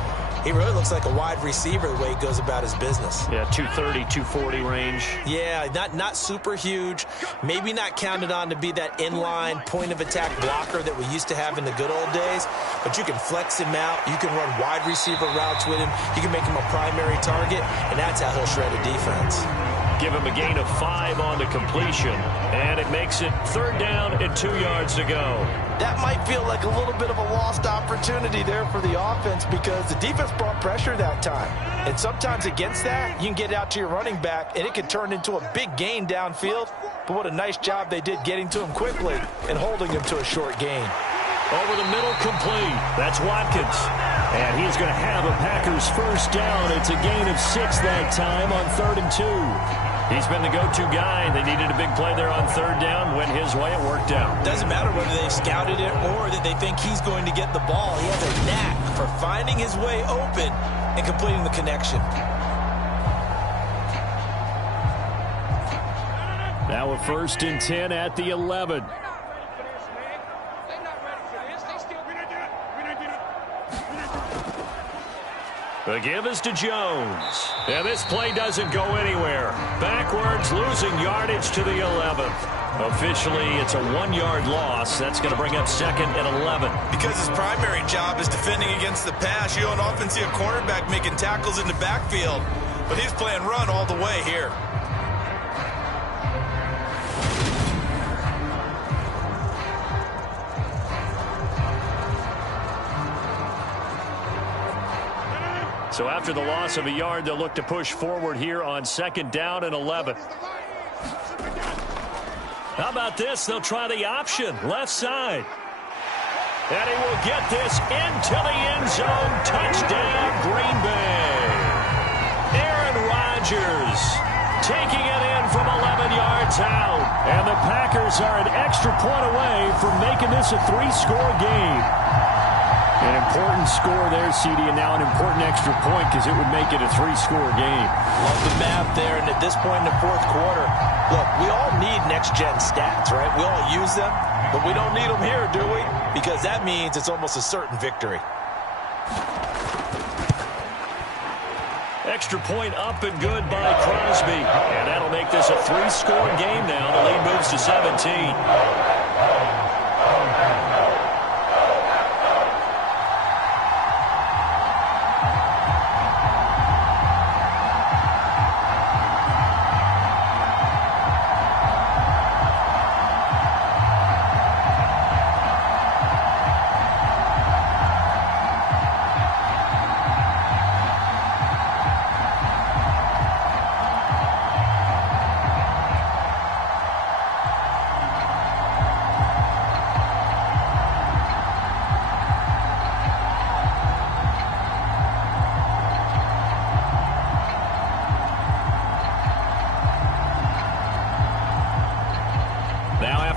he really looks like a wide receiver the way he goes about his business. Yeah, 230, 240 range. Yeah, not super huge. Maybe not counted on to be that inline point-of-attack blocker that we used to have in the good old days, but you can flex him out. You can run wide receiver routes with him. You can make him a primary target, and that's how he'll shred a defense. Give him a gain of 5 on the completion, and it makes it 3rd down and 2 yards to go. That might feel like a little bit of a lost opportunity there for the offense, because the defense brought pressure that time. And sometimes against that, you can get out to your running back, and it can turn into a big gain downfield. But what a nice job they did getting to him quickly and holding him to a short gain. Over the middle, complete. That's Watkins. And he's going to have a Packers 1st down. It's a gain of 6 that time on 3rd and 2. He's been the go-to guy. They needed a big play there on 3rd down. Went his way. It worked out. Doesn't matter whether they've scouted it or that they think he's going to get the ball. He has a knack for finding his way open and completing the connection. Now a 1st and 10 at the 11. The give is to Jones. And this play doesn't go anywhere. Backwards, losing yardage to the 11th. Officially, it's a 1-yard loss. That's going to bring up 2nd and 11. Because his primary job is defending against the pass, you don't often see a cornerback making tackles in the backfield. But he's playing run all the way here. So after the loss of a yard, they'll look to push forward here on 2nd down and 11. How about this? They'll try the option, left side. And he will get this into the end zone. Touchdown, Green Bay. Aaron Rodgers taking it in from 11 yards out. And the Packers are an extra point away from making this a 3-score game. An important score there, CD, and now an important extra point because it would make it a 3-score game. Love the math there, and at this point in the fourth quarter, look, we all need next-gen stats, right? We all use them, but we don't need them here, do we? Because that means it's almost a certain victory. Extra point up and good by Crosby. And that'll make this a 3-score game now. The lead moves to 17.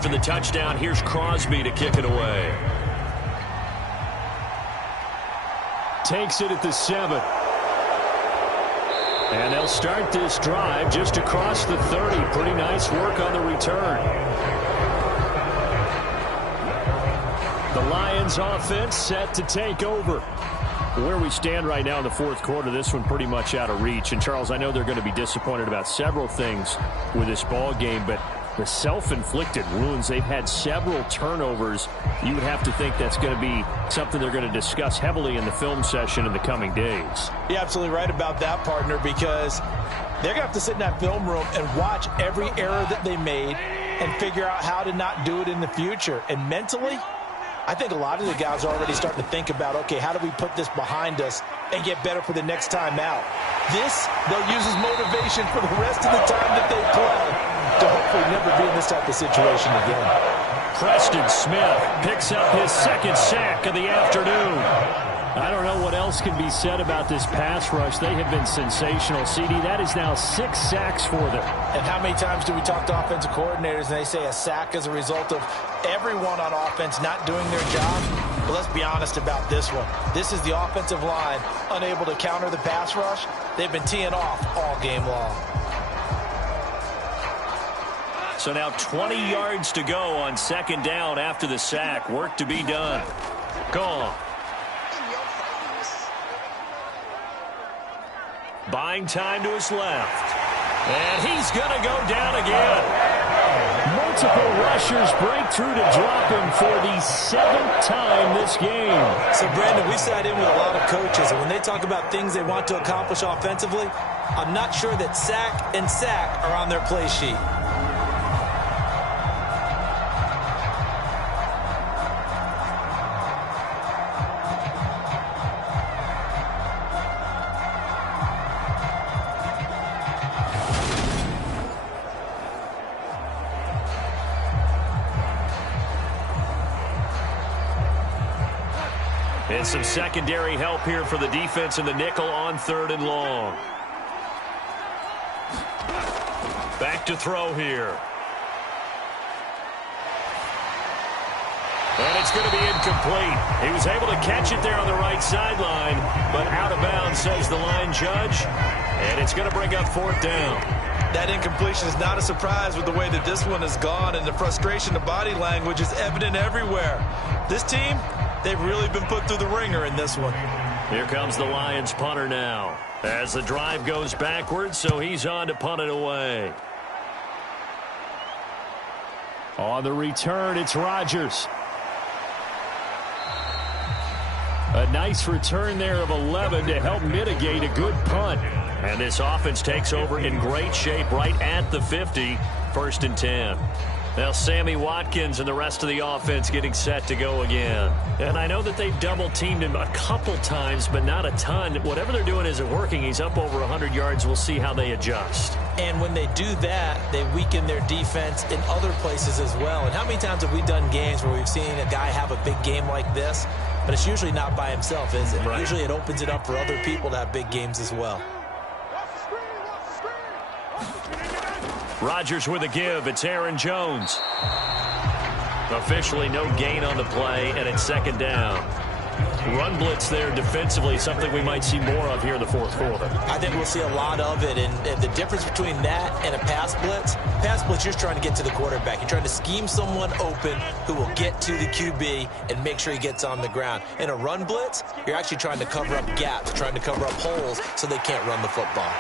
after the touchdown. Here's Crosby to kick it away. Takes it at the 7. And they'll start this drive just across the 30. Pretty nice work on the return. The Lions offense set to take over. Where we stand right now in the fourth quarter, this one pretty much out of reach. And, Charles, I know they're going to be disappointed about several things with this ball game, but the self-inflicted wounds, they've had several turnovers. You would have to think that's going to be something they're going to discuss heavily in the film session in the coming days. You're absolutely right about that, partner, because they're going to have to sit in that film room and watch every error that they made and figure out how to not do it in the future. And mentally, I think a lot of the guys are already starting to think about, okay, how do we put this behind us and get better for the next time out? This, they'll use as motivation for the rest of the time that they play to hopefully never be in this type of situation again. Preston Smith picks up his second sack of the afternoon. I don't know what else can be said about this pass rush. They have been sensational. CD, that is now 6 sacks for them. And how many times do we talk to offensive coordinators and they say a sack is a result of everyone on offense not doing their job? Well, let's be honest about this one. This is the offensive line unable to counter the pass rush. They've been teeing off all game long. So now 20 yards to go on second down after the sack. Work to be done. Gone. Buying time to his left. And he's going to go down again. Multiple rushers break through to drop him for the 7th time this game. So, Brandon, we sat in with a lot of coaches, and when they talk about things they want to accomplish offensively, I'm not sure that sack and sack are on their play sheet. And some secondary help here for the defense in the nickel on 3rd and long. Back to throw here. And it's going to be incomplete. He was able to catch it there on the right sideline, but out of bounds, says the line judge. And it's going to bring up 4th down. That incompletion is not a surprise with the way that this one has gone, and the frustration, the body language is evident everywhere. This team, they've really been put through the ringer in this one. Here comes the Lions punter now. As the drive goes backwards, so he's on to punt it away. On the return, it's Rodgers. A nice return there of 11 to help mitigate a good punt. And this offense takes over in great shape right at the 50, 1st and 10. Now Sammy Watkins and the rest of the offense getting set to go again. And I know that they've double-teamed him a couple times, but not a ton. Whatever they're doing isn't working. He's up over 100 yards. We'll see how they adjust. And when they do that, they weaken their defense in other places as well. And how many times have we done games where we've seen a guy have a big game like this, but it's usually not by himself, is it? Right. Usually it opens it up for other people to have big games as well. Rodgers with a give. It's Aaron Jones. Officially no gain on the play, and it's 2nd down. Run blitz there defensively, something we might see more of here in the 4th quarter. I think we'll see a lot of it, and the difference between that and a pass blitz, you're just trying to get to the quarterback. You're trying to scheme someone open who will get to the QB and make sure he gets on the ground. In a run blitz, you're actually trying to cover up gaps, trying to cover up holes so they can't run the football.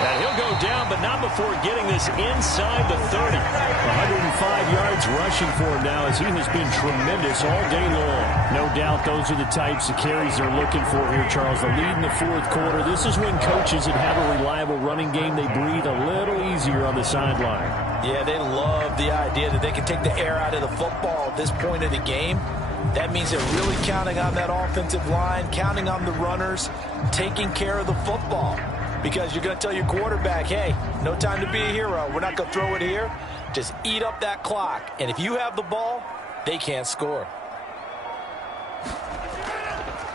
And he'll go down, but not before getting this inside the 30. 105 yards rushing for him now, as he has been tremendous all day long. No doubt those are the types of carries they're looking for here, Charles. The lead in the 4th quarter. This is when coaches that have a reliable running game, they breathe a little easier on the sideline. Yeah, they love the idea that they can take the air out of the football at this point of the game. That means they're really counting on that offensive line, counting on the runners, taking care of the football. Because you're going to tell your quarterback, hey, no time to be a hero. We're not going to throw it here. Just eat up that clock. And if you have the ball, they can't score.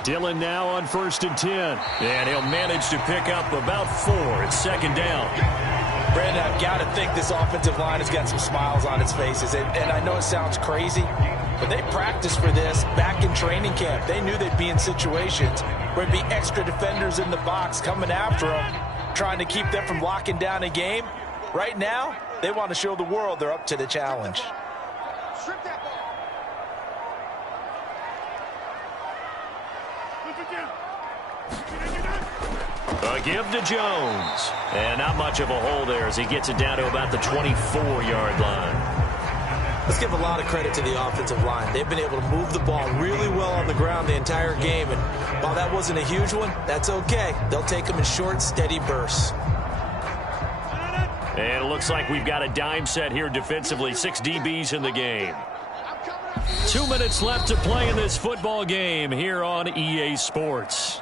Dillon now on 1st and 10. And he'll manage to pick up about 4. It's 2nd down. Brandon, I've got to think this offensive line has got some smiles on its faces. And I know it sounds crazy, but they practiced for this back in training camp. They knew they'd be in situations where there'd be extra defenders in the box coming after them, trying to keep them from locking down a game. Right now, they want to show the world they're up to the challenge. A give to Jones. And not much of a hole there as he gets it down to about the 24-yard line. Let's give a lot of credit to the offensive line. They've been able to move the ball really well on the ground the entire game. And while that wasn't a huge one, that's okay. They'll take them in short, steady bursts. And it looks like we've got a dime set here defensively. 6 DBs in the game. 2 minutes left to play in this football game here on EA Sports.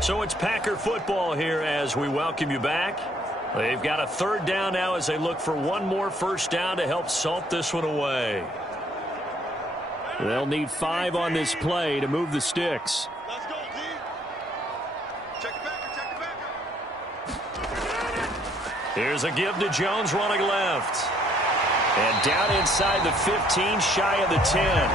So it's Packer football here as we welcome you back. They've got a 3rd down now as they look for one more first down to help salt this one away. They'll need 5 on this play to move the sticks. Let's go, D. Check it back, check it back. Here's a give to Jones running left. And down inside the 15, shy of the 10.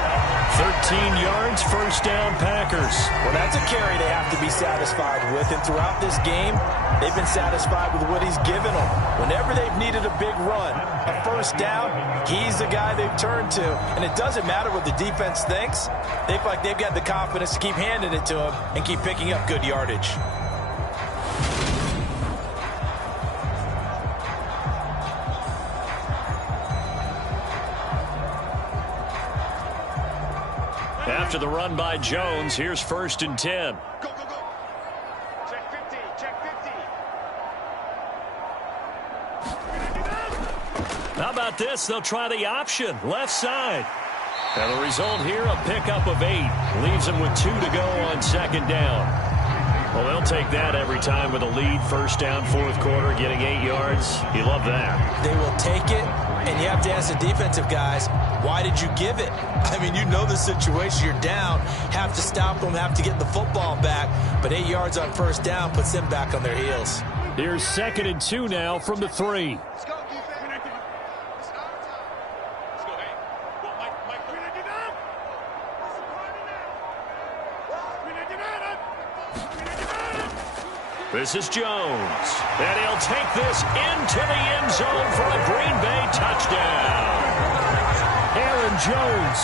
13 yards, first down, Packers. Well, that's a carry they have to be satisfied with. And throughout this game, they've been satisfied with what he's given them. Whenever they've needed a big run, a first down, he's the guy they've turned to. And it doesn't matter what the defense thinks. They feel like they've got the confidence to keep handing it to him and keep picking up good yardage. After the run by Jones, here's 1st and 10. Go, go, go. Check 50, check 50. How about this? They'll try the option, left side. And the result here, a pickup of 8. Leaves them with 2 to go on 2nd down. Well, they'll take that every time with a lead. First down, 4th quarter, getting 8 yards. You love that. They will take it, and you have to ask the defensive guys, why did you give it? I mean, you know the situation. You're down, have to stop them, have to get the football back. But 8 yards on first down puts them back on their heels. Here's 2nd and 2 now from the 3. Let's go, defense. Let's go, hey. Well, Mike, This is Jones. And he'll take this into the end zone for a Green Bay touchdown. Aaron Jones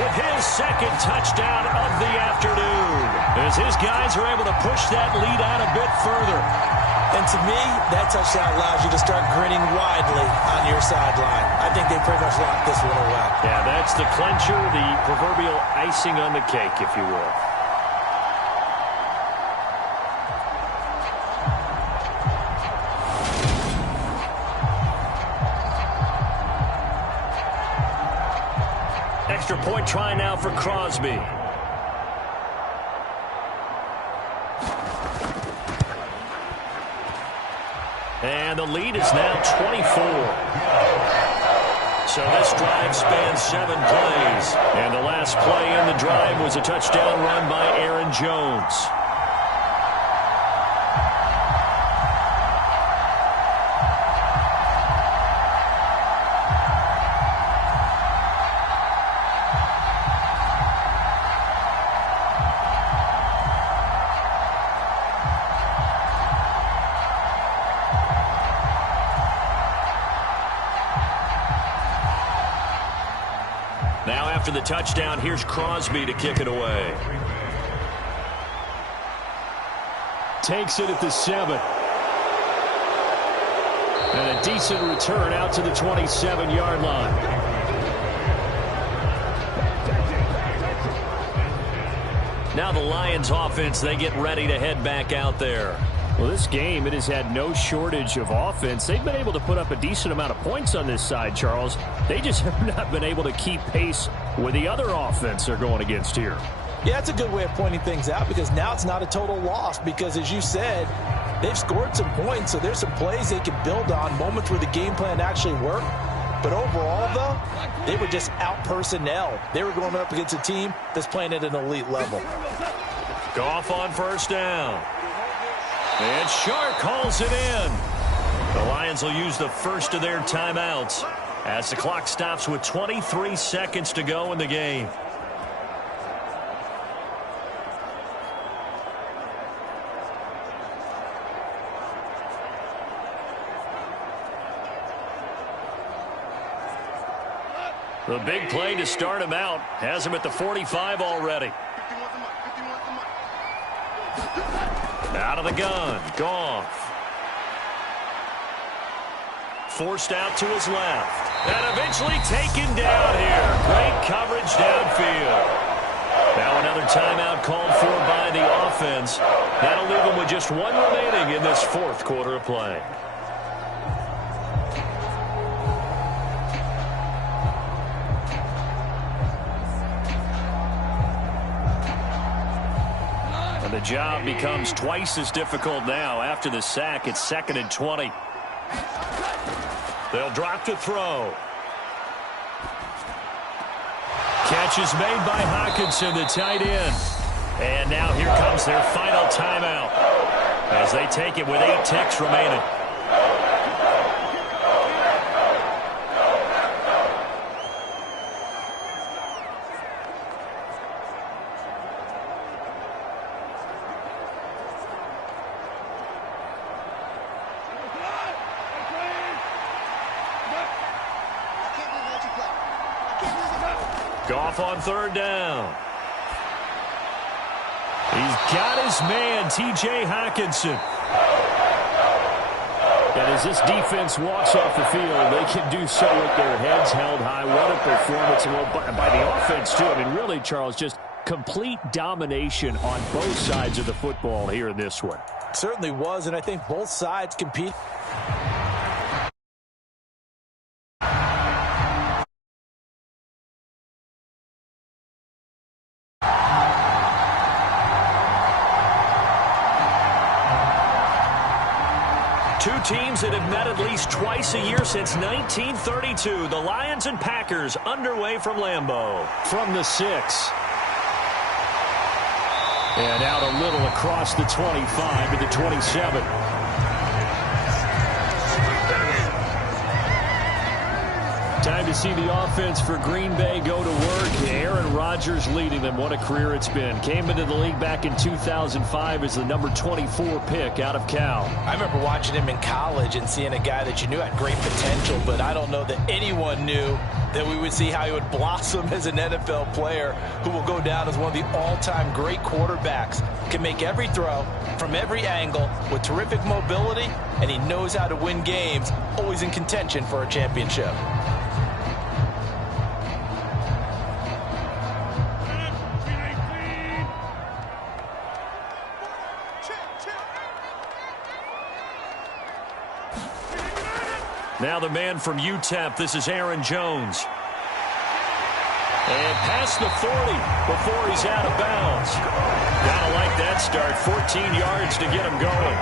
with his 2nd touchdown of the afternoon, as his guys are able to push that lead out a bit further. And to me, that touchdown allows you to start grinning widely on your sideline. I think they pretty much locked this one away. Yeah, that's the clincher, the proverbial icing on the cake, if you will. Extra point try now for Crosby. And the lead is now 24. So this drive spans 7 plays. And the last play in the drive was a touchdown run by Aaron Jones. Now after the touchdown, here's Crosby to kick it away. Takes it at the 7. And a decent return out to the 27-yard line. Now the Lions offense, they get ready to head back out there. Well, this game, it has had no shortage of offense. They've been able to put up a decent amount of points on this side, Charles. They just have not been able to keep pace with the other offense they're going against here. Yeah, that's a good way of pointing things out, because now it's not a total loss, because as you said, they've scored some points, so there's some plays they can build on, moments where the game plan actually worked. But overall, though, they were just out-personnel. They were going up against a team that's playing at an elite level. Goff on first down. And Shark calls it in. The Lions will use the first of their timeouts as the clock stops with 23 seconds to go in the game. The big play to start him out has him at the 45 already. Out of the gun, Goff. Forced out to his left. And eventually taken down here. Great coverage downfield. Now another timeout called for by the offense. That'll leave them with just one remaining in this fourth quarter of play. The job becomes twice as difficult now after the sack. It's 2nd and 20. They'll drop to throw. Catch is made by Hockenson, the tight end. And now here comes their final timeout as they take it with 8 ticks remaining. Goff on 3rd down. He's got his man, T.J. Hockenson. And as this defense walks off the field, they can do so with their heads held high. What a performance by the offense, too. I mean, really, Charles, just complete domination on both sides of the football here in this one. It certainly was, and I think both sides compete. Two teams that have met at least twice a year since 1932. The Lions and Packers underway from Lambeau. From the 6. And out a little across the 25 to the 27. Time to see the offense for Green Bay go to work. Aaron Rodgers leading them. What a career it's been. Came into the league back in 2005 as the number 24 pick out of Cal. I remember watching him in college and seeing a guy that you knew had great potential, but I don't know that anyone knew that we would see how he would blossom as an NFL player who will go down as one of the all-time great quarterbacks. Can make every throw from every angle with terrific mobility, and he knows how to win games, always in contention for a championship. Now the man from UTEP, this is Aaron Jones. And past the 40 before he's out of bounds. Gotta like that start. 14 yards to get him going.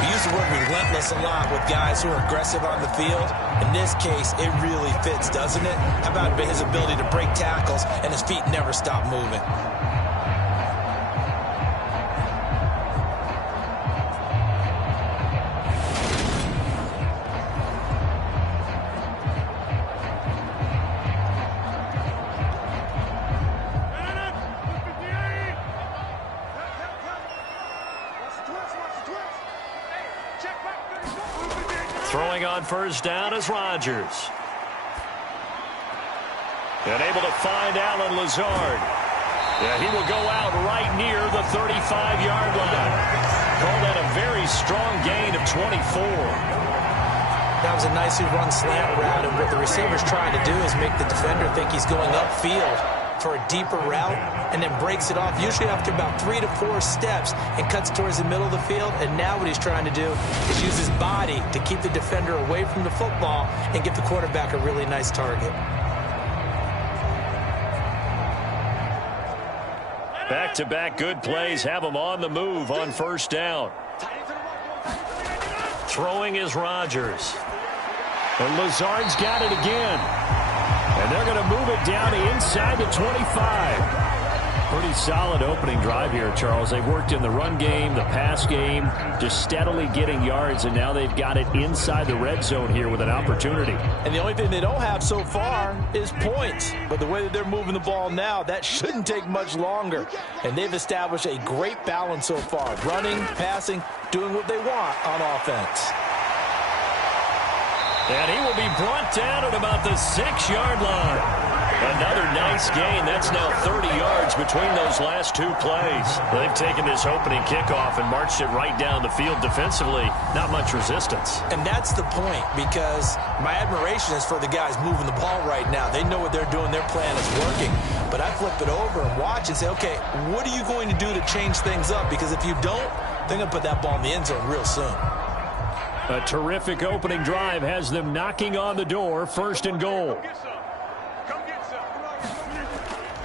We use the word relentless a lot with guys who are aggressive on the field. In this case, it really fits, doesn't it? How about his ability to break tackles and his feet never stop moving? Throwing on 1st down is Rodgers. And able to find Alan Lazard. Yeah, he will go out right near the 35-yard line. Call that a very strong gain of 24. That was a nicely run slant route, and what the receiver's trying to do is make the defender think he's going upfield for a deeper route, and then breaks it off, usually after about 3 to 4 steps, and cuts towards the middle of the field. And now what he's trying to do is use his body to keep the defender away from the football and give the quarterback a really nice target. Back-to-back good plays have him on the move on 1st down. Throwing is Rodgers. And Lazard's got it again. And they're going to move it down to inside the 25. Pretty solid opening drive here, Charles. They've worked in the run game, the pass game, just steadily getting yards, and now they've got it inside the red zone here with an opportunity. And the only thing they don't have so far is points. But the way that they're moving the ball now, that shouldn't take much longer. And they've established a great balance so far. Running, passing, doing what they want on offense. And he will be brought down at about the 6-yard line. Another nice gain. That's now 30 yards between those last two plays. They've taken this opening kickoff and marched it right down the field defensively. Not much resistance. And that's the point, because my admiration is for the guys moving the ball right now. They know what they're doing. Their plan is working. But I flip it over and watch and say, okay, what are you going to do to change things up? Because if you don't, they're going to put that ball in the end zone real soon. A terrific opening drive has them knocking on the door. 1st and goal.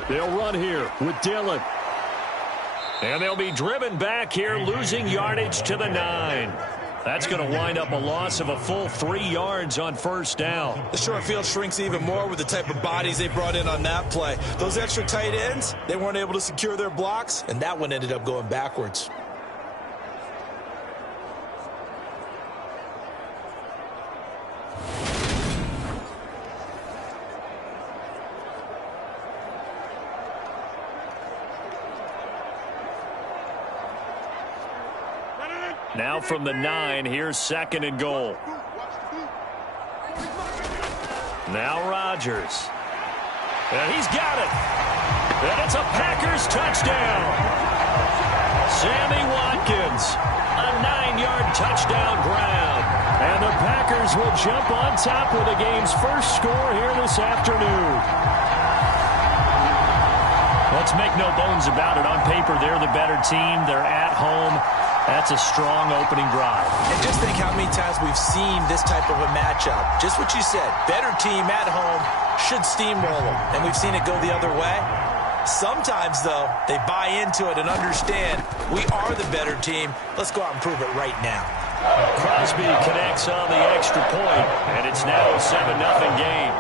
They'll run here with Dillon. And they'll be driven back here, losing yardage to the 9. That's going to wind up a loss of a full 3 yards on 1st down. The short field shrinks even more with the type of bodies they brought in on that play. Those extra tight ends, they weren't able to secure their blocks, and that one ended up going backwards. Now from the 9, here's 2nd and goal. Now Rodgers. And he's got it. And it's a Packers touchdown. Sammy Watkins, a 9-yard touchdown grab. And the Packers will jump on top with the game's first score here this afternoon. Let's make no bones about it. On paper, they're the better team. They're at home. That's a strong opening drive. And just think how many times we've seen this type of a matchup. Just what you said, better team at home should steamroll them. And we've seen it go the other way. Sometimes, though, they buy into it and understand we are the better team. Let's go out and prove it right now. Crosby connects on the extra point, and it's now a 7-0 game.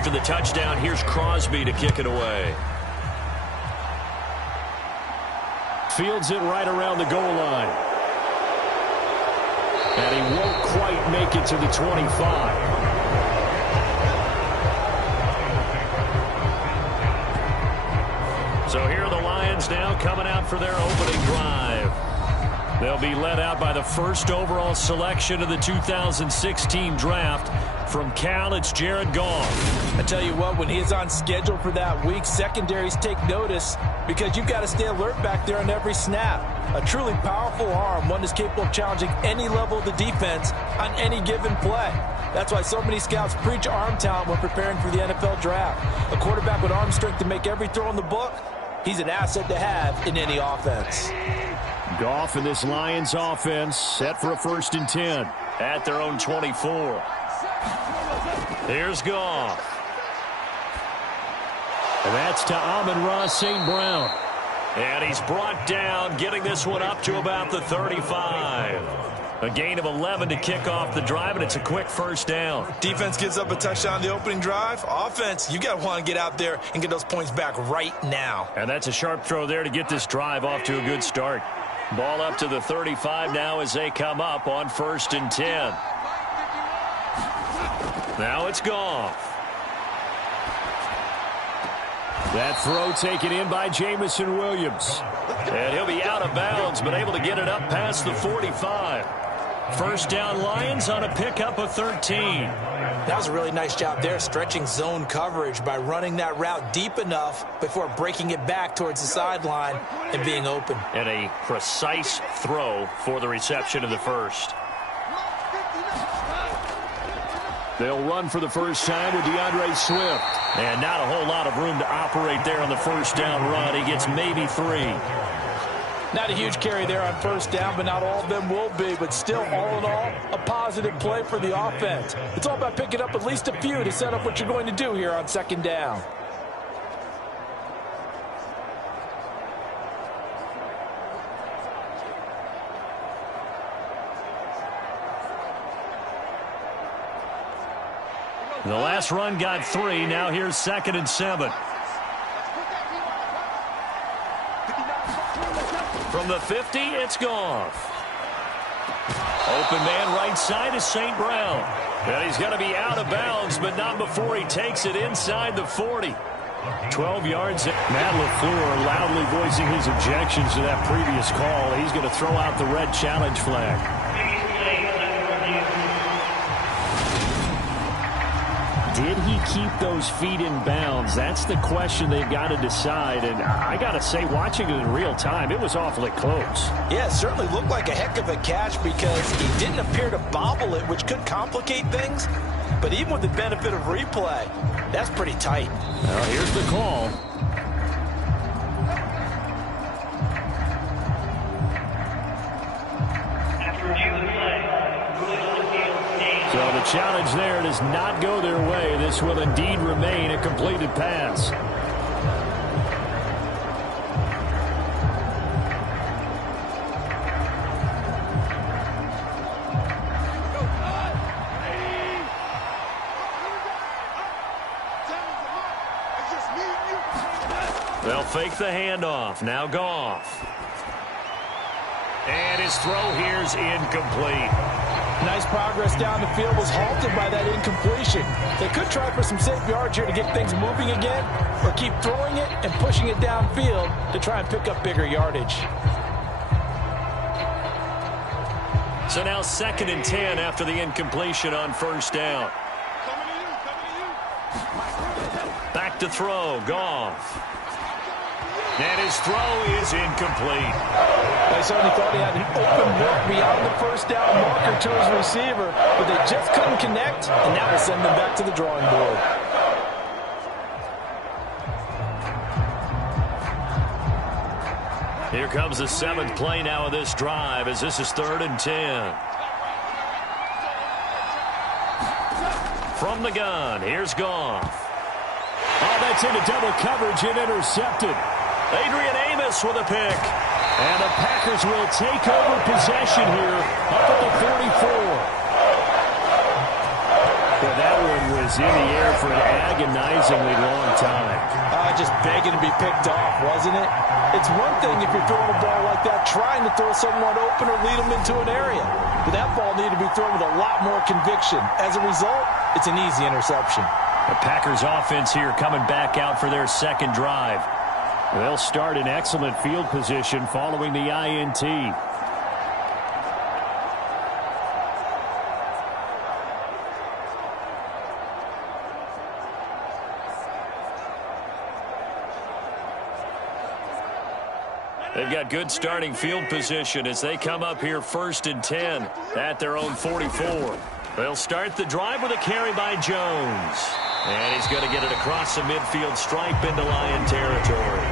After the touchdown, here's Crosby to kick it away. Fields it right around the goal line. And he won't quite make it to the 25. So here are the Lions now coming out for their opening drive. They'll be led out by the first overall selection of the 2016 draft. From Cal, it's Jared Goff. I tell you what, when he is on schedule for that week, secondaries take notice because you've got to stay alert back there on every snap. A truly powerful arm, one that's capable of challenging any level of the defense on any given play. That's why so many scouts preach arm talent when preparing for the NFL draft. A quarterback with arm strength to make every throw in the book, he's an asset to have in any offense. Goff in this Lions offense set for a 1st and 10 at their own 24. Here's Goff. And that's to Amon-Ra St. Brown. And he's brought down, getting this one up to about the 35. A gain of 11 to kick off the drive, and it's a quick 1st down. Defense gives up a touchdown on the opening drive. Offense, you got to want to get out there and get those points back right now. And that's a sharp throw there to get this drive off to a good start. Ball up to the 35 now as they come up on 1st and 10. Now it's Goff. That throw taken in by Jameson Williams. And he'll be out of bounds, but able to get it up past the 45. 1st down Lions on a pickup of 13. That was a really nice job there, stretching zone coverage by running that route deep enough before breaking it back towards the sideline and being open. And a precise throw for the reception of the 1st. They'll run for the first time with DeAndre Swift. And not a whole lot of room to operate there on the first down run. He gets maybe 3. Not a huge carry there on first down, but not all of them will be. But still, all in all, a positive play for the offense. It's all about picking up at least a few to set up what you're going to do here on second down. The last run got 3. Now here's 2nd and 7. From the 50, it's Goff. Open man right side is St. Brown. And he's going to be out of bounds, but not before he takes it inside the 40. 12 yards. Matt LaFleur loudly voicing his objections to that previous call. He's going to throw out the red challenge flag. Did he keep those feet in bounds? That's the question they've got to decide. And I got to say, watching it in real time, it was awfully close. Yeah, it certainly looked like a heck of a catch because he didn't appear to bobble it, which could complicate things. But even with the benefit of replay, that's pretty tight. Well, here's the call. So the challenge there does not go their way. This will indeed remain a completed pass. They'll fake the handoff. Now Goff. And his throw here's incomplete. Nice progress down the field, was halted by that incompletion. They could try for some safe yards here to get things moving again, or keep throwing it and pushing it downfield to try and pick up bigger yardage. So now 2nd and 10 after the incompletion on first down. Back to throw, Goff. And his throw is incomplete. They certainly thought he had an open look beyond the first down marker to his receiver, but they just couldn't connect, and that will send them back to the drawing board. Here comes the 7th play now of this drive as this is 3rd and 10. From the gun, here's Goff. Oh, that's into double coverage and intercepted. Adrian Amos with a pick. And the Packers will take over possession here up at the 44. Well, that one was in the air for an agonizingly long time. Just begging to be picked off, wasn't it? It's one thing if you're throwing a ball like that, trying to throw someone open or lead them into an area. But that ball needed to be thrown with a lot more conviction. As a result, it's an easy interception. The Packers offense here coming back out for their 2nd drive. They'll start in excellent field position following the INT. They've got good starting field position as they come up here 1st and 10 at their own 44. They'll start the drive with a carry by Jones. And he's going to get it across the midfield stripe into Lion territory.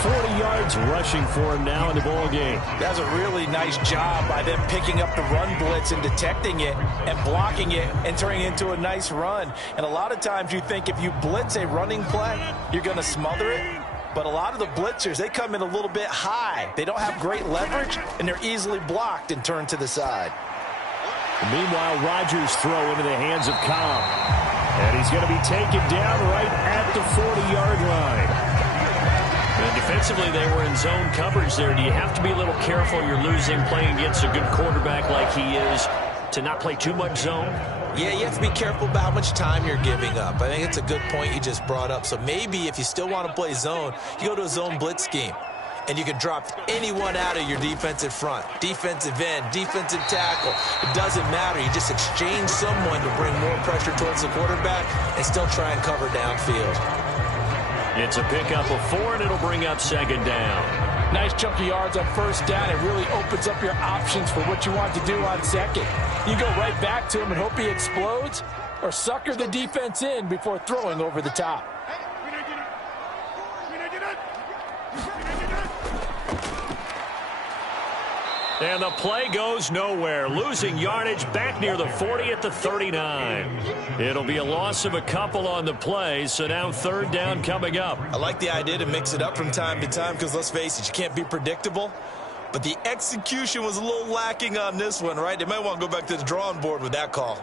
40 yards rushing for him now in the ball game. That's a really nice job by them picking up the run blitz and detecting it and blocking it and turning it into a nice run. And a lot of times you think if you blitz a running play, you're going to smother it. But a lot of the blitzers, they come in a little bit high. They don't have great leverage, and they're easily blocked and turned to the side. Meanwhile, Rodgers' throw into the hands of Cobb. And he's going to be taken down right at the 40-yard line. And defensively, they were in zone coverage there. Do you have to be a little careful? You're losing playing against a good quarterback like he is to not play too much zone? Yeah, you have to be careful about how much time you're giving up. I think it's a good point you just brought up. So maybe if you still want to play zone, you go to a zone blitz scheme. And you can drop anyone out of your defensive front. Defensive end, defensive tackle. It doesn't matter. You just exchange someone to bring more pressure towards the quarterback and still try and cover downfield. It's a pickup of 4, and it'll bring up 2nd down. Nice chunk of yards on first down. It really opens up your options for what you want to do on 2nd. You go right back to him and hope he explodes, or sucker the defense in before throwing over the top. And the play goes nowhere, losing yardage back near the 40 at the 39. It'll be a loss of a couple on the play, so now third down coming up. I like the idea to mix it up from time to time because, let's face it, you can't be predictable. But the execution was a little lacking on this one, right? They might want to go back to the drawing board with that call.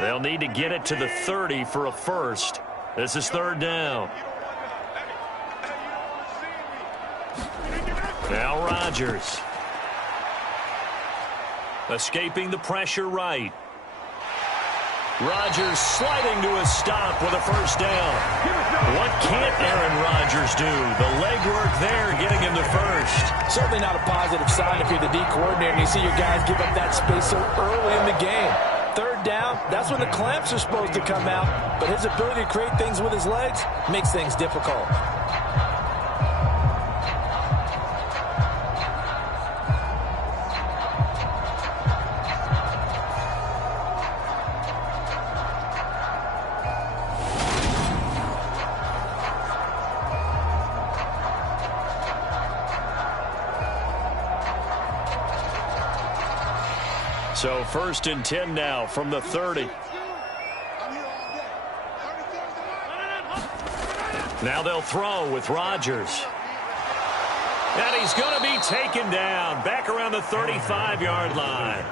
They'll need to get it to the 30 for a first. This is third down. Now Rodgers. Escaping the pressure right. Rodgers sliding to a stop with a first down. What can't Aaron Rodgers do? The legwork there getting him the first. Certainly not a positive sign if you're the D coordinator and you see your guys give up that space so early in the game. Third down, that's when the clamps are supposed to come out. But his ability to create things with his legs makes things difficult. So first and 10 now from the 30. Now they'll throw with Rodgers. And he's going to be taken down back around the 35-yard line.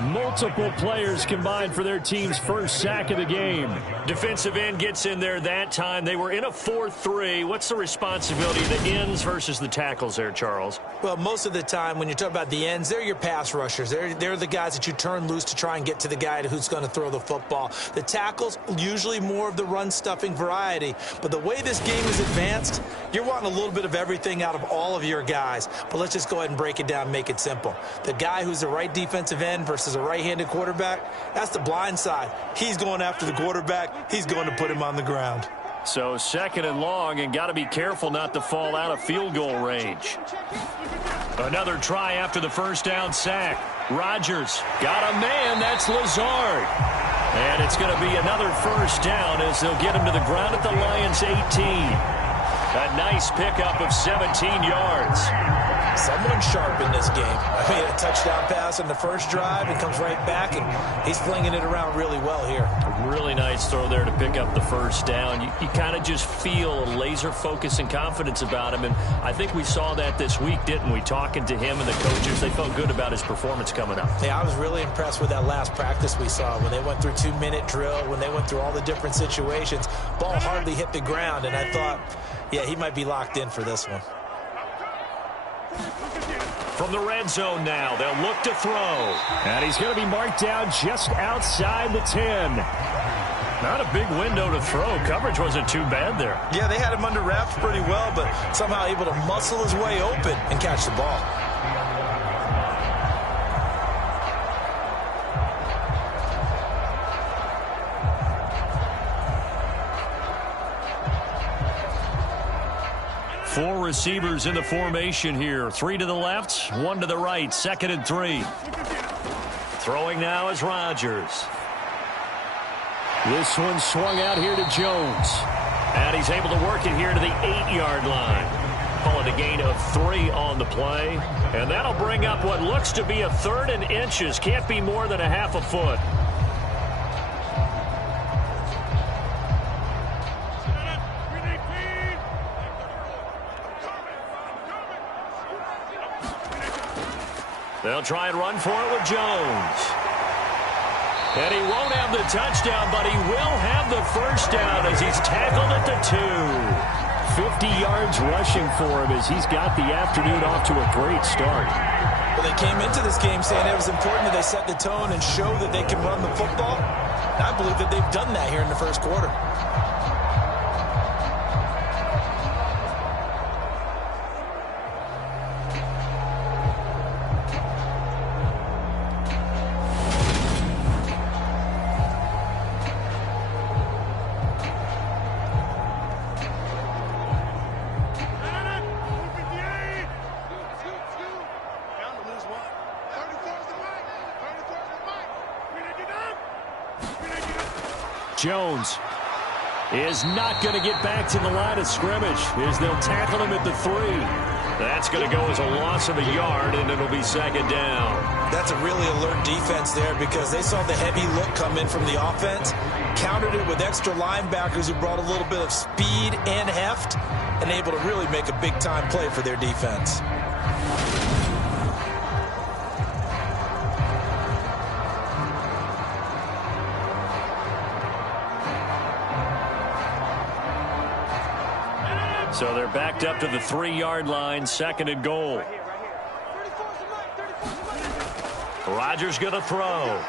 Multiple players combined for their team's first sack of the game. Defensive end gets in there that time. They were in a 4-3. What's the responsibility of the ends versus the tackles there, Charles? Well, most of the time when you talk about the ends, they're your pass rushers. They're the guys that you turn loose to try and get to the guy who's going to throw the football. The tackles, usually more of the run-stuffing variety. But the way this game is advanced, you're wanting a little bit of everything out of all of your guys. But let's just go ahead and break it down and make it simple. The guy who's the right defensive end versus a right-handed quarterback, that's the blind side. He's going after the quarterback. He's going to put him on the ground. So second and long, and got to be careful not to fall out of field goal range. Another try after the first down sack. Rodgers got a man. That's Lazard. And it's going to be another first down as they'll get him to the ground at the Lions' 18. A nice pickup of 17 yards. Someone sharp in this game. I mean, a touchdown pass in the first drive and comes right back, and he's flinging it around really well here. A really nice throw there to pick up the first down. You kind of just feel a laser focus and confidence about him, and I think we saw that this week, didn't we? Talking to him and the coaches, they felt good about his performance coming up. Yeah, I was really impressed with that last practice we saw when they went through 2-minute drill, when they went through all the different situations. Ball hardly hit the ground, and I thought, yeah, he might be locked in for this one. From the red zone now, they'll look to throw. And he's going to be marked down just outside the 10. Not a big window to throw. Coverage wasn't too bad there. Yeah, they had him under wraps pretty well, but somehow able to muscle his way open and catch the ball. Four receivers in the formation here. 3 to the left, 1 to the right. Second and 3. Throwing now is Rodgers. This one swung out here to Jones. And he's able to work it here to the 8-yard line. Call it a gain of 3 on the play. And that'll bring up what looks to be a 3rd and inches. Can't be more than a half a foot. They'll try and run for it with Jones. And he won't have the touchdown, but he will have the first down as he's tackled at the 2. 50 yards rushing for him as he's got the afternoon off to a great start. Well, they came into this game saying it was important that they set the tone and show that they can run the football. And I believe that they've done that here in the first quarter. Jones is not going to get back to the line of scrimmage as they'll tackle him at the 3. That's going to go as a loss of a yard, and it'll be second down. That's a really alert defense there because they saw the heavy look come in from the offense, countered it with extra linebackers who brought a little bit of speed and heft, and able to really make a big-time play for their defense. So they're backed up to the 3-yard line, second and goal. Rodgers going to throw.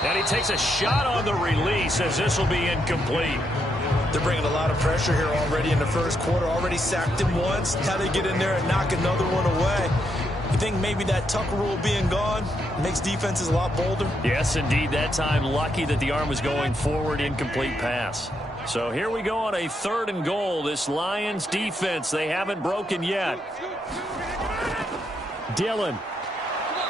And he takes a shot on the release as this will be incomplete. They're bringing a lot of pressure here already in the first quarter. Already sacked him once. Now they get in there and knock another one away. You think maybe that tuck rule being gone makes defenses a lot bolder? Yes, indeed. That time lucky that the arm was going forward, incomplete pass. So here we go on a 3rd and goal. This Lions defense, they haven't broken yet. Dillon.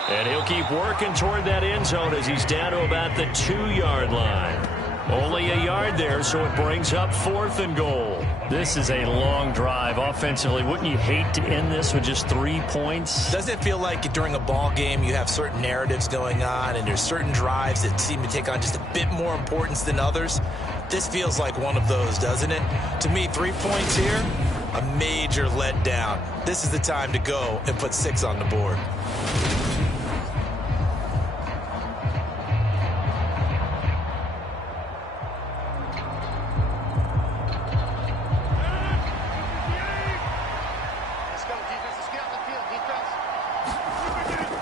And he'll keep working toward that end zone as he's down to about the 2-yard line. Only a yard there, so it brings up 4th and goal. This is a long drive offensively. Wouldn't you hate to end this with just 3 points? Doesn't it feel like during a ball game you have certain narratives going on and there's certain drives that seem to take on just a bit more importance than others? This feels like one of those, doesn't it? To me, 3 points here, a major letdown. This is the time to go and put 6 on the board.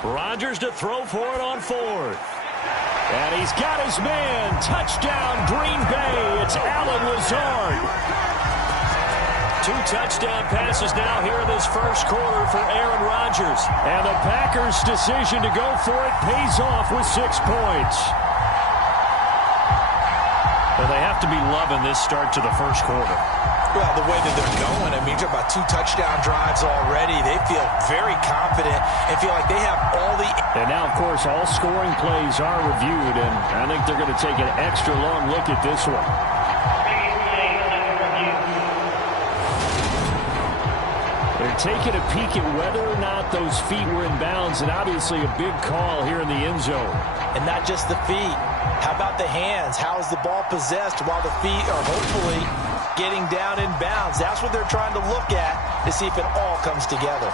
Rodgers to throw for it on 4th. And he's got his man. Touchdown, Green Bay. It's Allen Lazard. 2 touchdown passes now here in this first quarter for Aaron Rodgers. And the Packers' decision to go for it pays off with 6 points. Well, they have to be loving this start to the first quarter. Well, the way that they're going, I mean, you're talking about 2 touchdown drives already. They feel very confident and feel like they have all the... And now, of course, all scoring plays are reviewed, and I think they're going to take an extra long look at this one. They're taking a peek at whether or not those feet were in bounds, and obviously a big call here in the end zone. And not just the feet. How about the hands? How is the ball possessed while the feet are hopefully getting down in bounds? That's what they're trying to look at to see if it all comes together.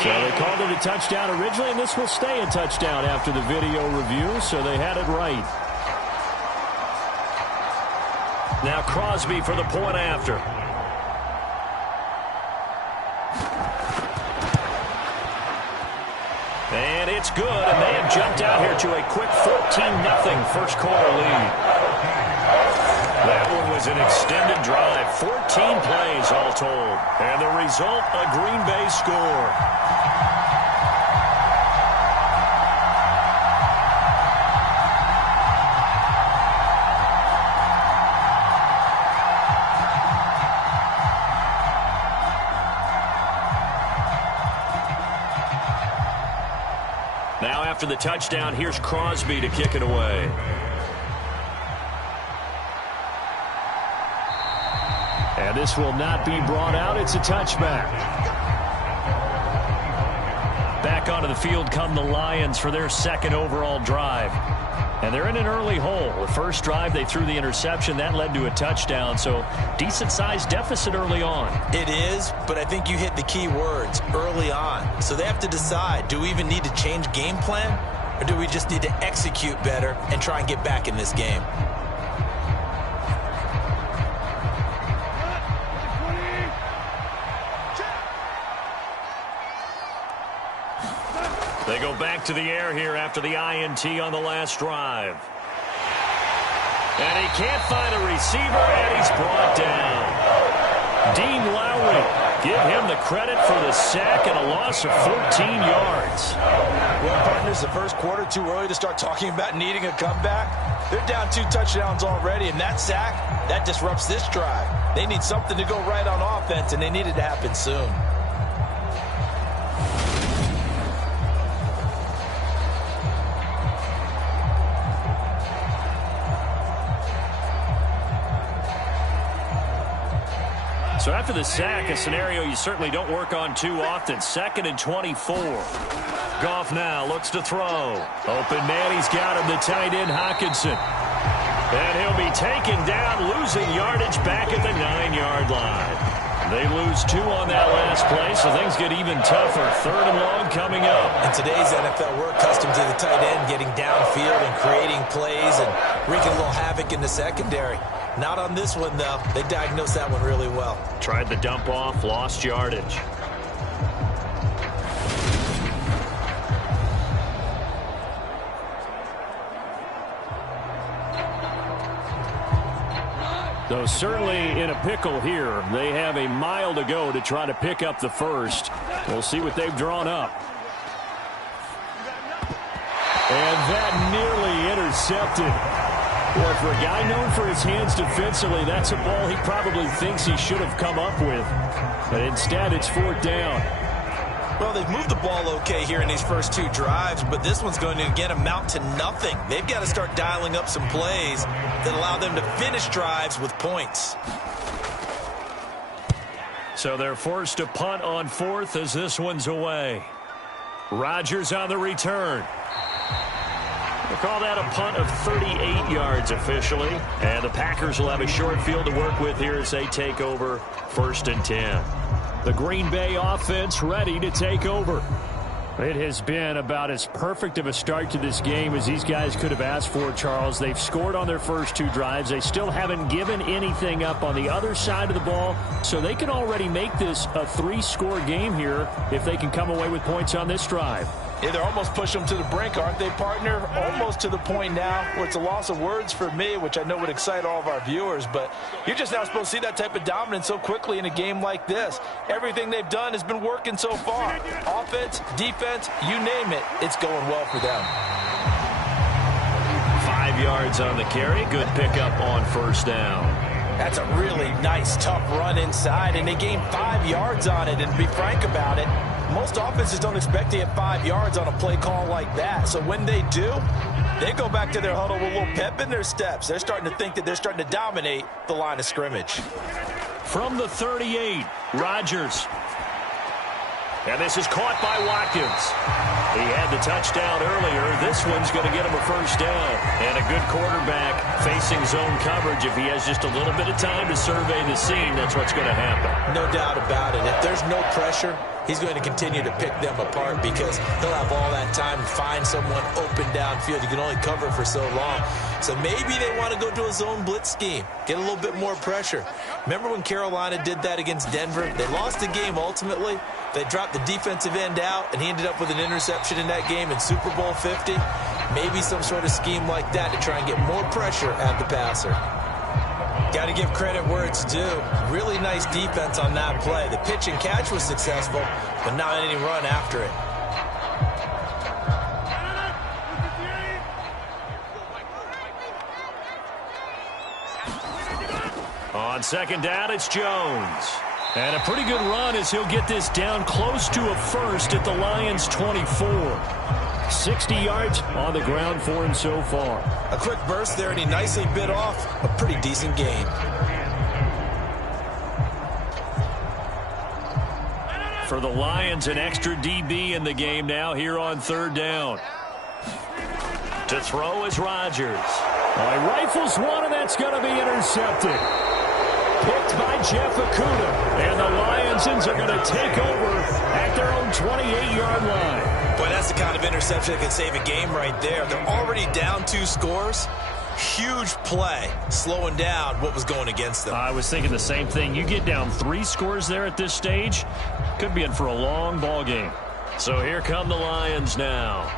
So they called it a touchdown originally, and this will stay a touchdown after the video review, so they had it right. Now Crosby for the point after. And it's good, and they have jumped out here to a quick 14-0 first quarter lead. That one was an extended drive, 14 plays all told. And the result, a Green Bay score. Now after the touchdown, here's Crosby to kick it away. And this will not be brought out. It's a touchback. Back onto the field come the Lions for their second overall drive. And they're in an early hole. The first drive, they threw the interception. That led to a touchdown. So decent-sized deficit early on. It is, but I think you hit the key words, early on. So they have to decide, do we even need to change game plan? Or do we just need to execute better and try and get back in this game? They go back to the air here after the INT on the last drive. And he can't find a receiver, and he's brought down. Dean Lowry, give him the credit for the sack and a loss of 14 yards. Well, partners, the first quarter, too early to start talking about needing a comeback. They're down 2 touchdowns already, and that sack, that disrupts this drive. They need something to go right on offense, and they need it to happen soon. So after the sack, a scenario you certainly don't work on too often. 2nd and 24. Goff now looks to throw. Open man, he's got him, the tight end Hockenson. And he'll be taken down, losing yardage back at the 9-yard line. They lose 2 on that last play, so things get even tougher. 3rd and long coming up. In today's NFL, we're accustomed to the tight end getting downfield and creating plays and wreaking a little havoc in the secondary. Not on this one, though. They diagnosed that one really well. Tried the dump off, lost yardage. Though certainly in a pickle here. They have a mile to go to try to pick up the first. We'll see what they've drawn up. And that nearly intercepted. Boy, for a guy known for his hands defensively, that's a ball he probably thinks he should have come up with. But instead, it's 4th down. Well, they've moved the ball okay here in these first 2 drives, but this one's going to, again, amount to nothing. They've got to start dialing up some plays that allow them to finish drives with points. So they're forced to punt on 4th as this one's away. Rodgers on the return. We'll call that a punt of 38 yards officially. And the Packers will have a short field to work with here as they take over 1st and 10. The Green Bay offense ready to take over. It has been about as perfect of a start to this game as these guys could have asked for, Charles. They've scored on their first 2 drives. They still haven't given anything up on the other side of the ball, so they can already make this a 3-score game here if they can come away with points on this drive. Yeah, they're almost pushing them to the brink, aren't they, partner? Almost to the point now where it's a loss of words for me, which I know would excite all of our viewers, but you're just not supposed to see that type of dominance so quickly in a game like this. Everything they've done has been working so far. Offense, defense, you name it, it's going well for them. 5 yards on the carry. Good pickup on 1st down. That's a really nice, tough run inside, and they gained 5 yards on it, and to be frank about it, most offenses don't expect to get 5 yards on a play call like that. So when they do, they go back to their huddle with a little pep in their steps. They're starting to think that they're starting to dominate the line of scrimmage. From the 38, Rodgers. And this is caught by Watkins. He had the touchdown earlier. This one's going to get him a 1st down. And a good quarterback facing zone coverage. If he has just a little bit of time to survey the scene, that's what's going to happen. No doubt about it. If there's no pressure, he's going to continue to pick them apart because he'll have all that time to find someone open downfield. You can only cover for so long. So maybe they want to go to a zone blitz scheme, get a little bit more pressure. Remember when Carolina did that against Denver? They lost the game ultimately. They dropped the defensive end out, and he ended up with an interception in that game in Super Bowl 50. Maybe some sort of scheme like that to try and get more pressure at the passer. Got to give credit where it's due. Really nice defense on that play. The pitch and catch was successful, but not any run after it. On 2nd down, it's Jones. And a pretty good run as he'll get this down close to a 1st at the Lions' 24. 60 yards on the ground for him so far. A quick burst there, and he nicely bit off a pretty decent gain. For the Lions, an extra DB in the game now here on 3rd down. To throw is Rodgers. Well, he rifles one, and that's going to be intercepted. Picked by Jeff Okudah. And the Lionsons are going to take over at their own 28-yard line. Boy, that's the kind of interception that can save a game right there. They're already down 2 scores. Huge play, slowing down what was going against them. I was thinking the same thing. You get down 3 scores there at this stage, could be in for a long ball game. So here come the Lions now.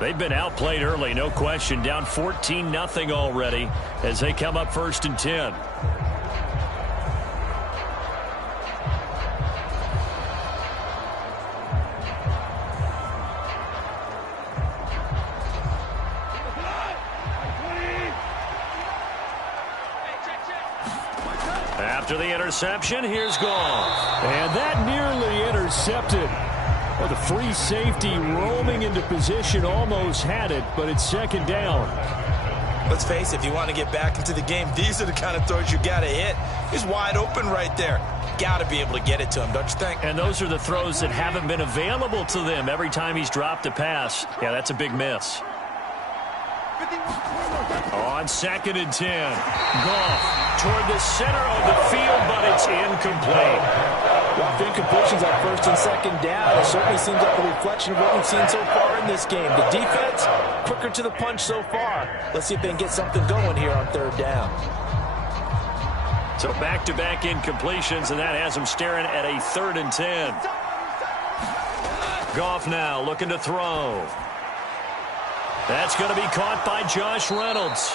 They've been outplayed early, no question. Down 14-0 already as they come up 1st and 10. After the interception, here's Goff. And that nearly intercepted. Well, the free safety roaming into position almost had it, but it's second down. Let's face it, if you want to get back into the game, these are the kind of throws you got to hit. He's wide open right there. Got to be able to get it to him, don't you think? And those are the throws that haven't been available to them every time he's dropped a pass. Yeah, that's a big miss. On 2nd and 10, Goff toward the center of the field, but it's incomplete. Well, if incompletions on 1st and 2nd down, it certainly seems like a reflection of what we've seen so far in this game. The defense, quicker to the punch so far. Let's see if they can get something going here on 3rd down. So back-to-back incompletions, and that has them staring at a 3rd and 10. Goff now looking to throw. That's going to be caught by Josh Reynolds.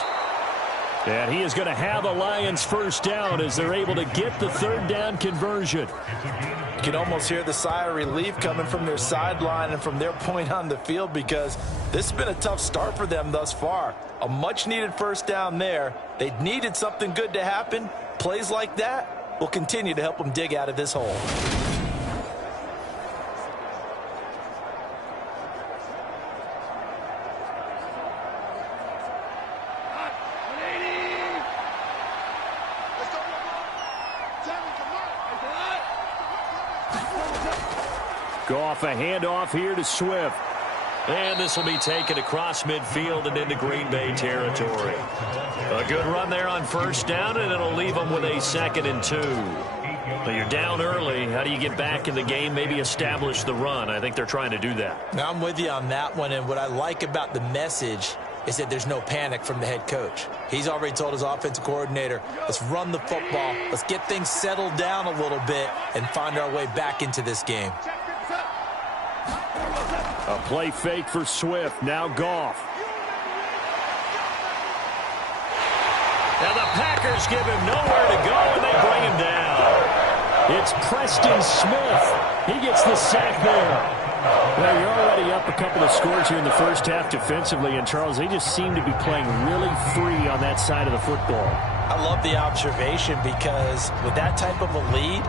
And he is going to have a Lions first down as they're able to get the 3rd down conversion. You can almost hear the sigh of relief coming from their sideline and from their point on the field, because this has been a tough start for them thus far. A much-needed first down there. They needed something good to happen. Plays like that will continue to help them dig out of this hole. Goff, a handoff here to Swift. And this will be taken across midfield and into Green Bay territory. A good run there on 1st down, and it'll leave them with a 2nd and 2. But you're down early. How do you get back in the game, maybe establish the run? I think they're trying to do that. Now, I'm with you on that one, and what I like about the message is that there's no panic from the head coach. He's already told his offensive coordinator, let's run the football, let's get things settled down a little bit and find our way back into this game. A play fake for Swift. Now Goff. Now the Packers give him nowhere to go, and they bring him down. It's Preston Smith. He gets the sack there. Well, you're already up a couple of scores here in the first half defensively, and Charles, they just seem to be playing really free on that side of the football. I love the observation, because with that type of a lead,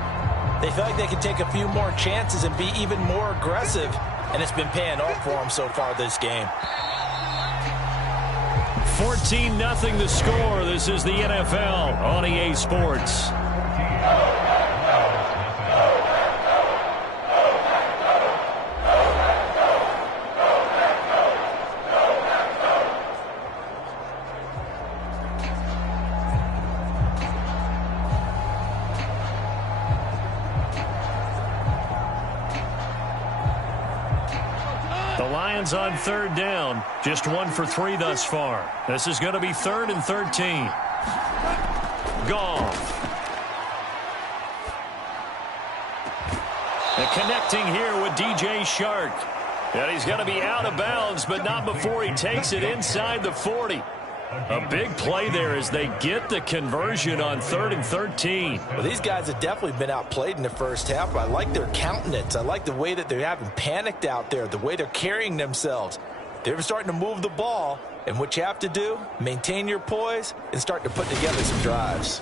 they feel like they can take a few more chances and be even more aggressive, and it's been paying off for them so far this game. 14-0 the score. This is the NFL on EA Sports. On 3rd down, just 1 for 3 thus far. This is going to be 3rd and 13. Goff. And connecting here with DJ Shark. And he's going to be out of bounds, but not before he takes it inside the 40. A big play there as they get the conversion on 3rd and 13. Well, these guys have definitely been outplayed in the first half. I like their countenance. I like the way that they haven't panicked out there, the way they're carrying themselves. They're starting to move the ball, and what you have to do, maintain your poise and start to put together some drives.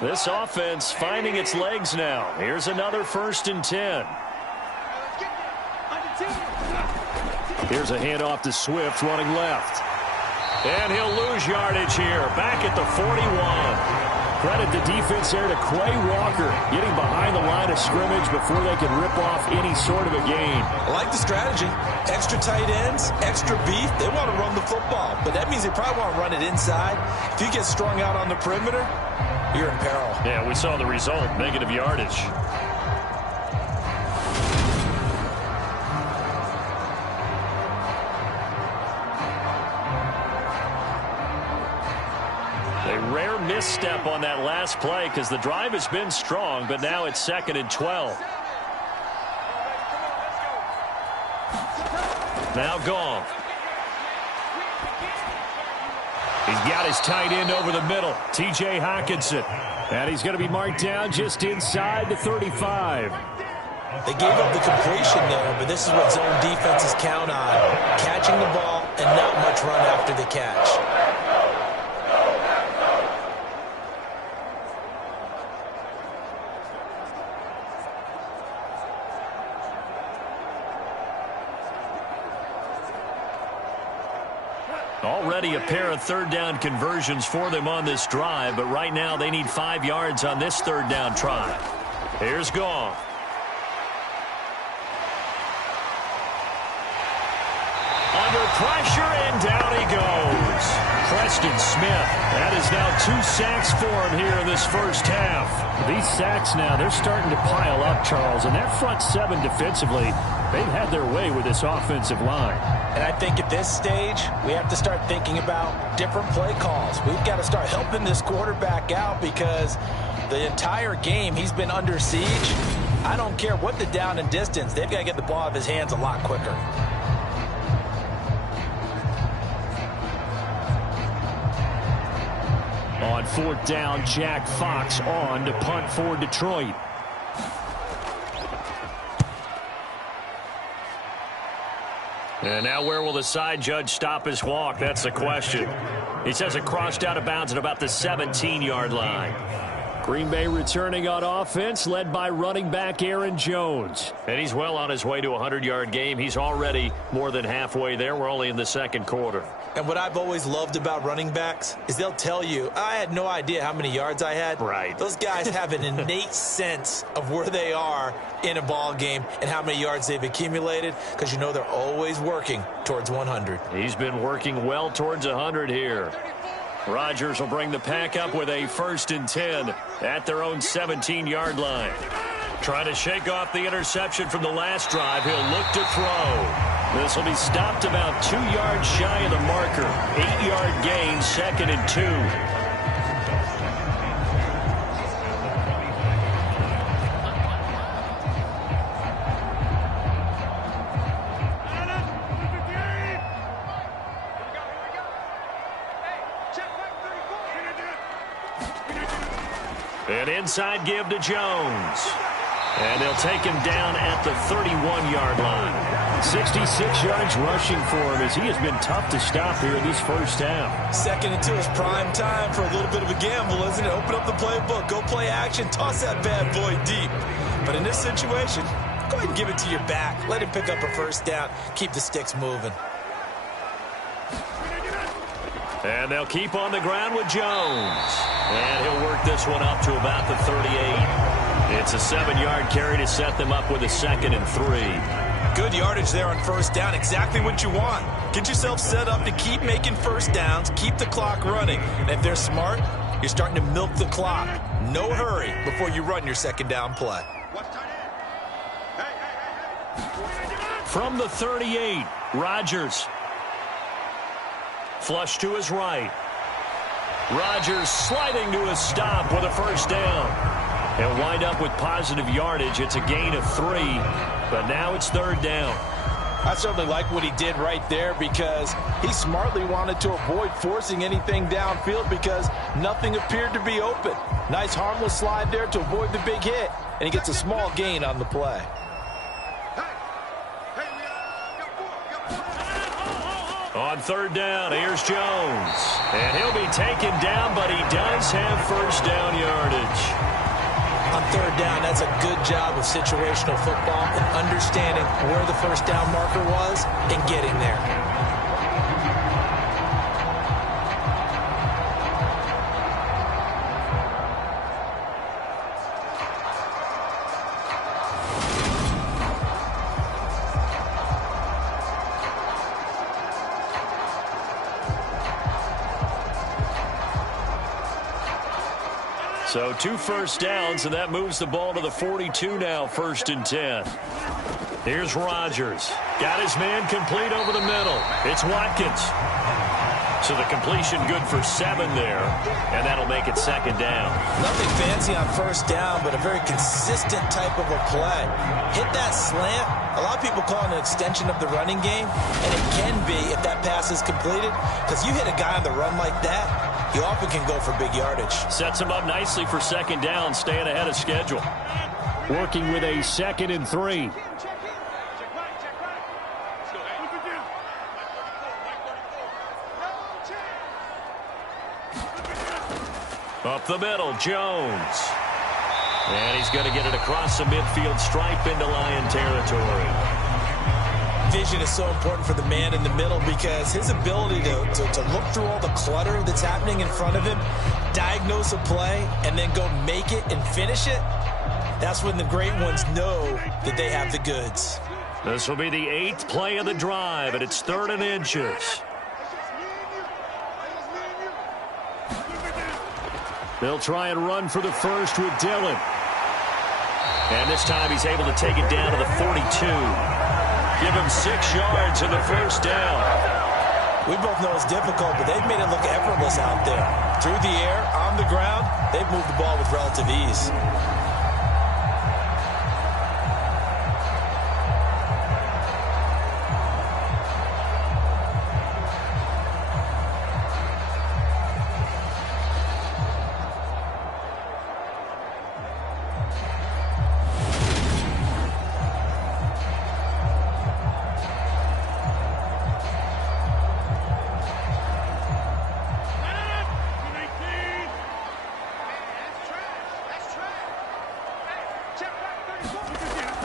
This offense finding its legs now. Here's another 1st and 10. Here's a handoff to Swift running left. And he'll lose yardage here. Back at the 41. Credit the defense there to Quay Walker, getting behind the line of scrimmage before they can rip off any sort of a gain. I like the strategy. Extra tight ends, extra beef. They want to run the football, but that means they probably want to run it inside. If you get strung out on the perimeter, you're in peril. Yeah, we saw the result, negative yardage. A rare misstep on that last play because the drive has been strong, but now it's 2nd and 12. Now Goff. He's got his tight end over the middle, T.J. Hockenson. And he's going to be marked down just inside the 35. They gave up the completion there, but this is what zone defenses count on. Catching the ball, and not much run after the catch. Already a pair of third down conversions for them on this drive, but right now they need 5 yards on this third down try. Here's Goff. Under pressure, and down he goes. Preston Smith. That is now 2 sacks for him here in this first half. These sacks now, they're starting to pile up, Charles, and that front seven defensively, they've had their way with this offensive line. And I think at this stage, we have to start thinking about different play calls. We've got to start helping this quarterback out because the entire game he's been under siege. I don't care what the down and distance, they've got to get the ball out of his hands a lot quicker. On 4th down, Jack Fox on to punt for Detroit. And now where will the side judge stop his walk? That's the question. He says it crossed out of bounds at about the 17-yard line. Green Bay returning on offense, led by running back Aaron Jones. And he's well on his way to a 100-yard game. He's already more than halfway there. We're only in the second quarter. And what I've always loved about running backs is they'll tell you, I had no idea how many yards I had. Right. Those guys have an innate sense of where they are in a ball game and how many yards they've accumulated because you know they're always working towards 100. He's been working well towards 100 here. Rodgers will bring the pack up with a 1st and 10 at their own 17-yard line. Trying to shake off the interception from the last drive. He'll look to throw. This will be stopped about 2 yards shy of the marker. 8-yard gain, 2nd and 2. An inside give to Jones. And they'll take him down at the 31-yard line. 66 yards rushing for him as he has been tough to stop here in this first half. 2nd and 2 is prime time for a little bit of a gamble, isn't it? Open up the playbook, go play action, toss that bad boy deep. But in this situation, go ahead and give it to your back. Let him pick up a 1st down. Keep the sticks moving. And they'll keep on the ground with Jones. And he'll work this one up to about the 38. It's a 7-yard carry to set them up with a 2nd and 3. Good yardage there on 1st down. Exactly what you want. Get yourself set up to keep making 1st downs, keep the clock running. And if they're smart, you're starting to milk the clock. No hurry before you run your 2nd down play. From the 38, Rodgers. Flush to his right. Rodgers sliding to a stop with a 1st down. He'll wind up with positive yardage. It's a gain of 3, but now it's 3rd down. I certainly like what he did right there because he smartly wanted to avoid forcing anything downfield because nothing appeared to be open. Nice harmless slide there to avoid the big hit, and he gets a small gain on the play. On 3rd down, here's Jones. And he'll be taken down, but he does have 1st down yardage. On 3rd down, that's a good job of situational football and understanding where the 1st down marker was and getting there. So 2 1st downs, and that moves the ball to the 42 now, 1st and 10. Here's Rodgers. Got his man complete over the middle. It's Watkins. So the completion good for 7 there, and that'll make it 2nd down. Nothing fancy on 1st down, but a very consistent type of a play. Hit that slant. A lot of people call it an extension of the running game, and it can be if that pass is completed, because you hit a guy on the run like that, you often can go for big yardage. Sets him up nicely for 2nd down, staying ahead of schedule. Working with a 2nd and 3. Up the middle, Jones. And he's going to get it across the midfield stripe into Lion territory. Vision is so important for the man in the middle because his ability to look through all the clutter that's happening in front of him, diagnose a play, and then go make it and finish it, that's when the great ones know that they have the goods. This will be the 8th play of the drive, and it's 3rd and inches. They'll try and run for the first with Dillon. And this time he's able to take it down to the 42. Give him 6 yards in the first down. We both know it's difficult, but they've made it look effortless out there. Through the air, on the ground, they've moved the ball with relative ease.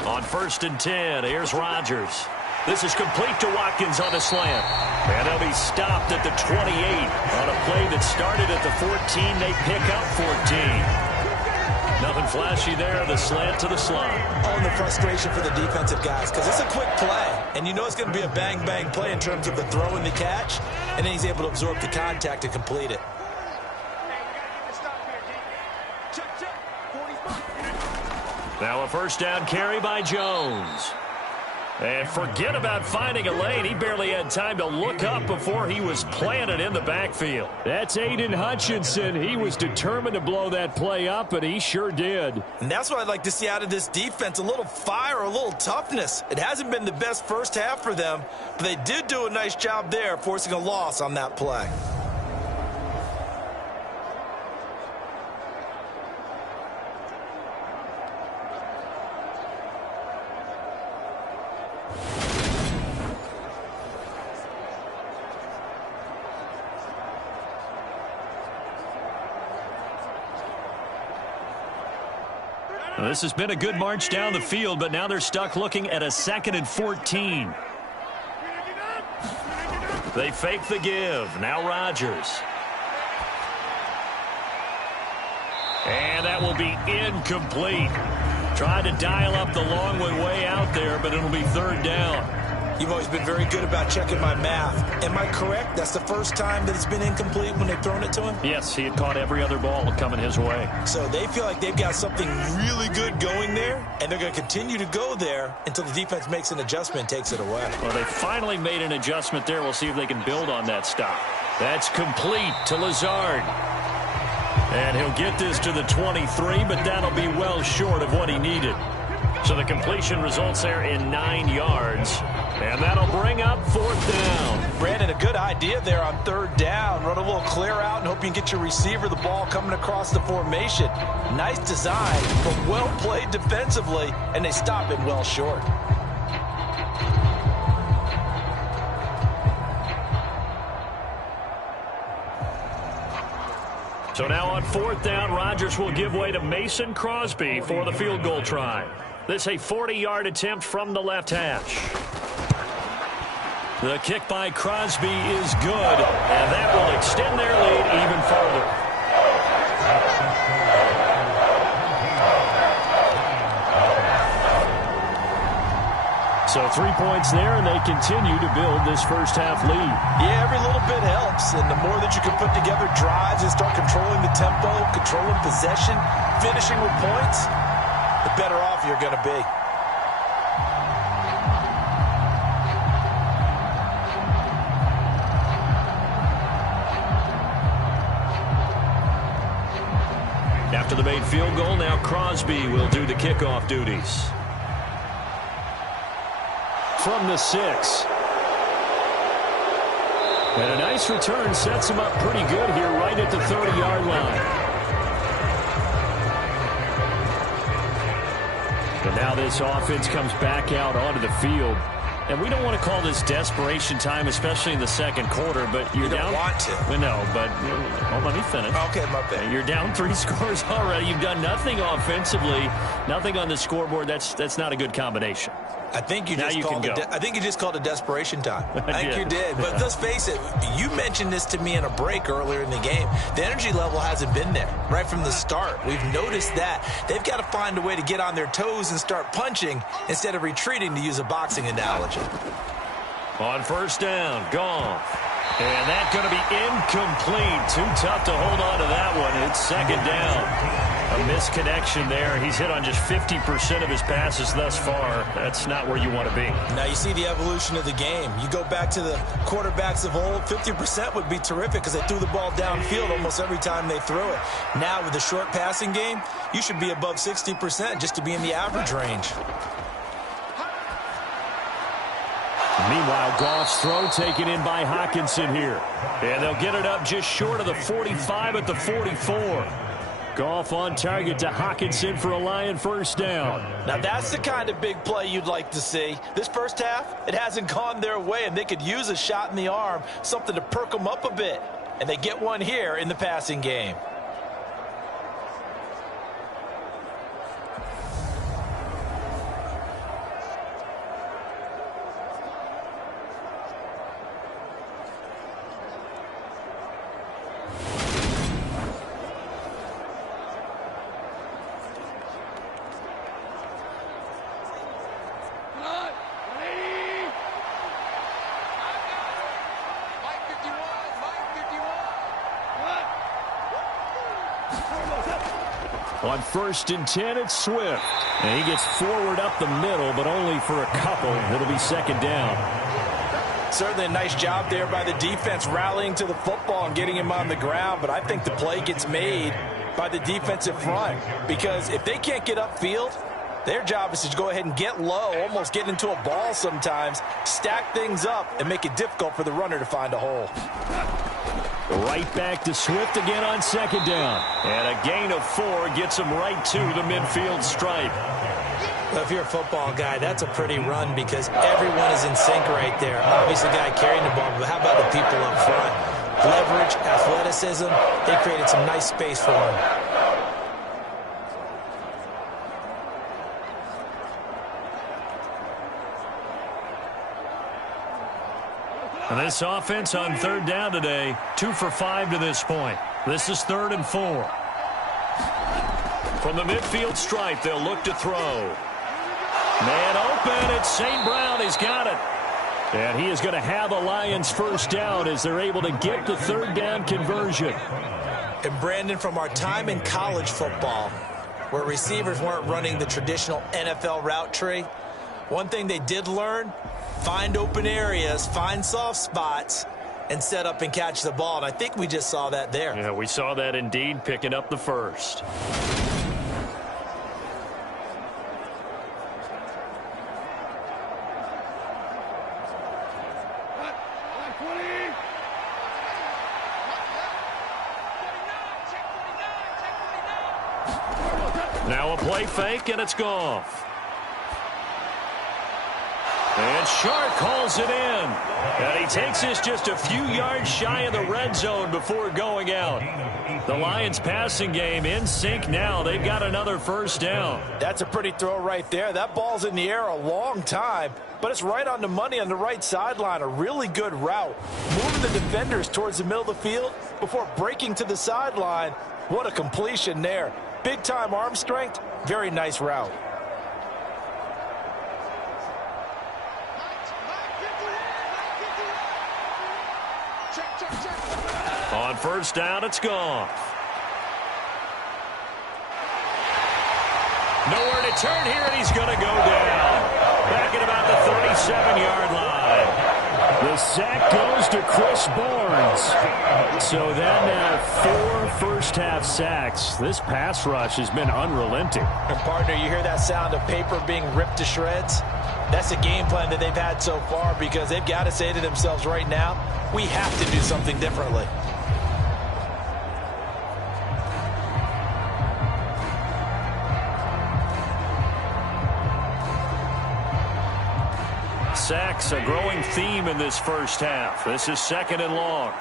On 1st and 10, here's Rodgers. This is complete to Watkins on a slant. And he'll be stopped at the 28. On a play that started at the 14, they pick up 14. Nothing flashy there, the slant to the slot. Oh, and the frustration for the defensive guys, because it's a quick play. And you know it's going to be a bang-bang play in terms of the throw and the catch. And then he's able to absorb the contact and complete it. Now a first down carry by Jones. And forget about finding a lane. He barely had time to look up before he was planted in the backfield. That's Aiden Hutchinson. He was determined to blow that play up, and he sure did. And that's what I'd like to see out of this defense, a little fire, a little toughness. It hasn't been the best first half for them, but they did do a nice job there, forcing a loss on that play. Well, this has been a good march down the field, but now they're stuck looking at a 2nd and 14. They fake the give. Now Rodgers. And that will be incomplete. Tried to dial up the long way out there, but it'll be 3rd down. You've always been very good about checking my math. Am I correct? That's the first time that it's been incomplete when they've thrown it to him? Yes, he had caught every other ball coming his way. So they feel like they've got something really good going there, and they're going to continue to go there until the defense makes an adjustment and takes it away. Well, they finally made an adjustment there. We'll see if they can build on that stop. That's complete to Lazard. And he'll get this to the 23, but that'll be well short of what he needed. So the completion results there in 9 yards. And that'll bring up 4th down. Brandon, a good idea there on 3rd down. Run a little clear out and hope you can get your receiver the ball coming across the formation. Nice design, but well played defensively, and they stop it well short. So now on 4th down, Rodgers will give way to Mason Crosby for the field goal try. This a 40-yard attempt from the left hash. The kick by Crosby is good, and that will extend their lead even further. So 3 points there, and they continue to build this first half lead. Yeah, every little bit helps, and the more that you can put together drives and start controlling the tempo, controlling possession, finishing with points, the better off you're going to be. After the made field goal, now Crosby will do the kickoff duties. From the 6. And a nice return sets him up pretty good here right at the 30-yard line. And now this offense comes back out onto the field. And we don't want to call this desperation time, especially in the second quarter, but you're down. You don't want to. Well, no, but let me finish. Okay, my bad. You're down 3 scores already. You've done nothing offensively, nothing on the scoreboard. That's not a good combination. I think you Now just you called can it. go. I think you just called it desperation time. I think did. you did. But let's face it. You mentioned this to me in a break earlier in the game. The energy level hasn't been there right from the start. We've noticed that they've got to find a way to get on their toes and start punching instead of retreating, to use a boxing analogy. On first down, Goff. And that's going to be incomplete. Too tough to hold on to that one. It's second down. A misconnection there. He's hit on just 50% of his passes thus far. That's not where you want to be. Now you see the evolution of the game. You go back to the quarterbacks of old, 50% would be terrific because they threw the ball downfield almost every time they threw it. Now with the short passing game, you should be above 60% just to be in the average range. Meanwhile, Goff's throw taken in by Hockenson here. And they'll get it up just short of the 45 at the 44. Goff on target to Hockenson for a Lion first down. Now that's the kind of big play you'd like to see. This first half, it hasn't gone their way, and they could use a shot in the arm, something to perk them up a bit. And they get one here in the passing game. On 1st and 10, it's Swift. And he gets forward up the middle, but only for a couple. It'll be second down. Certainly a nice job there by the defense rallying to the football and getting him on the ground, but I think the play gets made by the defensive front because if they can't get upfield, their job is to go ahead and get low, almost get into a ball sometimes, stack things up, and make it difficult for the runner to find a hole. Right back to Swift again on second down. And a gain of 4 gets him right to the midfield stripe. Well, if you're a football guy, that's a pretty run because everyone is in sync right there. Obviously, the guy carrying the ball, but how about the people up front? Leverage, athleticism, they created some nice space for him. And this offense on third down today, 2 for 5 to this point. This is 3rd and 4. From the midfield stripe, they'll look to throw. Man open, it's St. Brown. He's got it. And he is going to have the Lions first down as they're able to get the third down conversion. And Brandon, from our time in college football, where receivers weren't running the traditional NFL route tree, one thing they did learn, find open areas, find soft spots, and set up and catch the ball. And I think we just saw that there. Yeah, we saw that indeed, picking up the first. Now a play fake, and it's Goff. And Shark calls it in. And he takes this just a few yards shy of the red zone before going out. The Lions passing game in sync now. They've got another first down. That's a pretty throw right there. That ball's in the air a long time, but it's right on the money on the right sideline. A really good route. Moving the defenders towards the middle of the field before breaking to the sideline. What a completion there. Big-time arm strength. Very nice route. On first down, it's Goff. Nowhere to turn here, and he's going to go down. Back at about the 37-yard line. The sack goes to Chris Barnes. So then 4 first-half sacks. This pass rush has been unrelenting. And partner, you hear that sound of paper being ripped to shreds? That's a game plan that they've had so far because they've got to say to themselves right now, we have to do something differently. sacks a growing theme in this first half. This is 2nd and long.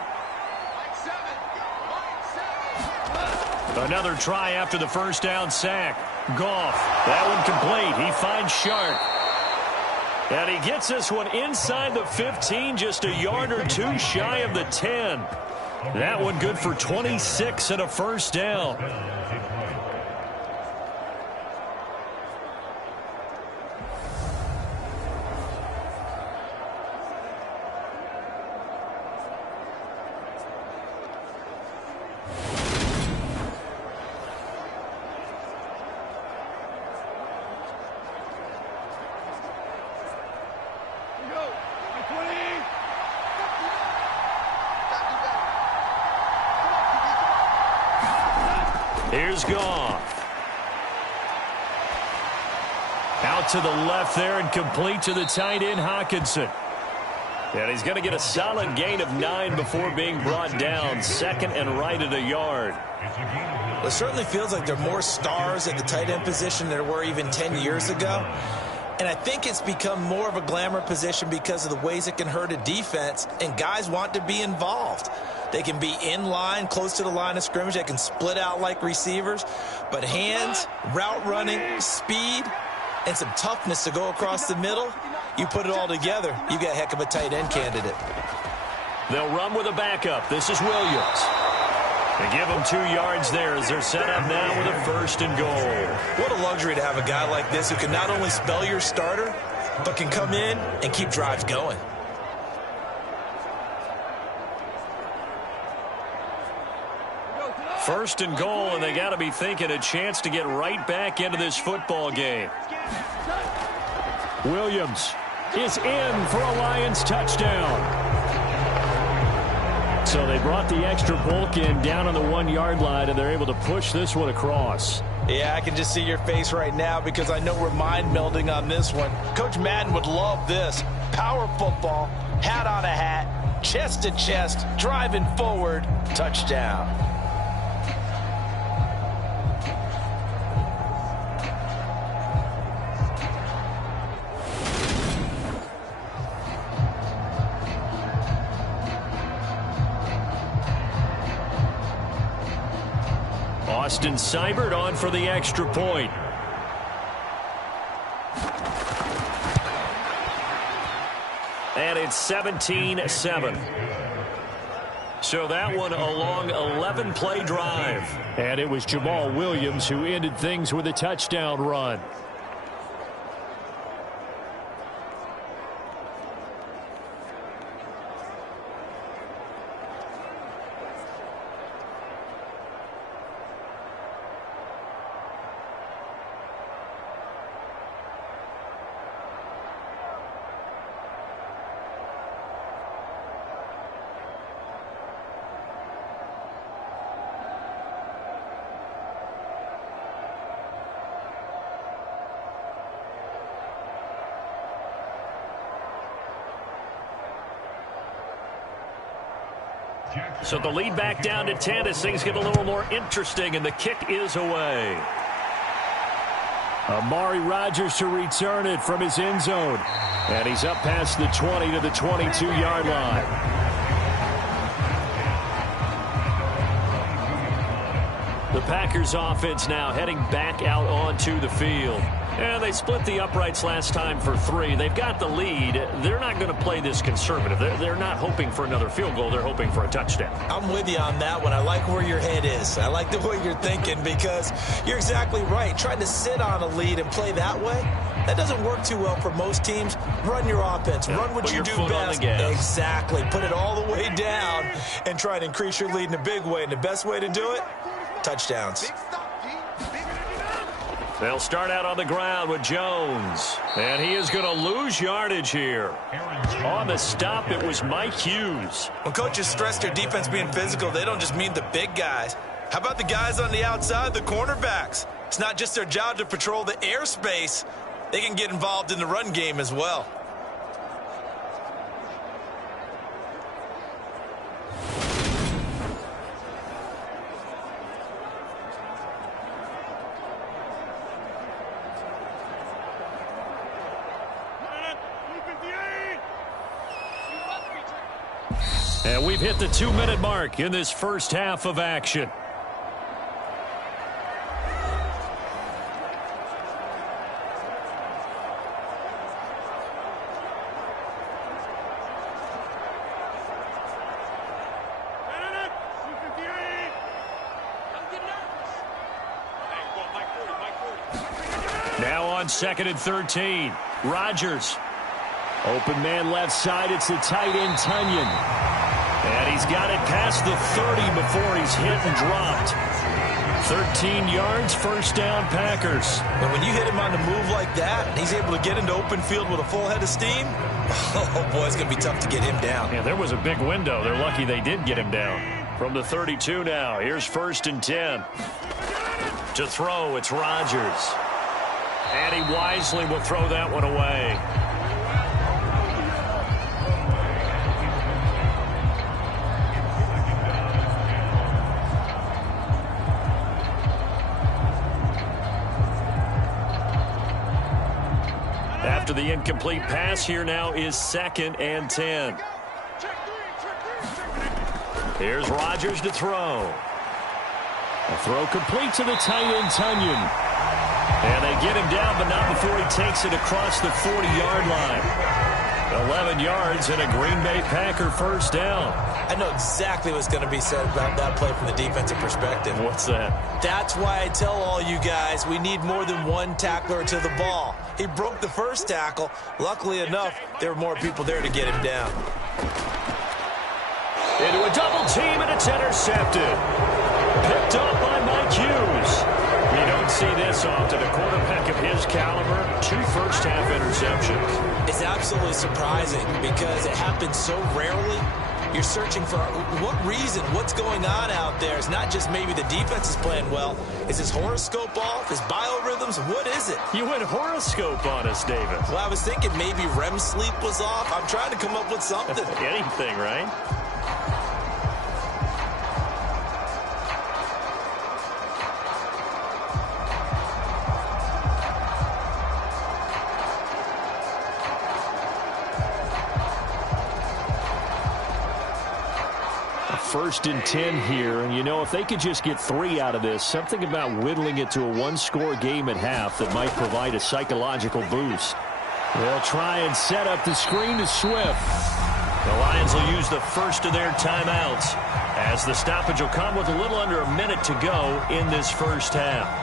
Another try after the first down sack. Goff, that one complete. He finds Sharp. And he gets this one inside the 15, just a yard or two shy of the 10. That one good for 26 and a first down. Here's Goff. Out to the left there and complete to the tight end, Hockenson. And he's going to get a solid gain of 9 before being brought down. 2nd and right at a yard. Well, it certainly feels like there are more stars at the tight end position than there were even 10 years ago. And I think it's become more of a glamour position because of the ways it can hurt a defense, and guys want to be involved. They can be in line, close to the line of scrimmage. They can split out like receivers. But hands, route running, speed, and some toughness to go across the middle, you put it all together, you've got a heck of a tight end candidate. They'll run with a backup. This is Williams. They give him 2 yards there as they're set up now with a 1st and goal. What a luxury to have a guy like this who can not only spell your starter, but can come in and keep drives going. First and goal, and they got to be thinking a chance to get right back into this football game. Williams is in for a Lions touchdown. So they brought the extra bulk in down on the 1-yard line, and they're able to push this one across. Yeah, I can just see your face right now because I know we're mind melding on this one. Coach Madden would love this. Power football, hat on a hat, chest to chest, driving forward, touchdown. Austin Seibert on for the extra point. And it's 17-7. So that one a long 11-play drive. And it was Jamal Williams who ended things with a touchdown run. So the lead back down to 10 as things get a little more interesting, and the kick is away. Amari Rodgers to return it from his end zone. And he's up past the 20 to the 22-yard line. The Packers offense now heading back out onto the field. And they split the uprights last time for 3. They've got the lead. They're not going to play this conservative. They're not hoping for another field goal. They're hoping for a touchdown. I'm with you on that one. I like where your head is. I like the way you're thinking because you're exactly right. Trying to sit on a lead and play that way, that doesn't work too well for most teams. Run your offense. Yeah, run what you do best. Exactly. Put it all the way down and try to increase your lead in a big way. And the best way to do it, touchdowns. They'll start out on the ground with Jones. And he is going to lose yardage here. On the stop, it was Mike Hughes. When coaches stress their defense being physical, they don't just mean the big guys. How about the guys on the outside, the cornerbacks? It's not just their job to patrol the airspace. They can get involved in the run game as well. And we've hit the 2-minute mark in this first half of action. Now on 2nd and 13. Rodgers. Open man left side. It's the tight end, Tunyon. And he's got it past the 30 before he's hit and dropped. 13 yards, first down, Packers. And when you hit him on the move like that, and he's able to get into open field with a full head of steam, oh, boy, it's going to be tough to get him down. Yeah, there was a big window. They're lucky they did get him down. From the 32 now, here's 1st and 10. To throw, it's Rodgers. And he wisely will throw that one away. After the incomplete pass, here now is 2nd and 10. Here's Rodgers to throw. A throw complete to the tight end, Tunyon. And they get him down, but not before he takes it across the 40-yard line. 11 yards and a Green Bay Packer first down. I know exactly what's going to be said about that play from the defensive perspective. What's that? That's why I tell all you guys we need more than one tackler to the ball. He broke the first tackle. Luckily enough, there were more people there to get him down. Into a double team, and it's intercepted. Picked up by Mike Hughes. You don't see this often. A quarterback of his caliber, 2 first-half interceptions. It's absolutely surprising because it happens so rarely. You're searching for what reason, what's going on out there. It's not just maybe the defense is playing well. Is his horoscope off? His biorhythms? What is it? You went horoscope on us, David. Well, I was thinking maybe REM sleep was off. I'm trying to come up with something. Anything, right? First and 10 here, and you know, if they could just get 3 out of this, something about whittling it to a 1-score game at half that might provide a psychological boost. They'll try and set up the screen to Swift. The Lions will use the first of their timeouts as the stoppage will come with a little under a minute to go in this first half.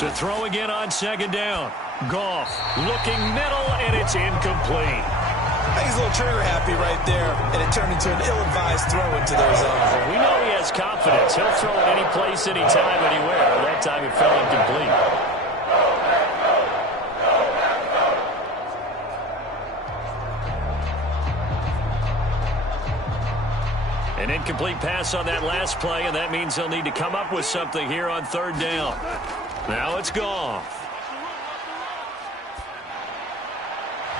To throw again on 2nd down. Goff looking middle, and it's incomplete. I think he's a little trigger happy right there, and it turned into an ill-advised throw into their zone. Well, we know he has confidence. He'll throw it any place, anytime, anywhere. That time it fell incomplete. An incomplete pass on that last play, and that means they'll need to come up with something here on 3rd down. Now it's Goff.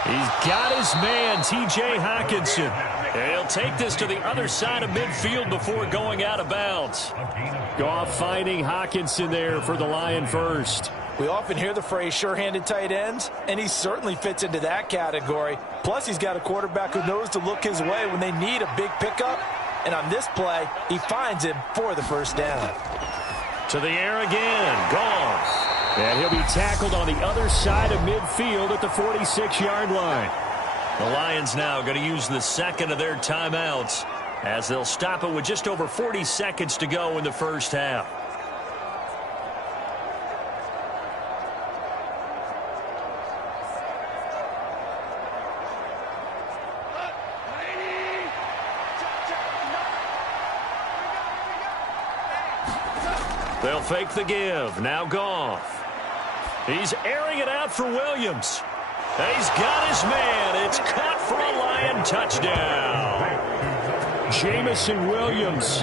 He's got his man, T.J. Hockenson. And he'll take this to the other side of midfield before going out of bounds. Goff finding Hockenson there for the Lion first. We often hear the phrase sure-handed tight ends, and he certainly fits into that category. Plus, he's got a quarterback who knows to look his way when they need a big pickup. And on this play, he finds him for the first down. To the air again, Goff. And he'll be tackled on the other side of midfield at the 46-yard line. The Lions now going to use the second of their timeouts as they'll stop it with just over 40 seconds to go in the first half. They'll fake the give. Now Goff. He's airing it out for Williams. He's got his man. It's caught for a Lion touchdown. Jamison Williams,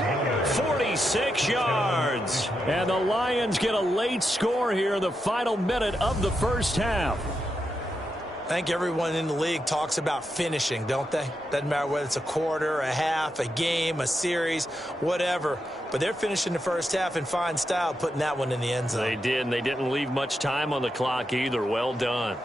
46 yards. And the Lions get a late score here in the final minute of the first half. I think everyone in the league talks about finishing, don't they? Doesn't matter whether it's a quarter, a half, a game, a series, whatever. But they're finishing the first half in fine style, putting that one in the end zone. They did, and they didn't leave much time on the clock either. Well done.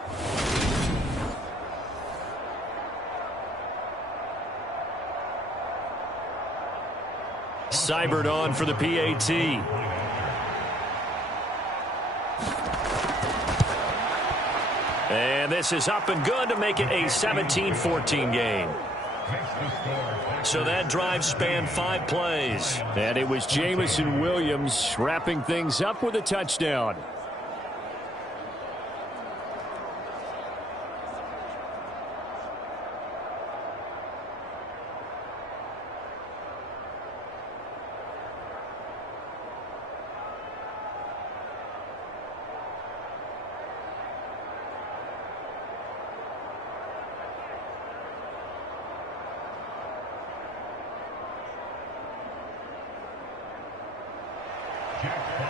Seibert on for the PAT. And this is up and good to make it a 17-14 game. So that drive spanned 5 plays. And it was Jameson Williams wrapping things up with a touchdown.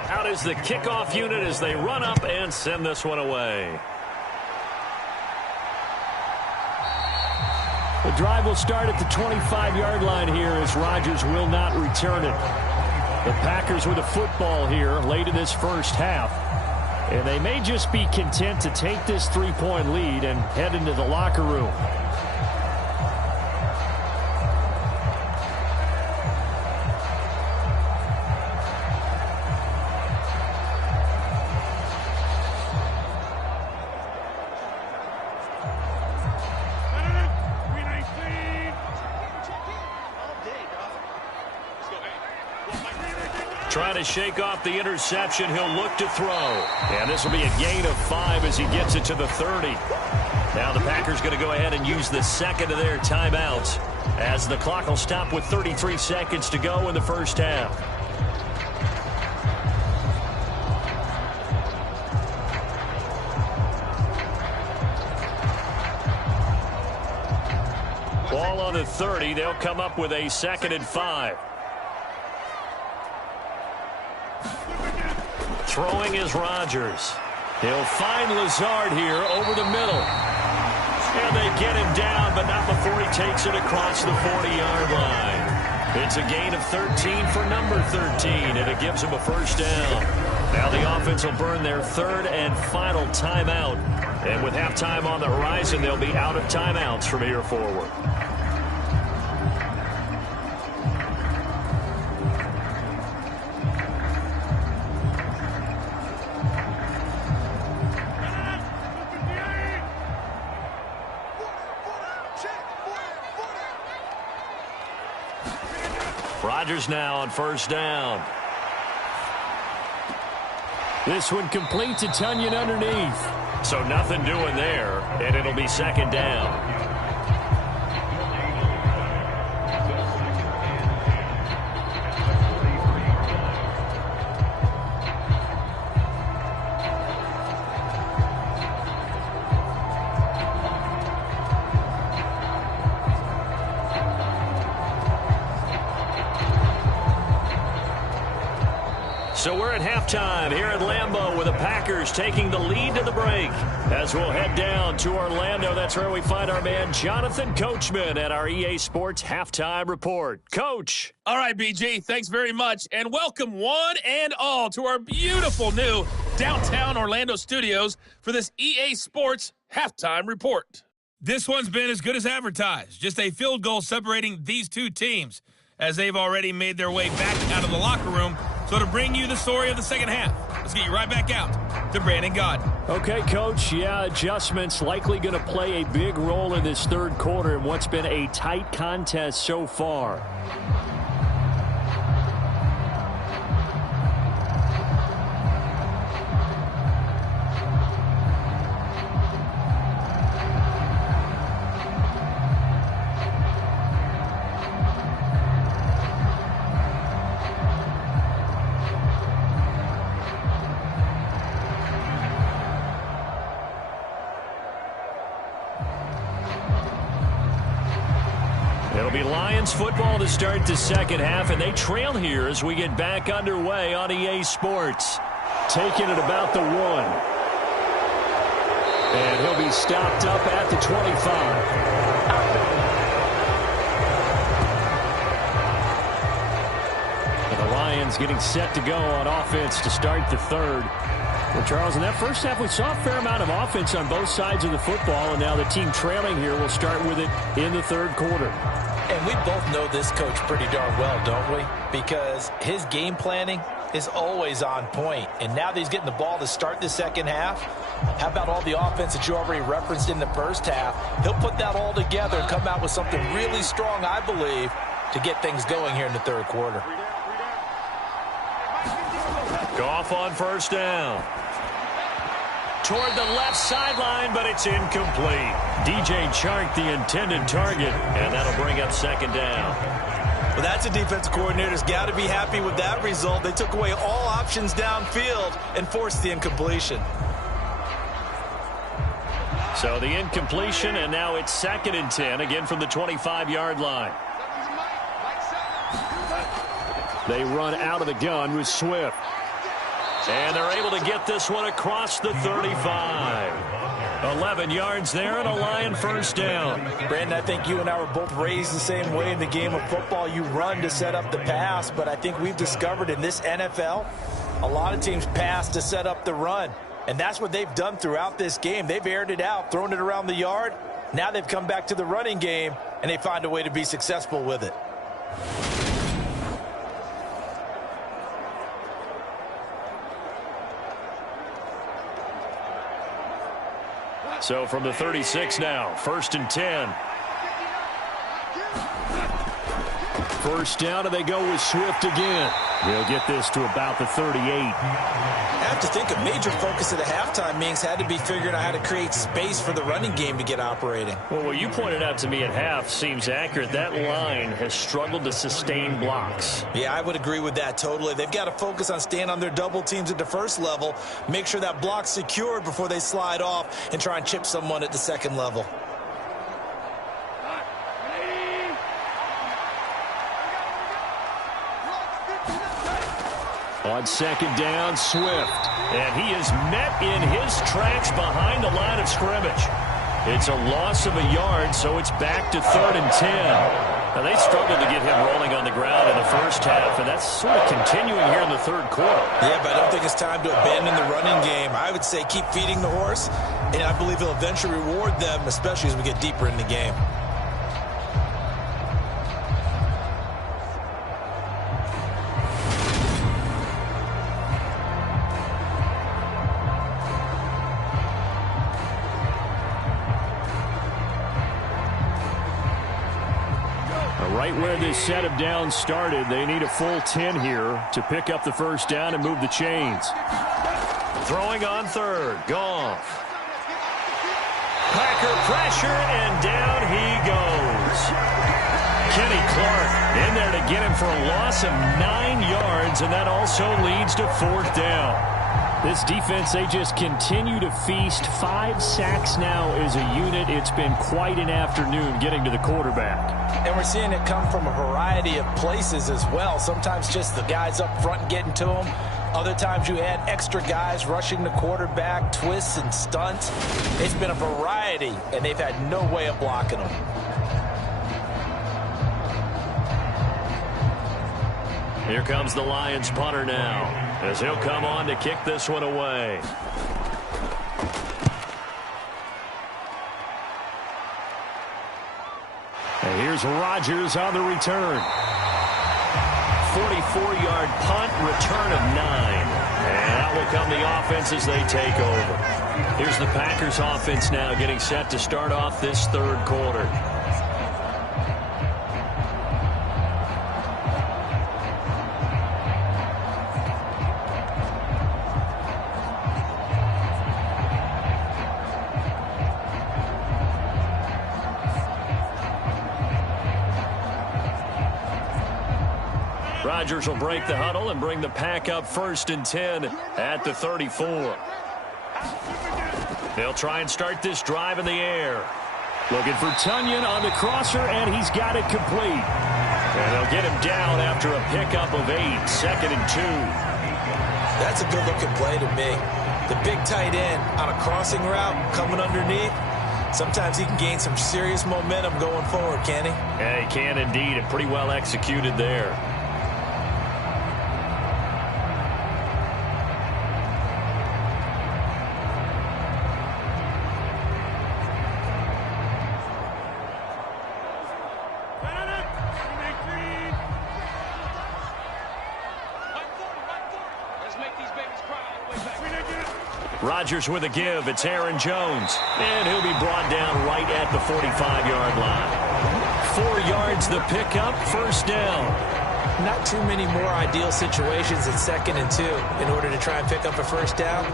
Out is the kickoff unit as they run up and send this one away. The drive will start at the 25-yard line here as Rodgers will not return it. The Packers with a football here late in this first half. And they may just be content to take this 3-point lead and head into the locker room. Trying to shake off the interception. He'll look to throw. And this will be a gain of 5 as he gets it to the 30. Now the Packers going to go ahead and use the second of their timeouts as the clock will stop with 33 seconds to go in the first half. Ball on the 30. They'll come up with a 2nd and 5. Throwing is Rodgers. He'll find Lazard here over the middle. And they get him down, but not before he takes it across the 40-yard line. It's a gain of 13 for number 13, and it gives him a first down. Now the offense will burn their 3rd and final timeout. And with halftime on the horizon, they'll be out of timeouts from here forward. Rodgers now on first down. This one complete to Tunyon underneath. So nothing doing there, and it'll be 2nd down. So we're at halftime here at Lambeau with the Packers taking the lead to the break. As we'll head down to Orlando, that's where we find our man Jonathan Coachman at our EA Sports Halftime Report. Coach. All right, BG, thanks very much. And welcome one and all to our beautiful new downtown Orlando studios for this EA Sports Halftime Report. This one's been as good as advertised. Just a field goal separating these two teams as they've already made their way back out of the locker room. So to bring you the story of the second half, let's get you right back out to Brandon Gaudin. Okay, Coach. Yeah, adjustments likely going to play a big role in this 3rd quarter in what's been a tight contest so far. It'll be Lions football to start the second half, and they trail here as we get back underway on EA Sports. Taking it about the 1. And he'll be stopped up at the 25. And the Lions getting set to go on offense to start the third. Well, Charles, in that first half, we saw a fair amount of offense on both sides of the football, and now the team trailing here will start with it in the third quarter. And we both know this coach pretty darn well, don't we? Because his game planning is always on point. And now that he's getting the ball to start the second half, how about all the offense that you already referenced in the first half? He'll put that all together and come out with something really strong, I believe, to get things going here in the third quarter. Goff on first down. Toward the left sideline, but it's incomplete. DJ Chark, the intended target, and that'll bring up second down. Well, that's a defensive coordinator's got to be happy with that result. They took away all options downfield and forced the incompletion. So the incompletion, and now it's 2nd and 10, again from the 25-yard line. They run out of the gun with Swift. And they're able to get this one across the 35. 11 yards there and a Lion first down. Brandon, I think you and I were both raised the same way in the game of football. You run to set up the pass, but I think we've discovered in this NFL, a lot of teams pass to set up the run. And that's what they've done throughout this game. They've aired it out, thrown it around the yard. Now they've come back to the running game, and they find a way to be successful with it. So from the 36 now, 1st and 10. First down, and they go with Swift again. They'll get this to about the 38. I have to think a major focus of the halftime means had to be figuring out how to create space for the running game to get operating. Well, what you pointed out to me at half seems accurate. That line has struggled to sustain blocks. Yeah, I would agree with that totally. They've got to focus on staying on their double teams at the first level, make sure that block's secured before they slide off and try and chip someone at the second level. On second down, Swift. And he is met in his tracks behind the line of scrimmage. It's a loss of a yard, so it's back to 3rd and 10. Now, they struggled to get him rolling on the ground in the first half, and that's sort of continuing here in the third quarter. Yeah, but I don't think it's time to abandon the running game. I would say keep feeding the horse, and I believe he'll eventually reward them, especially as we get deeper in the game. Right where this set of downs started, they need a full 10 here to pick up the first down and move the chains. Throwing on third, Goff. Packer pressure, and down he goes. Kenny Clark in there to get him for a loss of 9 yards, and that also leads to 4th down. This defense, they just continue to feast. 5 sacks now as a unit. It's been quite an afternoon getting to the quarterback. And we're seeing it come from a variety of places as well. Sometimes just the guys up front and getting to them. Other times you add extra guys rushing the quarterback, twists and stunts. It's been a variety, and they've had no way of blocking them. Here comes the Lions punter now, as he'll come on to kick this one away. And here's Rodgers on the return. 44-yard punt, return of 9. And out will come the offense as they take over. Here's the Packers offense now getting set to start off this third quarter. Rodgers will break the huddle and bring the pack up 1st and 10 at the 34. They'll try and start this drive in the air. Looking for Tunyon on the crosser, and he's got it complete. And they'll get him down after a pickup of 8, 2nd and 2. That's a good-looking play to me. The big tight end on a crossing route coming underneath. Sometimes he can gain some serious momentum going forward, can he? Yeah, he can indeed, and pretty well executed there. Rodgers with a give. It's Aaron Jones. And he'll be brought down right at the 45-yard line. 4 yards the pickup, first down. Not too many more ideal situations at 2nd and 2 in order to try and pick up a first down.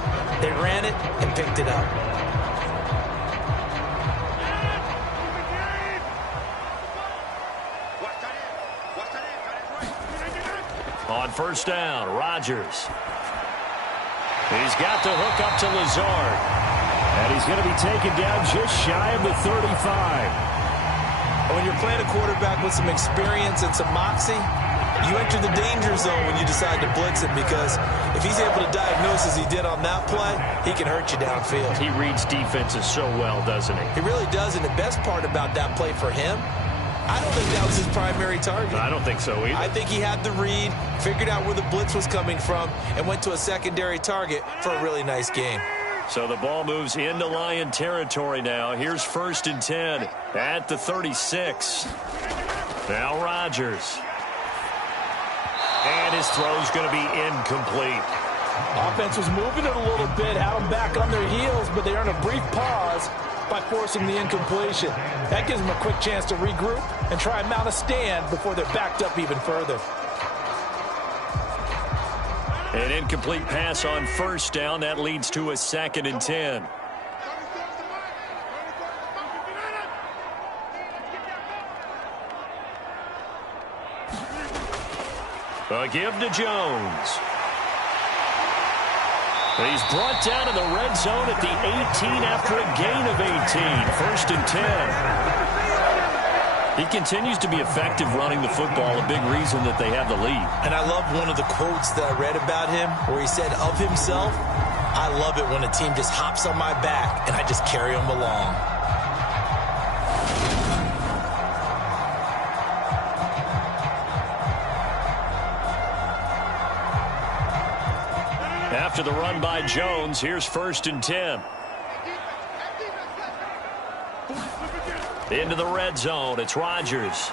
They ran it and picked it up. On first down, Rodgers. He's got the hook up to Lazard. And he's going to be taken down just shy of the 35. When you're playing a quarterback with some experience and some moxie, you enter the danger zone when you decide to blitz him, because if he's able to diagnose as he did on that play, he can hurt you downfield. He reads defenses so well, doesn't he? He really does, and the best part about that play for him, I don't think that was his primary target. I don't think so either. I think he had the read, figured out where the blitz was coming from, and went to a secondary target for a really nice game. So the ball moves into Lion territory now. Here's 1st and 10 at the 36. Now Rodgers. And his throw's going to be incomplete. Offense was moving it a little bit, had them back on their heels, but they earned a brief pause by forcing the incompletion. That gives them a quick chance to regroup and try and mount a stand before they're backed up even further. An incomplete pass on first down. That leads to a 2nd and 10. A give to Jones. He's brought down in the red zone at the 18 after a gain of 18. 1st and 10. He continues to be effective running the football, a big reason that they have the lead. And I love one of the quotes that I read about him where he said of himself, "I love it when a team just hops on my back and I just carry them along." After the run by Jones, here's 1st and 10. Into the red zone, it's Rodgers.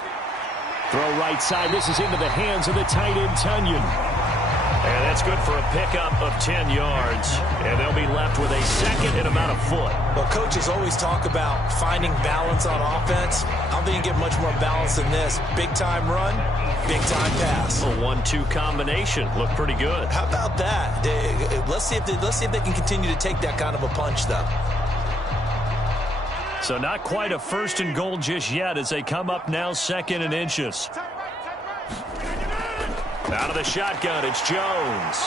Throw right side, this is into the hands of the tight end, Tunyon. And that's good for a pickup of 10 yards. And they'll be left with a 2nd and about a foot. Well, coaches always talk about finding balance on offense. I don't think you get much more balance than this. Big-time run, big-time pass. A 1-2 combination. Looked pretty good. How about that? Let's see if they can continue to take that kind of a punch, though. So not quite a 1st and goal just yet as they come up now 2nd and inches. Out of the shotgun, it's Jones.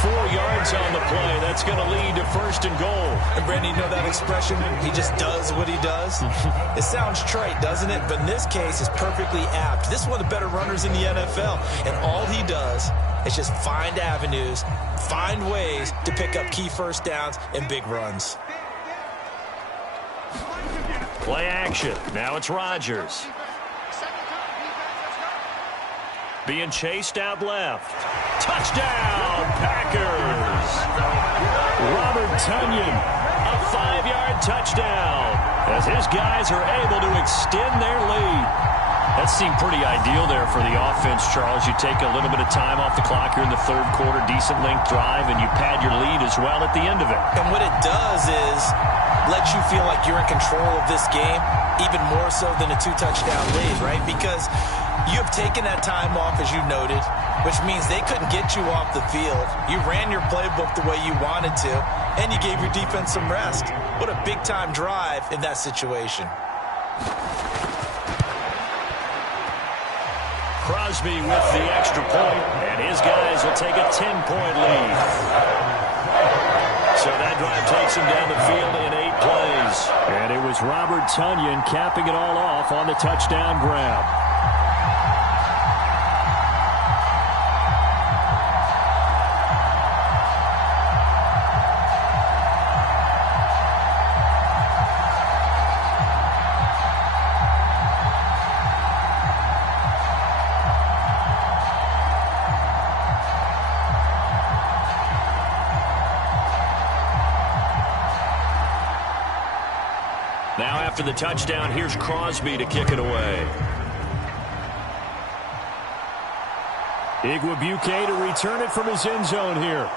4 yards on the play. That's going to lead to 1st and goal. And Brandon, you know that expression? He just does what he does. It sounds trite, doesn't it? But in this case, it's perfectly apt. This is one of the better runners in the NFL. And all he does is just find avenues, find ways to pick up key first downs and big runs. Play action. Now it's Rodgers. Being chased out left. Touchdown, Packers. Robert Tunyon, a 5-yard touchdown as his guys are able to extend their lead. That seemed pretty ideal there for the offense, Charles. You take a little bit of time off the clock here in the 3rd quarter, decent length drive, and you pad your lead as well at the end of it. And what it does is let you feel like you're in control of this game, even more so than a 2-touchdown lead, right? Because you have taken that time off, as you noted, which means they couldn't get you off the field. You ran your playbook the way you wanted to, and you gave your defense some rest. What a big-time drive in that situation. Crosby with the extra point, and his guys will take a 10-point lead. So that drive takes him down the field in 8 plays. And it was Robert Tunyon capping it all off on the touchdown grab. Now after the touchdown, here's Crosby to kick it away. Igwebuike to return it from his end zone here.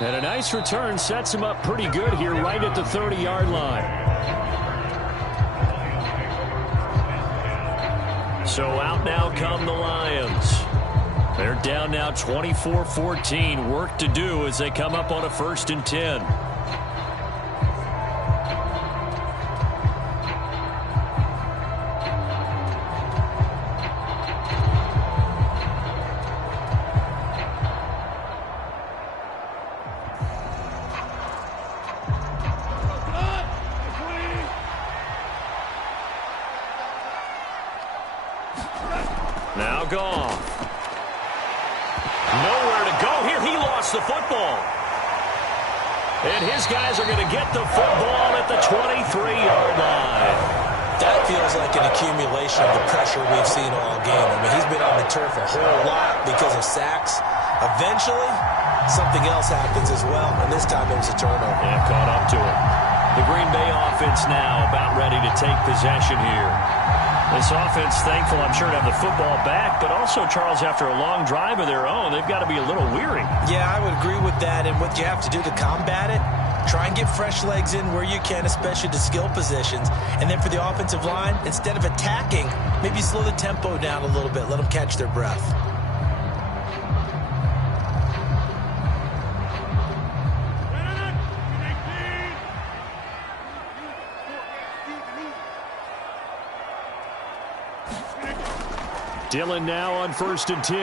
And a nice return sets him up pretty good here right at the 30-yard line. So out now come the Lions. They're down now 24-14. Work to do as they come up on a 1st and 10. Now Goff. Nowhere to go here. He lost the football. And his guys are going to get the football at the 23-yard line. That feels like an accumulation of the pressure we've seen all game. I mean, he's been on the turf a whole lot because of sacks. Eventually, something else happens as well, and this time it was a turnover. Yeah, caught up to him. The Green Bay offense now about ready to take possession here. This offense, thankful, I'm sure, to have the football back, but also, Charles, after a long drive of their own, they've got to be a little weary. Yeah, I would agree with that, and what you have to do to combat it, try and get fresh legs in where you can, especially to skill positions. And then for the offensive line, instead of attacking, maybe slow the tempo down a little bit, let them catch their breath. Dillon now on 1st and 10.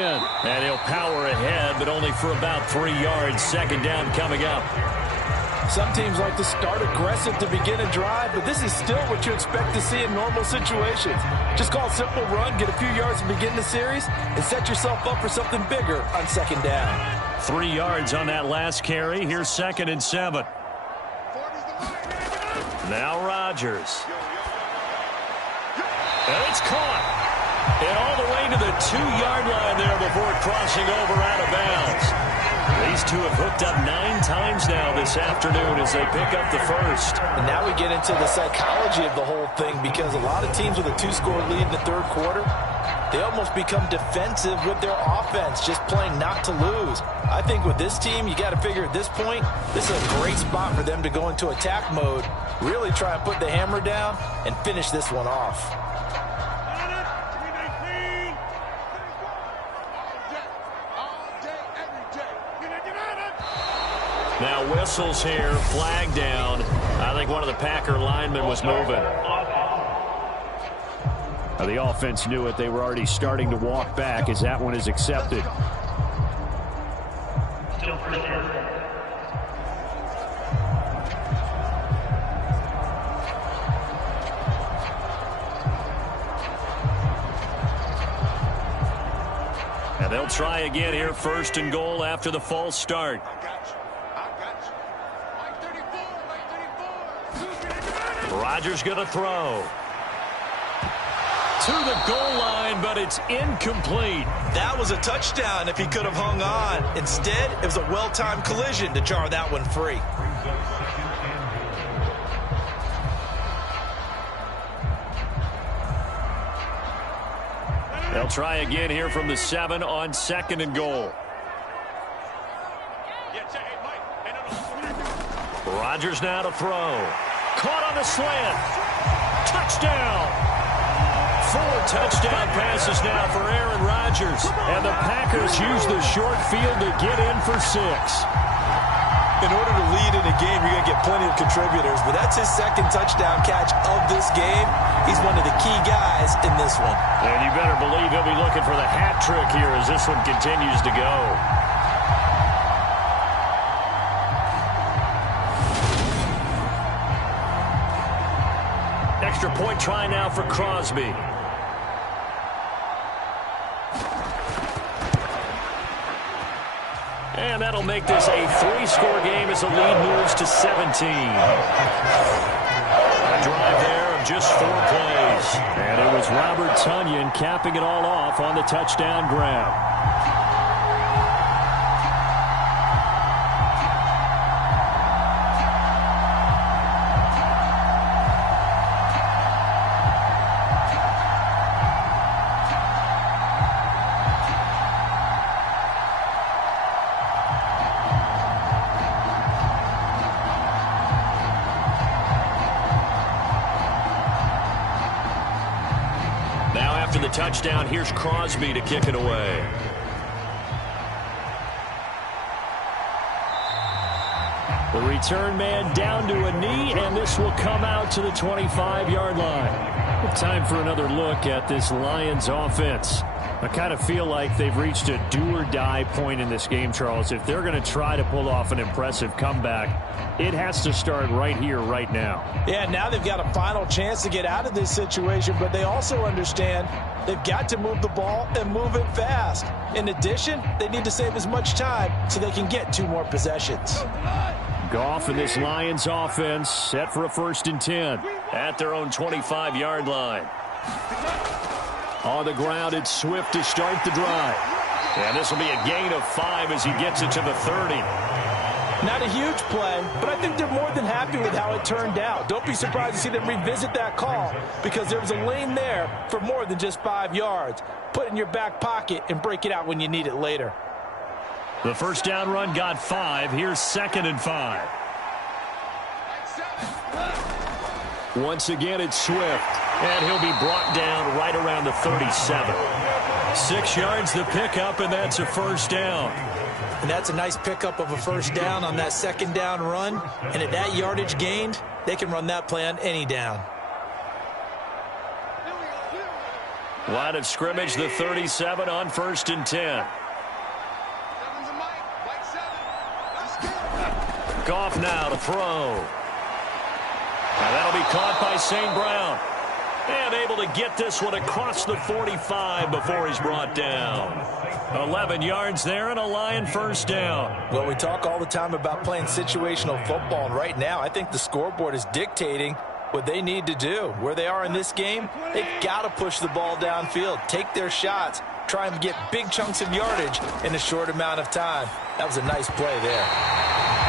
And he'll power ahead, but only for about 3 yards. 2nd down coming up. Some teams like to start aggressive to begin a drive, but this is still what you expect to see in normal situations. Just call a simple run, get a few yards to begin the series, and set yourself up for something bigger on 2nd down. 3 yards on that last carry. Here's 2nd and 7. Now Rodgers. And it's caught. And all the way to the 2-yard line there before crossing over out of bounds. These two have hooked up 9 times now this afternoon as they pick up the first. And now we get into the psychology of the whole thing, because a lot of teams with a 2-score lead in the 3rd quarter, they almost become defensive with their offense, just playing not to lose. I think with this team, you got to figure at this point, this is a great spot for them to go into attack mode, really try and put the hammer down and finish this one off. Now whistles here, flag down. I think one of the Packer linemen was moving. Now the offense knew it. They were already starting to walk back as that one is accepted. And they'll try again here, 1st and goal after the false start. Rodgers going to throw. To the goal line, but it's incomplete. That was a touchdown if he could have hung on. Instead, it was a well-timed collision to jar that one free. They'll try again here from the 7 on 2nd and goal. Rodgers now to throw. Caught on the slant. Touchdown. 4 touchdown passes now for Aaron Rodgers. And the Packers use the short field to get in for 6. In order to lead in a game, you're going to get plenty of contributors, but that's his 2nd touchdown catch of this game. He's one of the key guys in this one. And you better believe he'll be looking for the hat trick here as this one continues to go. Extra point try now for Crosby. And that'll make this a 3-score game as the lead moves to 17. A drive there of just 4 plays. And it was Robert Tonyan capping it all off on the touchdown grab. touchdown. Here's Crosby to kick it away. The return man down to a knee, and this will come out to the 25-yard line. Time for another look at this Lions offense. I kind of feel like they've reached a do-or-die point in this game, Charles. If they're going to try to pull off an impressive comeback, it has to start right here, right now. Yeah, now they've got a final chance to get out of this situation, but they also understand they've got to move the ball and move it fast. In addition, they need to save as much time so they can get 2 more possessions. Goff and this Lions offense set for a 1st and 10 at their own 25-yard line. On the ground, it's Swift to start the drive. And this will be a gain of 5 as he gets it to the 30. Not a huge play, but I think they're more than happy with how it turned out. Don't be surprised to see them revisit that call because there was a lane there for more than just 5 yards. Put it in your back pocket and break it out when you need it later. The first down run got 5. Here's 2nd and 5. Once again, it's Swift. And he'll be brought down right around the 37. 6 yards the pickup, and that's a 1st down. And that's a nice pickup of a 1st down on that 2nd down run. And at that yardage gained, they can run that play on any down. Line of scrimmage, the 37 on 1st and 10. Goff now to throw. Now that'll be caught by St. Brown. And able to get this one across the 45 before he's brought down. 11 yards there and a Lion 1st down. Well, we talk all the time about playing situational football, and right now I think the scoreboard is dictating what they need to do. Where they are in this game, they've got to push the ball downfield, take their shots, try and get big chunks of yardage in a short amount of time. That was a nice play there.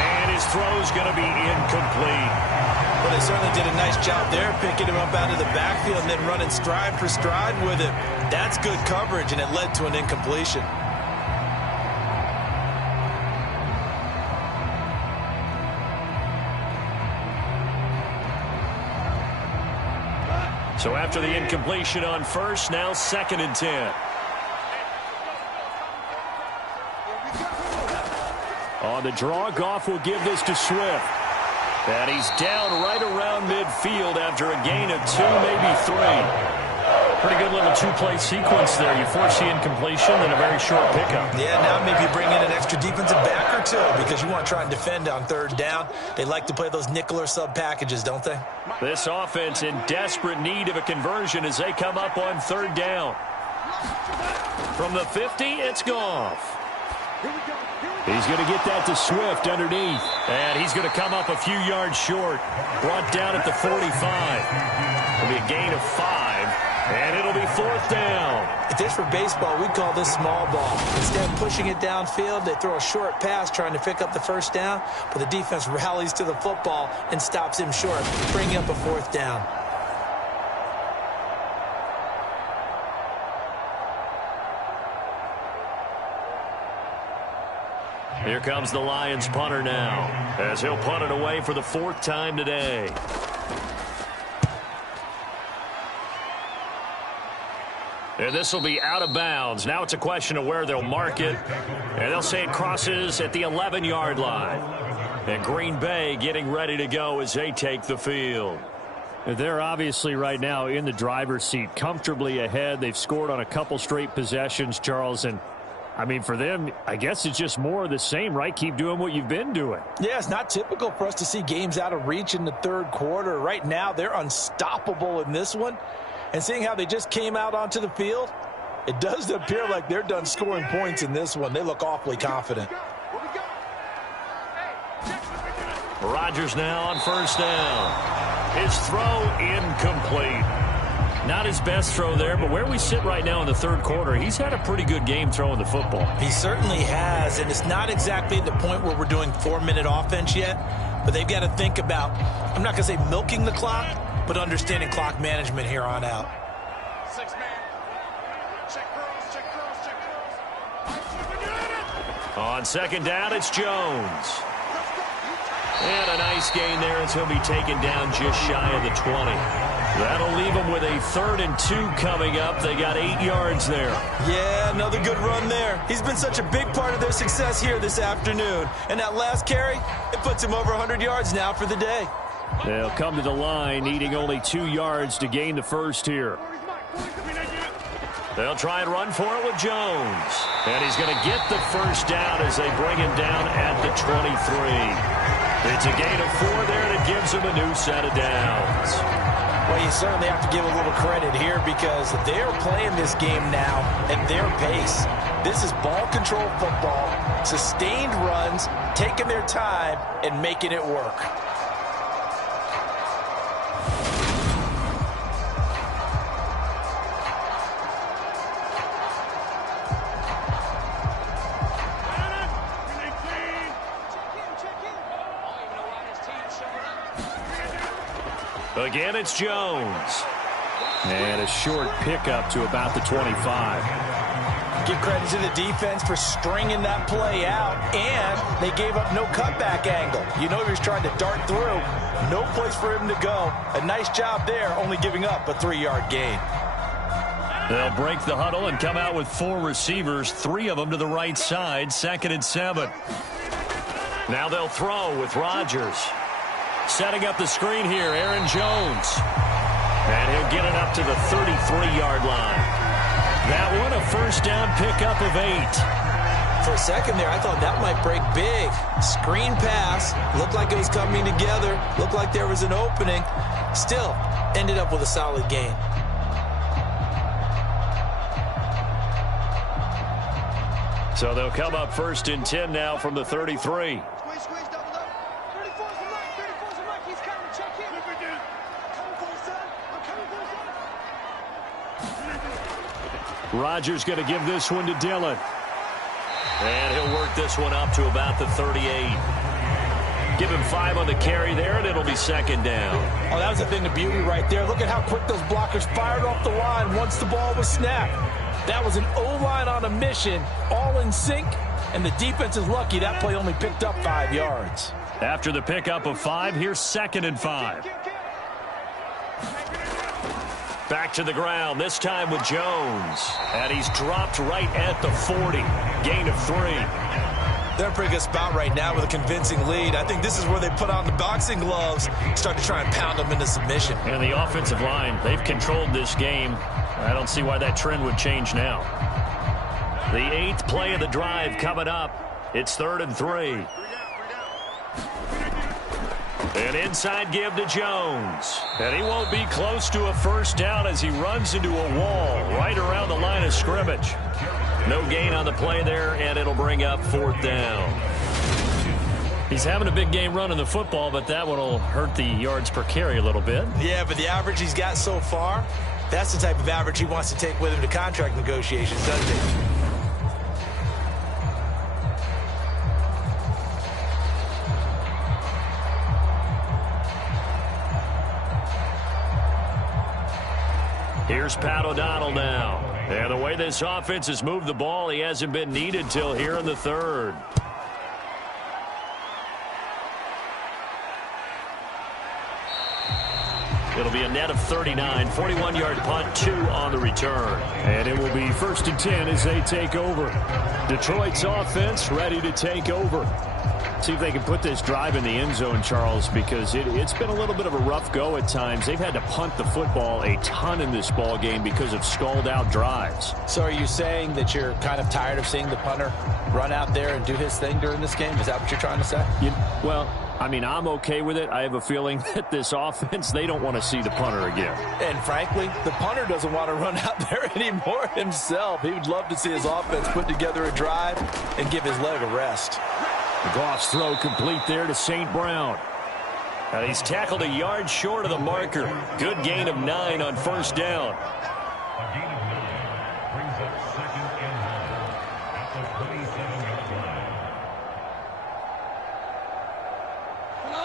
And his throw's going to be incomplete. Well, they certainly did a nice job there, picking him up out of the backfield and then running stride for stride with him. That's good coverage, and it led to an incompletion. So after the incompletion on 1st, now 2nd and 10. On the draw, Goff will give this to Swift. And he's down right around midfield after a gain of 2, maybe 3. Pretty good little 2-play sequence there. You force the incompletion, then a very short pickup. Yeah, now maybe bring in an extra defensive back or 2 because you want to try and defend on 3rd down. They like to play those nickel or sub packages, don't they? This offense in desperate need of a conversion as they come up on 3rd down. From the 50, it's Goff. He's going to get that to Swift underneath. And he's going to come up a few yards short. Brought down at the 45. It'll be a gain of 5. And it'll be 4th down. If this were baseball, we'd call this small ball. Instead of pushing it downfield, they throw a short pass trying to pick up the 1st down. But the defense rallies to the football and stops him short, bringing up a 4th down. Here comes the Lions punter now, as he'll punt it away for the 4th time today. And this will be out of bounds. Now it's a question of where they'll mark it. And they'll say it crosses at the 11-yard line. And Green Bay getting ready to go as they take the field. They're obviously right now in the driver's seat, comfortably ahead. They've scored on a couple straight possessions, Charles, and I mean, for them, I guess it's just more of the same, right? Keep doing what you've been doing. Yeah, it's not typical for us to see games out of reach in the 3rd quarter. Right now, they're unstoppable in this one. And seeing how they just came out onto the field, it does appear like they're done scoring points in this one. They look awfully confident. Rodgers now on 1st down. His throw incomplete. Not his best throw there, but where we sit right now in the 3rd quarter, he's had a pretty good game throwing the football. He certainly has, and it's not exactly at the point where we're doing 4-minute offense yet, but they've got to think about, I'm not going to say milking the clock, but understanding clock management here on out. 6-man. Check girls, check girls, check girls. On 2nd down, it's Jones. And a nice gain there as he'll be taken down just shy of the 20. That'll leave them with a 3rd and 2 coming up. They got 8 yards there. Yeah, another good run there. He's been such a big part of their success here this afternoon. And that last carry, it puts him over 100 yards now for the day. They'll come to the line, needing only 2 yards to gain the first here. They'll try and run for it with Jones. And he's going to get the first down as they bring him down at the 23. It's a gain of 4 there that gives him a new set of downs. Well, you certainly have to give a little credit here because they're playing this game now at their pace. This is ball control football, sustained runs, taking their time, and making it work. Again, it's Jones. And a short pickup to about the 25. Give credit to the defense for stringing that play out, and they gave up no cutback angle. You know he was trying to dart through. No place for him to go. A nice job there, only giving up a 3-yard gain. They'll break the huddle and come out with 4 receivers, 3 of them to the right side, 2nd and 7. Now they'll throw with Rodgers. Setting up the screen here, Aaron Jones. And he'll get it up to the 33-yard line. That one, a first down pickup of 8. For a second there, I thought that might break big. Screen pass. Looked like it was coming together. Looked like there was an opening. Still, ended up with a solid gain. So they'll come up 1st and 10 now from the 33. Rodgers going to give this one to Dillon. And he'll work this one up to about the 38. Give him 5 on the carry there, and it'll be 2nd down. Oh, that was a thing of beauty right there. Look at how quick those blockers fired off the line once the ball was snapped. That was an O-line on a mission, all in sync, and the defense is lucky that play only picked up 5 yards. After the pickup of 5, here's 2nd and 5. Back to the ground, this time with Jones. And he's dropped right at the 40. Gain of 3. They're in a pretty good spot right now with a convincing lead. I think this is where they put on the boxing gloves, start to try and pound them into submission. And the offensive line, they've controlled this game. I don't see why that trend would change now. The 8th play of the drive coming up. It's 3rd and 3. An inside give to Jones. And he won't be close to a first down as he runs into a wall right around the line of scrimmage. No gain on the play there, and it'll bring up 4th down. He's having a big game running the football, but that one will hurt the yards per carry a little bit. Yeah, but the average he's got so far, that's the type of average he wants to take with him to contract negotiations, doesn't he? Here's Pat O'Donnell now. And the way this offense has moved the ball, he hasn't been needed till here in the 3rd. It'll be a net of 39, 41-yard punt, 2 on the return. And it will be 1st and 10 as they take over. Detroit's offense ready to take over. See if they can put this drive in the end zone, Charles, because it's been a little bit of a rough go at times. They've had to punt the football a ton in this ball game because of stalled-out drives. So are you saying that you're kind of tired of seeing the punter run out there and do his thing during this game? Is that what you're trying to say? Well, I mean, I'm okay with it. I have a feeling that this offense, they don't want to see the punter again. And frankly, the punter doesn't want to run out there anymore himself. He would love to see his offense put together a drive and give his leg a rest. Goff's throw complete there to St. Brown. And he's tackled a yard short of the marker. Good gain of 9 on 1st down.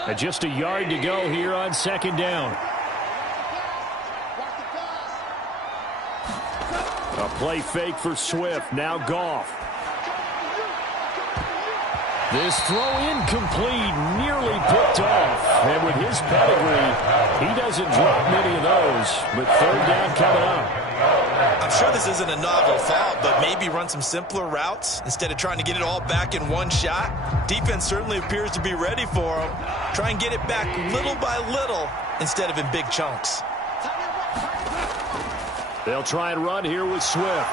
And just a yard to go here on 2nd down. A play fake for Swift. Now Goff. This throw incomplete, nearly picked picked off. And with his pedigree, he doesn't drop many of those. But third down coming up. I'm sure this isn't a novel thought, but maybe run some simpler routes instead of trying to get it all back in one shot. Defense certainly appears to be ready for him. Try and get it back little by little instead of in big chunks. They'll try and run here with Swift.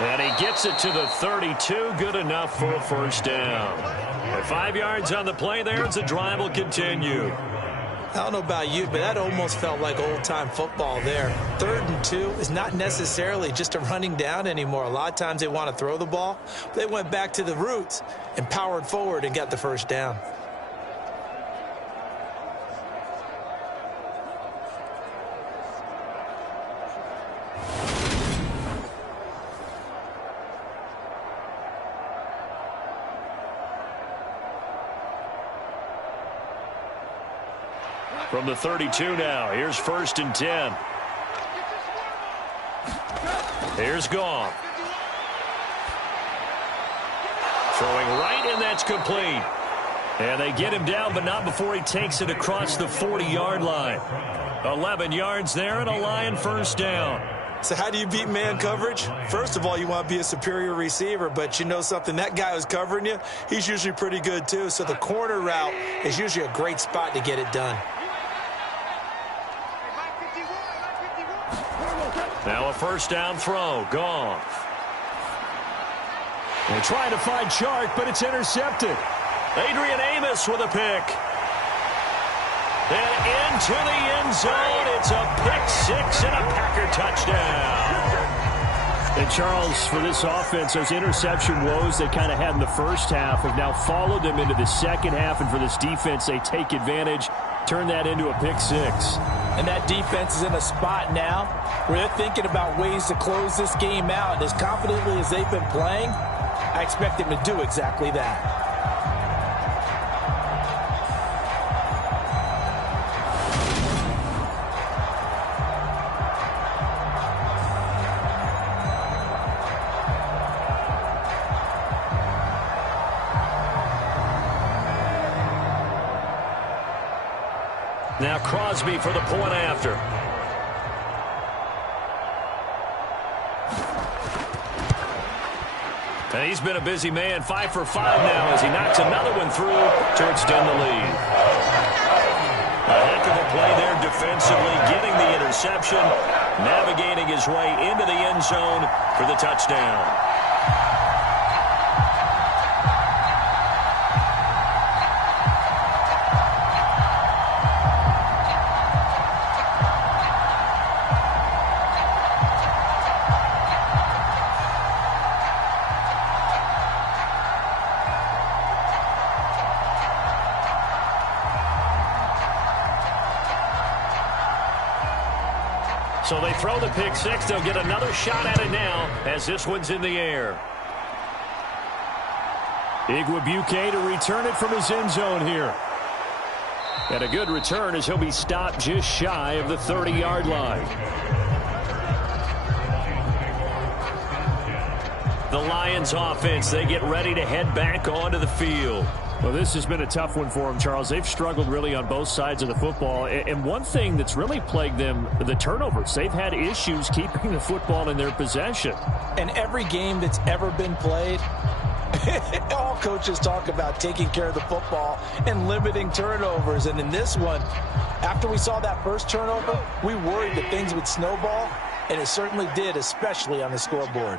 And he gets it to the 32. Good enough for a first down. At 5 yards on the play there, the drive will continue. I don't know about you, but that almost felt like old-time football there. 3rd and 2 is not necessarily just a running down anymore. A lot of times they want to throw the ball. They went back to the roots and powered forward and got the first down. From the 32 now, here's 1st and 10. Here's Goff. Throwing right, and that's complete. And they get him down, but not before he takes it across the 40-yard line. 11 yards there and a Lion first down. So how do you beat man coverage? First of all, you want to be a superior receiver, but you know something, that guy who's covering you, he's usually pretty good too. So the corner route is usually a great spot to get it done. Now a first down throw. Goff. They're trying to find Chark, but it's intercepted. Adrian Amos with a pick. And into the end zone. It's a pick six and a Packer touchdown. And Charles, for this offense, those interception woes they kind of had in the first half have now followed them into the second half. And for this defense, they take advantage, turn that into a pick six. And that defense is in a spot now where they're thinking about ways to close this game out. And as confidently as they've been playing, I expect them to do exactly that. Now Crosby for the point after. And he's been a busy man, 5 for 5 now as he knocks another one through to extend the lead. A heck of a play there defensively, getting the interception, navigating his way into the end zone for the touchdown. So they throw the pick six. They'll get another shot at it now as this one's in the air. Igwebuike to return it from his end zone here. And a good return as he'll be stopped just shy of the 30-yard line. The Lions offense, they get ready to head back onto the field. Well, this has been a tough one for them, Charles. They've struggled really on both sides of the football. And one thing that's really plagued them, the turnovers. They've had issues keeping the football in their possession. And every game that's ever been played, all coaches talk about taking care of the football and limiting turnovers. And in this one, after we saw that first turnover, we worried that things would snowball, and it certainly did, especially on the scoreboard.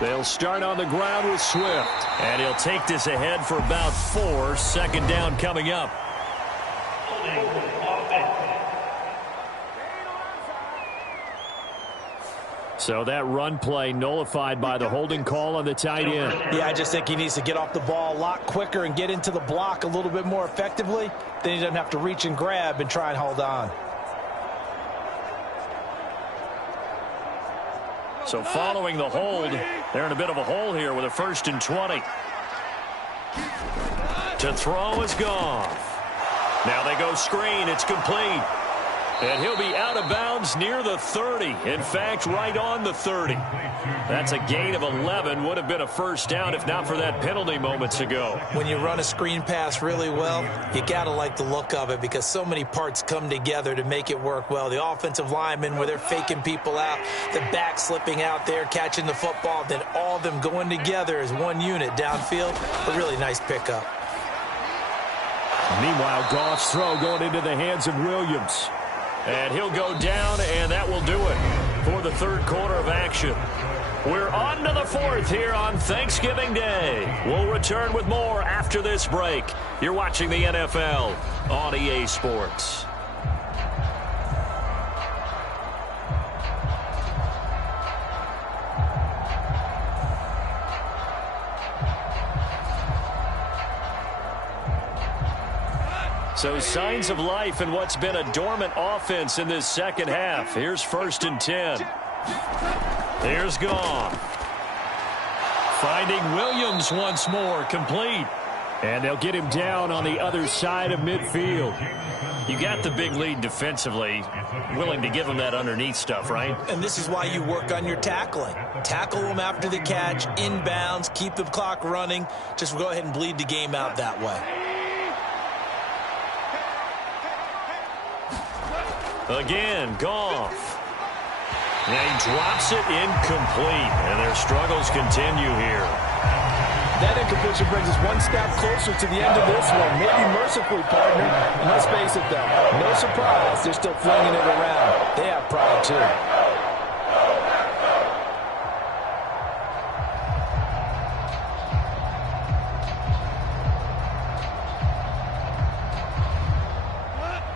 They'll start on the ground with Swift. And he'll take this ahead for about 4. Second down coming up. So that run play nullified by the holding call on the tight end. Yeah, I just think he needs to get off the ball a lot quicker and get into the block a little bit more effectively. Then he doesn't have to reach and grab and try and hold on. So following the hold, they're in a bit of a hole here with a 1st and 20. To throw is Goff. Now they go screen. It's complete. And he'll be out of bounds near the 30. In fact, right on the 30. That's a gain of 11. Would have been a first down if not for that penalty moments ago. When you run a screen pass really well, you got to like the look of it because so many parts come together to make it work well. The offensive linemen where they're faking people out, the back slipping out there, catching the football, then all of them going together as one unit downfield. A really nice pickup. Meanwhile, Goff's throw going into the hands of Williams. And he'll go down, and that will do it for the third quarter of action. We're on to the fourth here on Thanksgiving Day. We'll return with more after this break. You're watching the NFL on EA Sports. So signs of life in what's been a dormant offense in this second half. Here's 1st and 10. Here's Goff. Finding Williams once more, complete. And they'll get him down on the other side of midfield. You got the big lead defensively. Willing to give him that underneath stuff, right? And this is why you work on your tackling. Tackle them after the catch, inbounds, keep the clock running. Just go ahead and bleed the game out that way. Again, Goff. And he drops it incomplete. And their struggles continue here. That incompletion brings us one step closer to the end of this one. Maybe mercifully, partner. And let's face it, though. No surprise, they're still flinging it around. They have pride, too.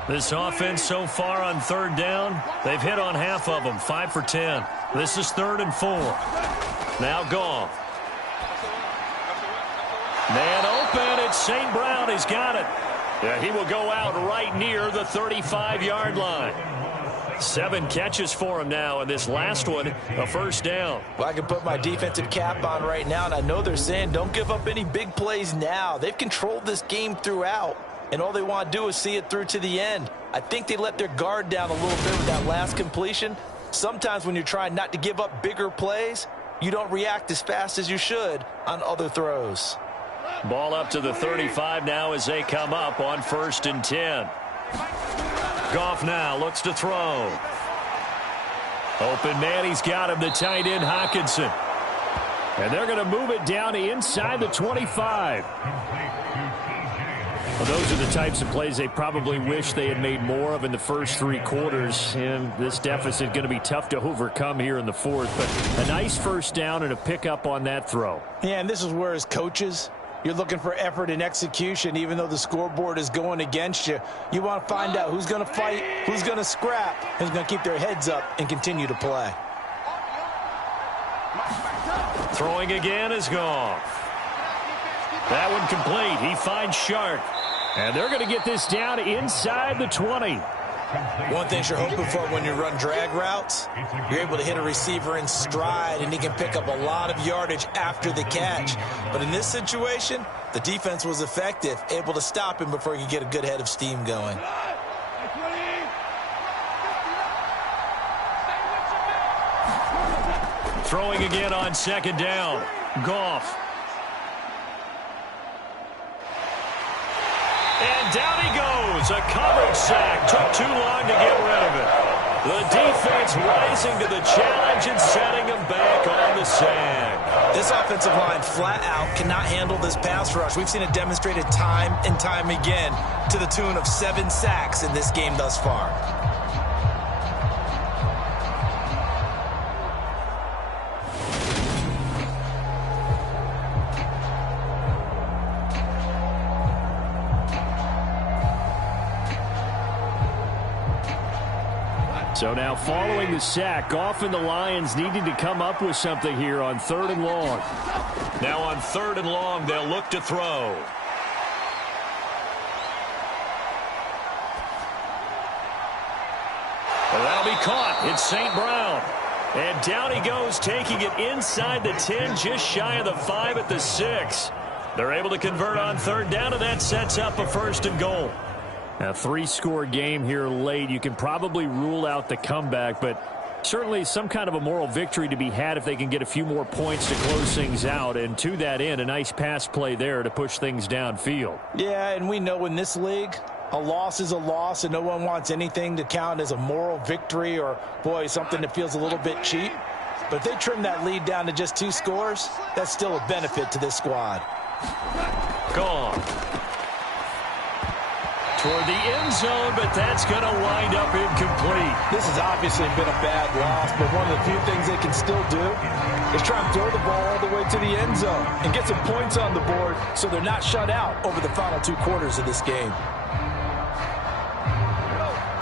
This offense so far on third down, they've hit on half of them, 5 for 10. This is 3rd and 4. Now Goff. Man open, it's St. Brown, he's got it. Yeah, he will go out right near the 35-yard line. 7 catches for him now, and this last one, a first down. Well, I can put my defensive cap on right now, and I know they're saying don't give up any big plays now. They've controlled this game throughout. And all they want to do is see it through to the end. I think they let their guard down a little bit with that last completion. Sometimes when you're trying not to give up bigger plays, you don't react as fast as you should on other throws. Ball up to the 35 now as they come up on 1st and 10. Goff now looks to throw. Open man, he's got him, the tight end Hockenson. And they're going to move it down inside the 25. Well, those are the types of plays they probably wish they had made more of in the first 3 quarters. And this deficit going to be tough to overcome here in the fourth. But a nice first down and a pickup on that throw. Yeah, and this is where as coaches, you're looking for effort and execution. Even though the scoreboard is going against you, you want to find out who's going to fight, who's going to scrap, who's going to keep their heads up and continue to play. Throwing again is Goff. That one complete. He finds Shark. And they're going to get this down inside the 20. One thing you're hoping for when you run drag routes, you're able to hit a receiver in stride, and he can pick up a lot of yardage after the catch. But in this situation, the defense was effective, able to stop him before he could get a good head of steam going. Throwing again on 2nd down. Goff. And down he goes. A coverage sack. Took too long to get rid of it. The defense rising to the challenge and setting him back on the sack. This offensive line flat out cannot handle this pass rush. We've seen it demonstrated time and time again to the tune of 7 sacks in this game thus far. So now following the sack, Goff and the Lions needing to come up with something here on 3rd and long. Now on 3rd and long, they'll look to throw. Well, that'll be caught. It's St. Brown. And down he goes, taking it inside the 10, just shy of the 5 at the 6. They're able to convert on 3rd down, and that sets up a 1st and goal. A three-score game here late. You can probably rule out the comeback, but certainly some kind of a moral victory to be had if they can get a few more points to close things out. And to that end, a nice pass play there to push things downfield. Yeah, and we know in this league, a loss is a loss, and no one wants anything to count as a moral victory or, boy, something that feels a little bit cheap. But if they trim that lead down to just 2 scores, that's still a benefit to this squad. Gone. Toward the end zone, but that's going to wind up incomplete. This has obviously been a bad loss, but one of the few things they can still do is try and throw the ball all the way to the end zone and get some points on the board so they're not shut out over the final 2 quarters of this game.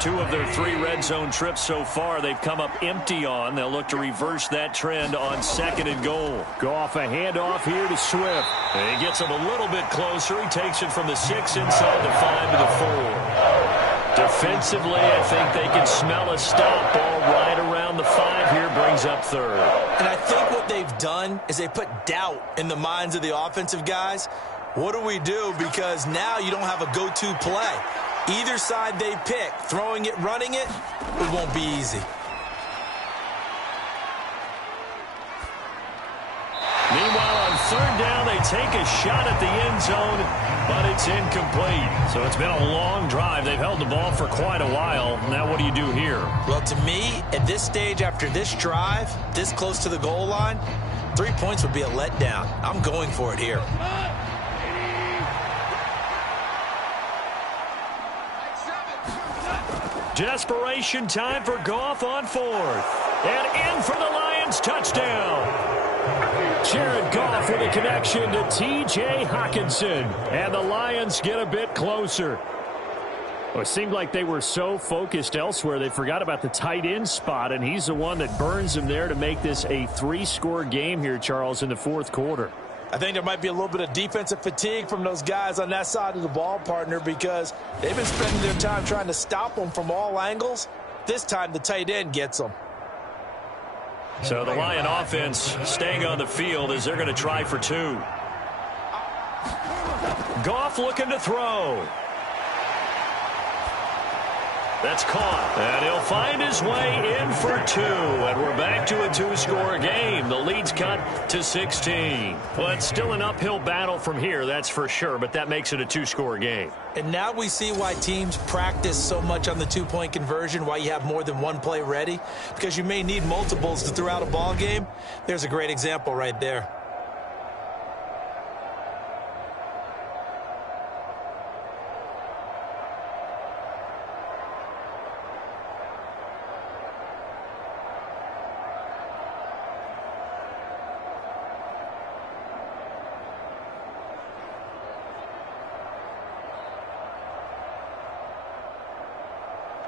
2 of their 3 red zone trips so far they've come up empty on. They'll look to reverse that trend on 2nd and goal. Goff a handoff here to Swift. And he gets him a little bit closer. He takes it from the 6 inside the 5 to the 4. Defensively, I think they can smell a stop. Ball right around the 5 here, brings up 3rd. And I think what they've done is they put doubt in the minds of the offensive guys. What do we do? Because now you don't have a go-to play. Either side they pick, throwing it, running it, it won't be easy. Meanwhile, on 3rd down, they take a shot at the end zone, but it's incomplete. So it's been a long drive. They've held the ball for quite a while. Now what do you do here? Well, to me, at this stage after this drive, this close to the goal line, 3 points would be a letdown. I'm going for it here. Desperation time for Goff on 4th. And in for the Lions touchdown. Jared Goff with a connection to T.J. Hockenson. And the Lions get a bit closer. Well, it seemed like they were so focused elsewhere they forgot about the tight end spot, and he's the one that burns them there to make this a 3-score game here, Charles, in the 4th quarter. I think there might be a little bit of defensive fatigue from those guys on that side of the ball, partner, because they've been spending their time trying to stop them from all angles. This time the tight end gets them. So the Lion offense staying on the field as they're going to try for 2. Goff looking to throw. That's caught. And he'll find his way in for 2. And we're back to a 2-score game. The lead's cut to 16. Well, it's still an uphill battle from here, that's for sure, but that makes it a 2-score game. And now we see why teams practice so much on the 2-point conversion, why you have more than one play ready, because you may need multiples to throw out a ball game. There's a great example right there.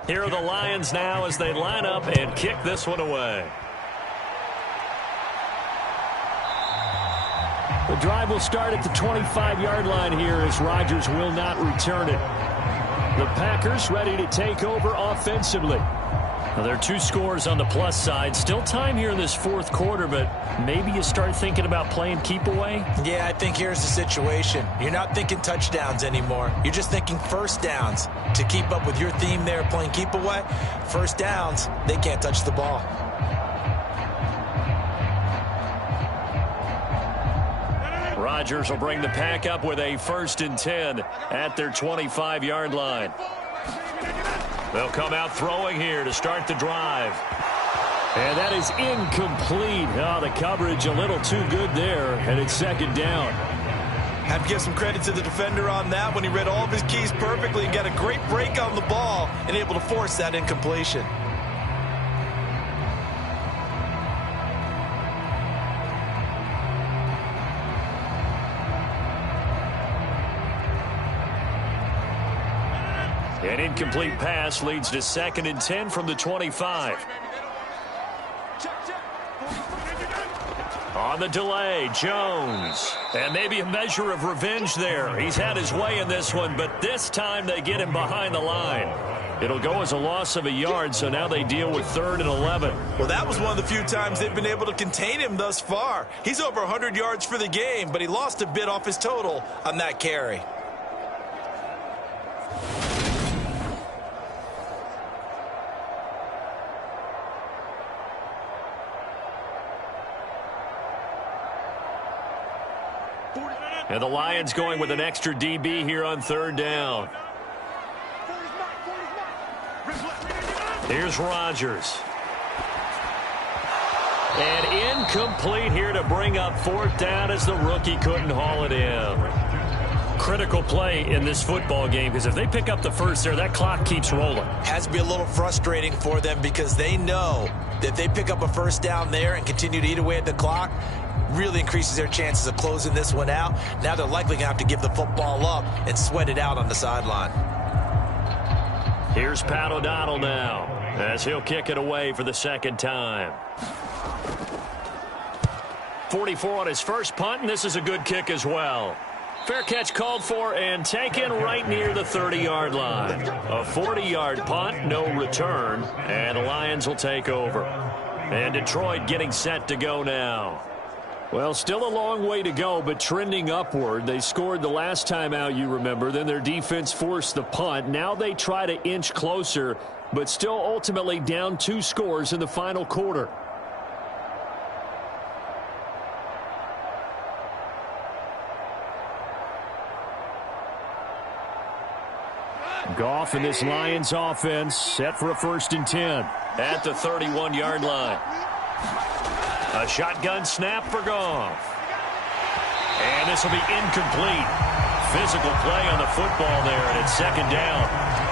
Here are the Lions now as they line up and kick this one away. The drive will start at the 25-yard line here as Rodgers will not return it. The Packers ready to take over offensively. Now, there are 2 scores on the plus side. Still time here in this 4th quarter, but maybe you start thinking about playing keep away? Yeah, I think here's the situation. You're not thinking touchdowns anymore. You're just thinking first downs. To keep up with your theme there, playing keep away, first downs, they can't touch the ball. Rodgers will bring the pack up with a 1st and 10 at their 25-yard line. They'll come out throwing here to start the drive. And that is incomplete. Oh, the coverage a little too good there, and it's 2nd down. Have to give some credit to the defender on that when he read all of his keys perfectly and got a great break on the ball and able to force that incompletion. An incomplete pass leads to 2nd and 10 from the 25. On the delay, Jones. And maybe a measure of revenge there. He's had his way in this one, but this time they get him behind the line. It'll go as a loss of a yard, so now they deal with 3rd and 11. Well, that was one of the few times they've been able to contain him thus far. He's over 100 yards for the game, but he lost a bit off his total on that carry. And the Lions going with an extra DB here on 3rd down. Here's Rodgers. And incomplete here to bring up 4th down as the rookie couldn't haul it in. Critical play in this football game because if they pick up the first there, that clock keeps rolling. Has to be a little frustrating for them because they know that if they pick up a 1st down there and continue to eat away at the clock, really increases their chances of closing this one out. Now they're likely going to have to give the football up and sweat it out on the sideline. Here's Pat O'Donnell now as he'll kick it away for the 2nd time. 44 on his first punt, and this is a good kick as well. Fair catch called for and taken right near the 30-yard line. A 40-yard punt, no return, and the Lions will take over. And Detroit getting set to go now. Well, still a long way to go, but trending upward. They scored the last time out, you remember. Then their defense forced the punt. Now they try to inch closer, but still ultimately down 2 scores in the final quarter. Goff and this Lions offense set for a 1st and 10 at the 31-yard line. A shotgun snap for Goff. And this will be incomplete. Physical play on the football there, and it's 2nd down.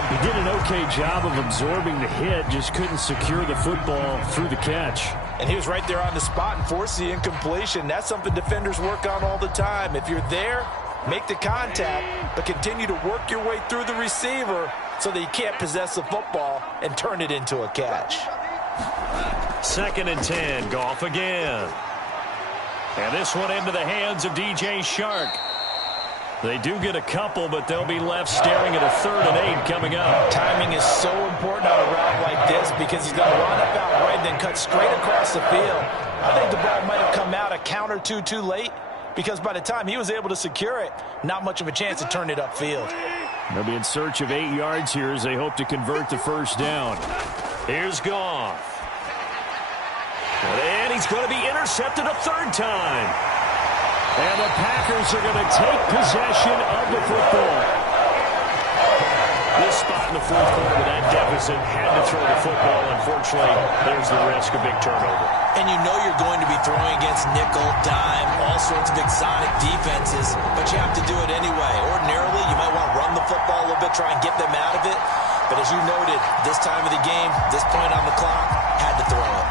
He did an okay job of absorbing the hit, just couldn't secure the football through the catch. And he was right there on the spot and forced the incompletion. That's something defenders work on all the time. If you're there, make the contact, but continue to work your way through the receiver so that you can't possess the football and turn it into a catch. 2nd and 10, Goff again. And this one into the hands of DJ Shark. They do get a couple, but they'll be left staring at a 3rd and 8 coming up. Timing is so important on a route like this because he's going to run up out right and then cut straight across the field. I think the ball might have come out a count or two too late because by the time he was able to secure it, not much of a chance to turn it upfield. They'll be in search of 8 yards here as they hope to convert the 1st down. Here's Goff. And he's going to be intercepted a 3rd time. And the Packers are going to take possession of the football. This spot in the 4th quarter with that deficit had to throw the football. Unfortunately, there's the risk of big turnover. And you know you're going to be throwing against nickel, dime, all sorts of exotic defenses, but you have to do it anyway. Ordinarily, you might want to run the football a little bit, try and get them out of it. But as you noted, this time of the game, this point on the clock, had to throw it.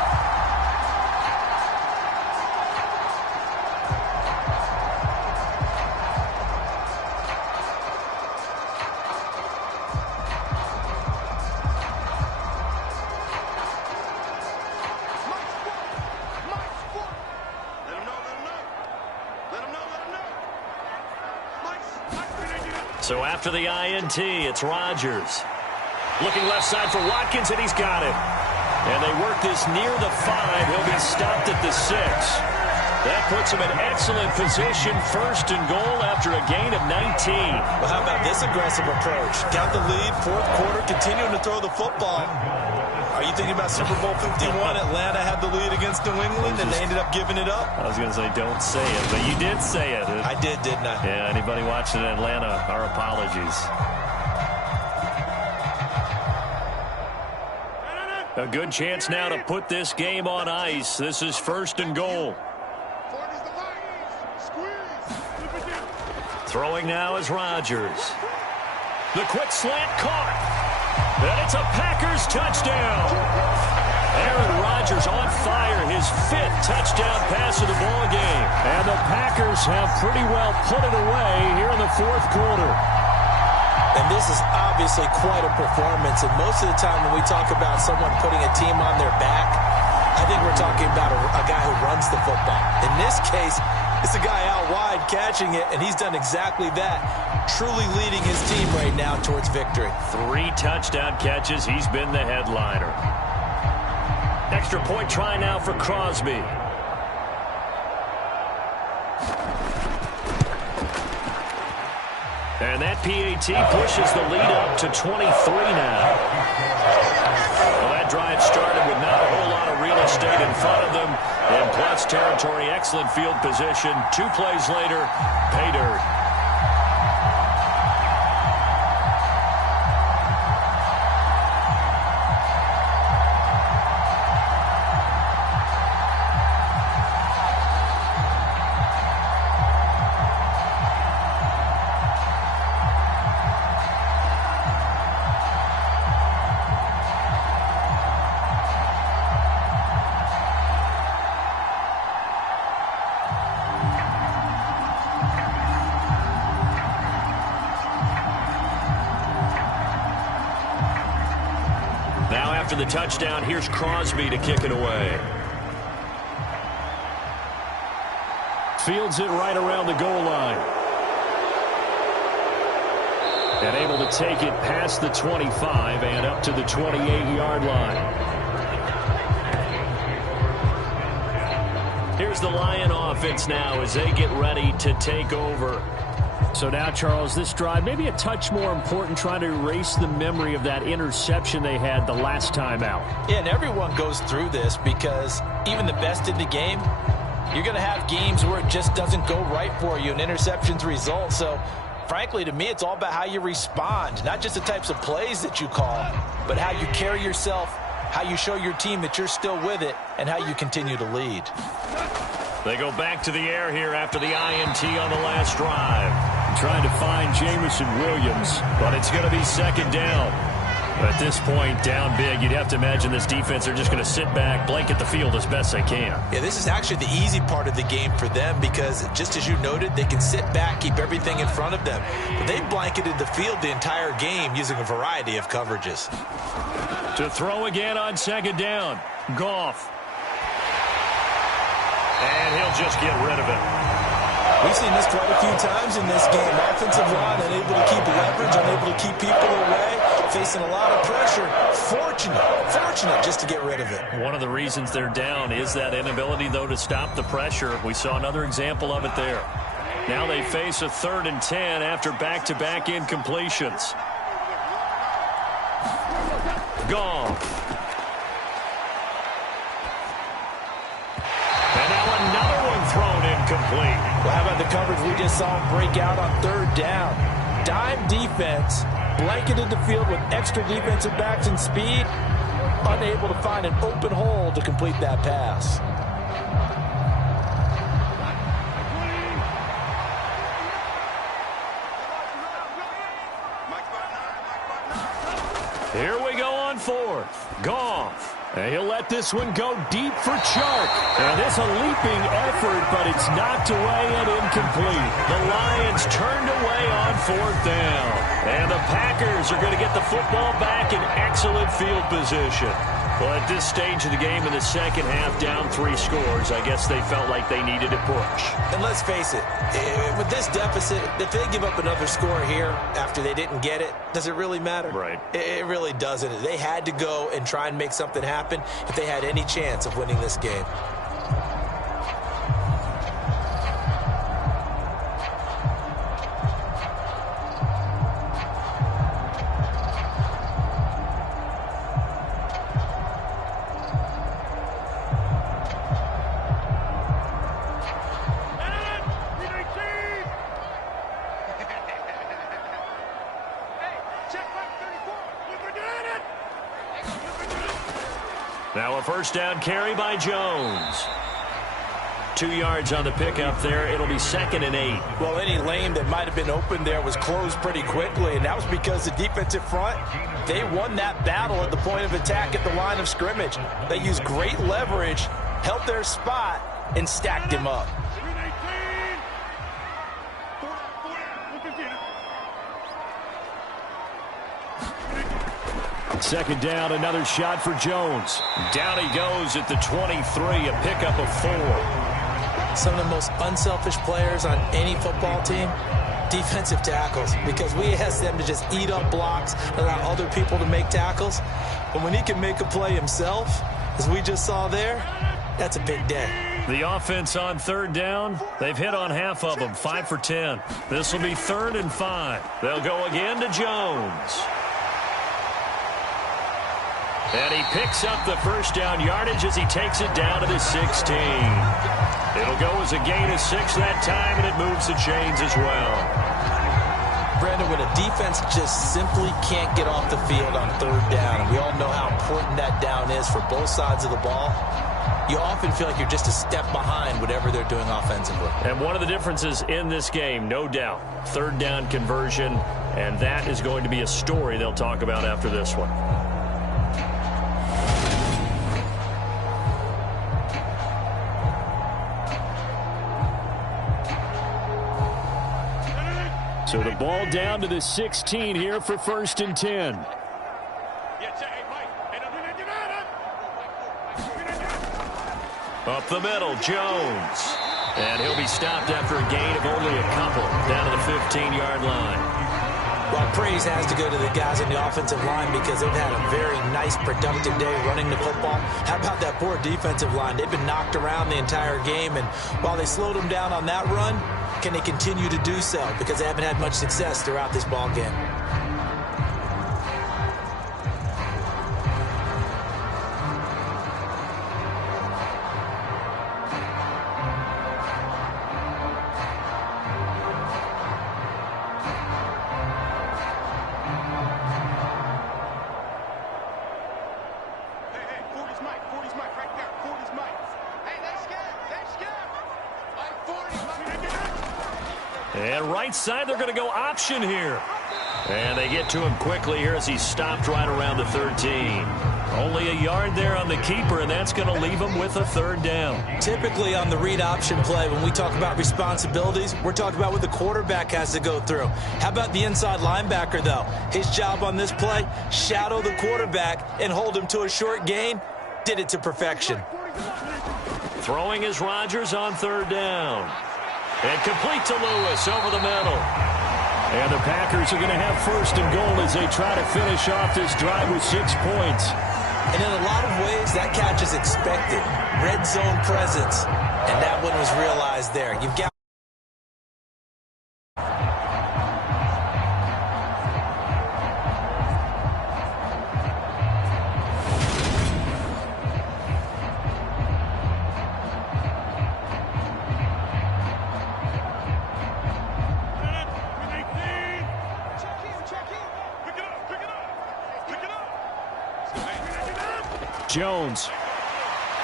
So after the INT, it's Rodgers. Looking left side for Watkins, and he's got it. And they work this near the 5. He'll be stopped at the 6. That puts him in excellent position, 1st and goal after a gain of 19. Well, how about this aggressive approach? Got the lead, 4th quarter, continuing to throw the football. Are you thinking about Super Bowl 51? Atlanta had the lead against New England, and they ended up giving it up? I was going to say, don't say it, but you did say it. I did, didn't I? Yeah, anybody watching in Atlanta, our apologies. A good chance now to put this game on ice. This is 1st and goal. Throwing now is Rodgers. The quick slant caught. And it's a Packers touchdown. Aaron Rodgers on fire, his 5th touchdown pass of the ball game. And the Packers have pretty well put it away here in the 4th quarter. And this is obviously quite a performance. And most of the time when we talk about someone putting a team on their back, I think we're talking about a guy who runs the football. In this case, it's a guy out wide catching it, and he's done exactly that, truly leading his team right now towards victory. 3 touchdown catches. He's been the headliner. Extra point try now for Crosby. And that PAT pushes the lead up to 23 now. Well, that drive started with not a whole lot of real just stayed in front of them. In plus territory, excellent field position. 2 plays later, pay dirt. After the touchdown, here's Crosby to kick it away. Fields it right around the goal line. And able to take it past the 25 and up to the 28-yard line. Here's the Lion offense now as they get ready to take over. So now, Charles, this drive maybe a touch more important, trying to erase the memory of that interception they had the last time out. Yeah, and everyone goes through this because even the best in the game, you're going to have games where it just doesn't go right for you, and interceptions result. So, frankly, to me, it's all about how you respond, not just the types of plays that you call, but how you carry yourself, how you show your team that you're still with it, and how you continue to lead. They go back to the air here after the INT on the last drive. Trying to find Jameson Williams, but it's going to be second down. At this point, down big, you'd have to imagine this defense are just going to sit back, blanket the field as best they can. Yeah, this is actually the easy part of the game for them because, just as you noted, they can sit back, keep everything in front of them. But they blanketed the field the entire game using a variety of coverages. To throw again on second down, Goff. And he'll just get rid of it. We've seen this quite a few times in this game. Offensive line unable to keep leverage, unable to keep people away, facing a lot of pressure. Fortunate just to get rid of it. One of the reasons they're down is that inability, though, to stop the pressure. We saw another example of it there. Now they face a 3rd and 10 after back-to-back incompletions. Gone. And now another one thrown incomplete. Well, how about the coverage we just saw him break out on 3rd down? Dime defense, blanketed the field with extra defensive backs and speed, unable to find an open hole to complete that pass. Here we go on 4th. Goff. And he'll let this one go deep for Chark. And it's a leaping effort, but it's knocked away and incomplete. The Lions turned away on 4th down. And the Packers are going to get the football back in excellent field position. Well, at this stage of the game in the second half, down 3 scores, I guess they felt like they needed a push. And let's face it, with this deficit, if they give up another score here after they didn't get it, does it really matter? Right. It really doesn't. They had to go and try and make something happen if they had any chance of winning this game. Now a first down carry by Jones. 2 yards on the pickup there. It'll be 2nd and 8. Well, any lane that might have been open there was closed pretty quickly, and that was because the defensive front, they won that battle at the point of attack at the line of scrimmage. They used great leverage, held their spot, and stacked him up. Second down, another shot for Jones. Down he goes at the 23, a pickup of 4. Some of the most unselfish players on any football team, defensive tackles, because we ask them to just eat up blocks, allow other people to make tackles. But when he can make a play himself, as we just saw there, that's a big day. The offense on 3rd down, they've hit on half of them, 5 for 10. This will be 3rd and 5. They'll go again to Jones. And he picks up the first down yardage as he takes it down to the 16. It'll go as a gain of 6 that time, and it moves the chains as well. Brandon, when a defense just simply can't get off the field on third down, and we all know how important that down is for both sides of the ball, you often feel like you're just a step behind whatever they're doing offensively. And one of the differences in this game, no doubt, third down conversion, and that is going to be a story they'll talk about after this one. So the ball down to the 16 here for 1st and 10. Up the middle, Jones. And he'll be stopped after a gain of only a couple down to the 15-yard line. Well, praise has to go to the guys on the offensive line because they've had a very nice, productive day running the football. How about that poor defensive line? They've been knocked around the entire game, and while they slowed them down on that run, can they continue to do so? Because they haven't had much success throughout this ball game. And right side, they're going to go option here. And they get to him quickly here as he's stopped right around the 13. Only a yard there on the keeper, and that's going to leave him with a third down. Typically on the read option play, when we talk about responsibilities, we're talking about what the quarterback has to go through. How about the inside linebacker, though? His job on this play, shadow the quarterback and hold him to a short gain. Did it to perfection. Throwing is Rodgers on third down. And complete to Lewis over the middle. And the Packers are going to have 1st and goal as they try to finish off this drive with 6 points. And in a lot of ways, that catch is expected. Red zone presence. And that one was realized there. You've got Jones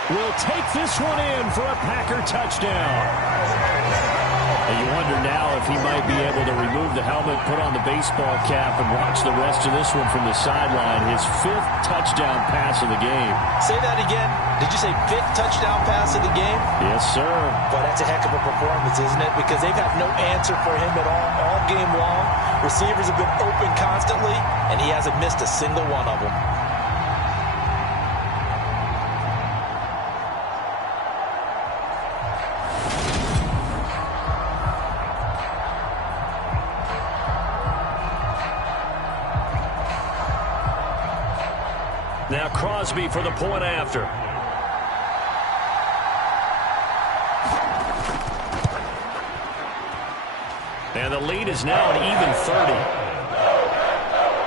will take this one in for a Packer touchdown. And you wonder now if he might be able to remove the helmet, put on the baseball cap, and watch the rest of this one from the sideline. His 5th touchdown pass of the game. Say that again. Did you say 5th touchdown pass of the game? Yes, sir. But that's a heck of a performance, isn't it? Because they've had no answer for him at all game long. Receivers have been open constantly, and he hasn't missed a single one of them. Now Crosby for the point after. And the lead is now an even 30.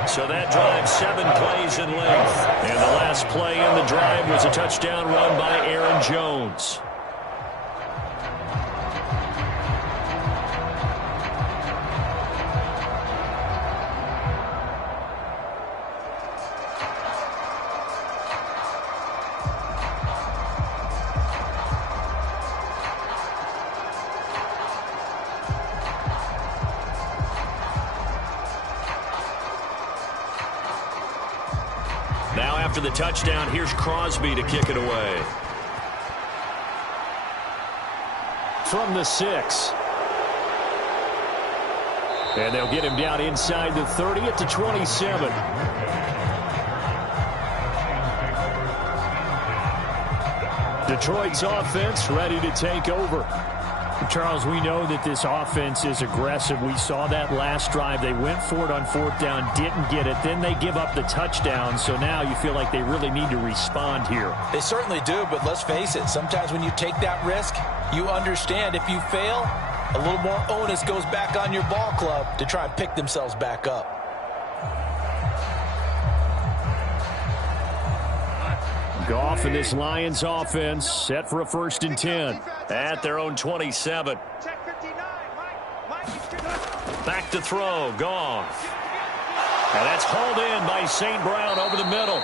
So that drive 7 plays in length. And the last play in the drive was a touchdown run by Aaron Jones. Now after the touchdown, here's Crosby to kick it away. From the 6. And they'll get him down inside the 30 at the 27. Detroit's offense ready to take over. Charles, we know that this offense is aggressive. We saw that last drive. They went for it on 4th down, didn't get it. Then they give up the touchdown. So now you feel like they really need to respond here. They certainly do, but let's face it. Sometimes when you take that risk, you understand if you fail, a little more onus goes back on your ball club to try and pick themselves back up. Goff and this Lions offense set for a 1st and 10. At their own 27. Back to throw. Goff. And that's hauled in by St. Brown over the middle.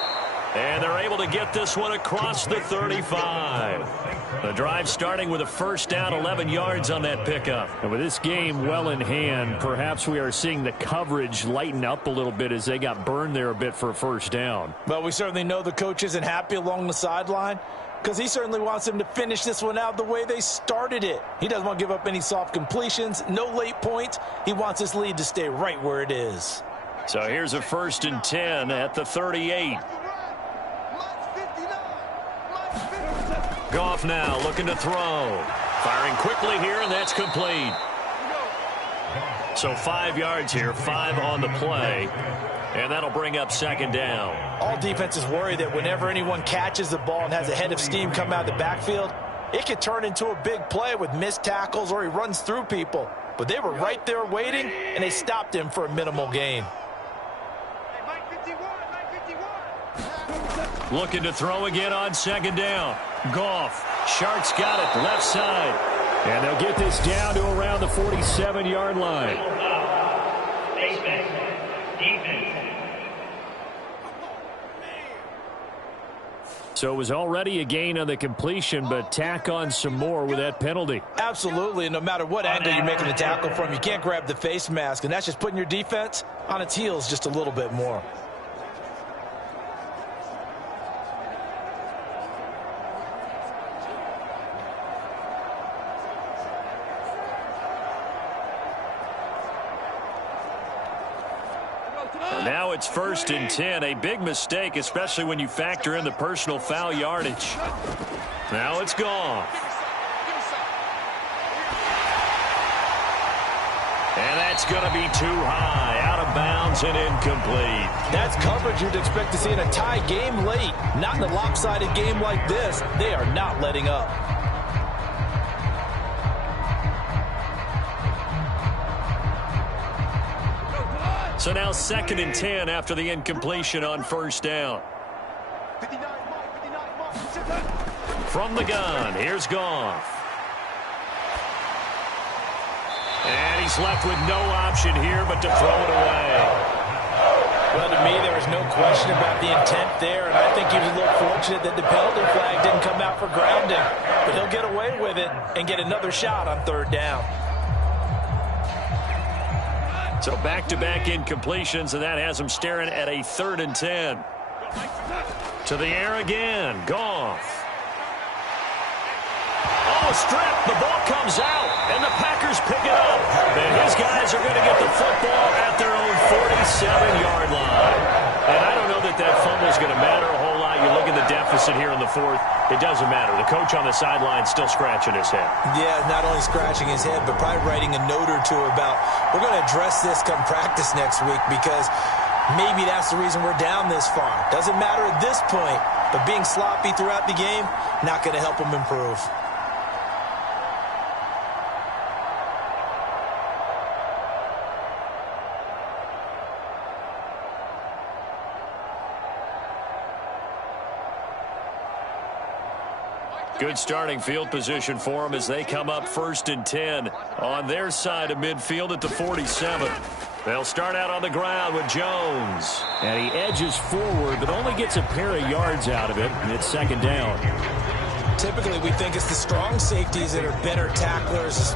And they're able to get this one across the 35. The drive starting with a 1st down, 11 yards on that pickup. And with this game well in hand, perhaps we are seeing the coverage lighten up a little bit as they got burned there a bit for a 1st down. Well, we certainly know the coach isn't happy along the sideline because he certainly wants them to finish this one out the way they started it. He doesn't want to give up any soft completions, no late points. He wants his lead to stay right where it is. So here's a 1st and 10 at the 38. Goff now looking to throw. Firing quickly here, and that's complete. So 5 yards here, 5 on the play. And that'll bring up 2nd down. All defenses worry that whenever anyone catches the ball and has a head of steam come out of the backfield, it could turn into a big play with missed tackles or he runs through people. But they were right there waiting, and they stopped him for a minimal gain. Looking to throw again on 2nd down. Goff. Sharks got it left side. And they'll get this down to around the 47-yard line. So it was already a gain on the completion, but tack on some more with that penalty. Absolutely, and no matter what angle you're making the tackle from, you can't grab the face mask, and that's just putting your defense on its heels just a little bit more. Now it's 1st and 10, a big mistake, especially when you factor in the personal foul yardage. Now it's Goff. And that's going to be too high, out of bounds and incomplete. That's coverage you'd expect to see in a tie game late. Not in a lopsided game like this. They are not letting up. So now 2nd and 10 after the incompletion on 1st down. From the gun, here's Goff. And he's left with no option here but to throw it away. Well, to me, there was no question about the intent there, and I think he was a little fortunate that the penalty flag didn't come out for grounding. But he'll get away with it and get another shot on 3rd down. So back-to-back incompletions, and that has him staring at a 3rd and 10. To the air again, Goff. Oh, a strip. The ball comes out, and the Packers pick it up. And his guys are going to get the football at their own 47-yard line. And I don't know that that fumble is going to matter a whole lot. You look at the deficit here in the 4th. It doesn't matter. The coach on the sideline still scratching his head. Yeah, not only scratching his head, but probably writing a note or two about, we're going to address this come practice next week because maybe that's the reason we're down this far. Doesn't matter at this point, but being sloppy throughout the game, not going to help him improve. Good starting field position for them as they come up 1st and 10 on their side of midfield at the 47. They'll start out on the ground with Jones. And he edges forward, but only gets a pair of yards out of it, and it's 2nd down. Typically, we think it's the strong safeties that are better tacklers.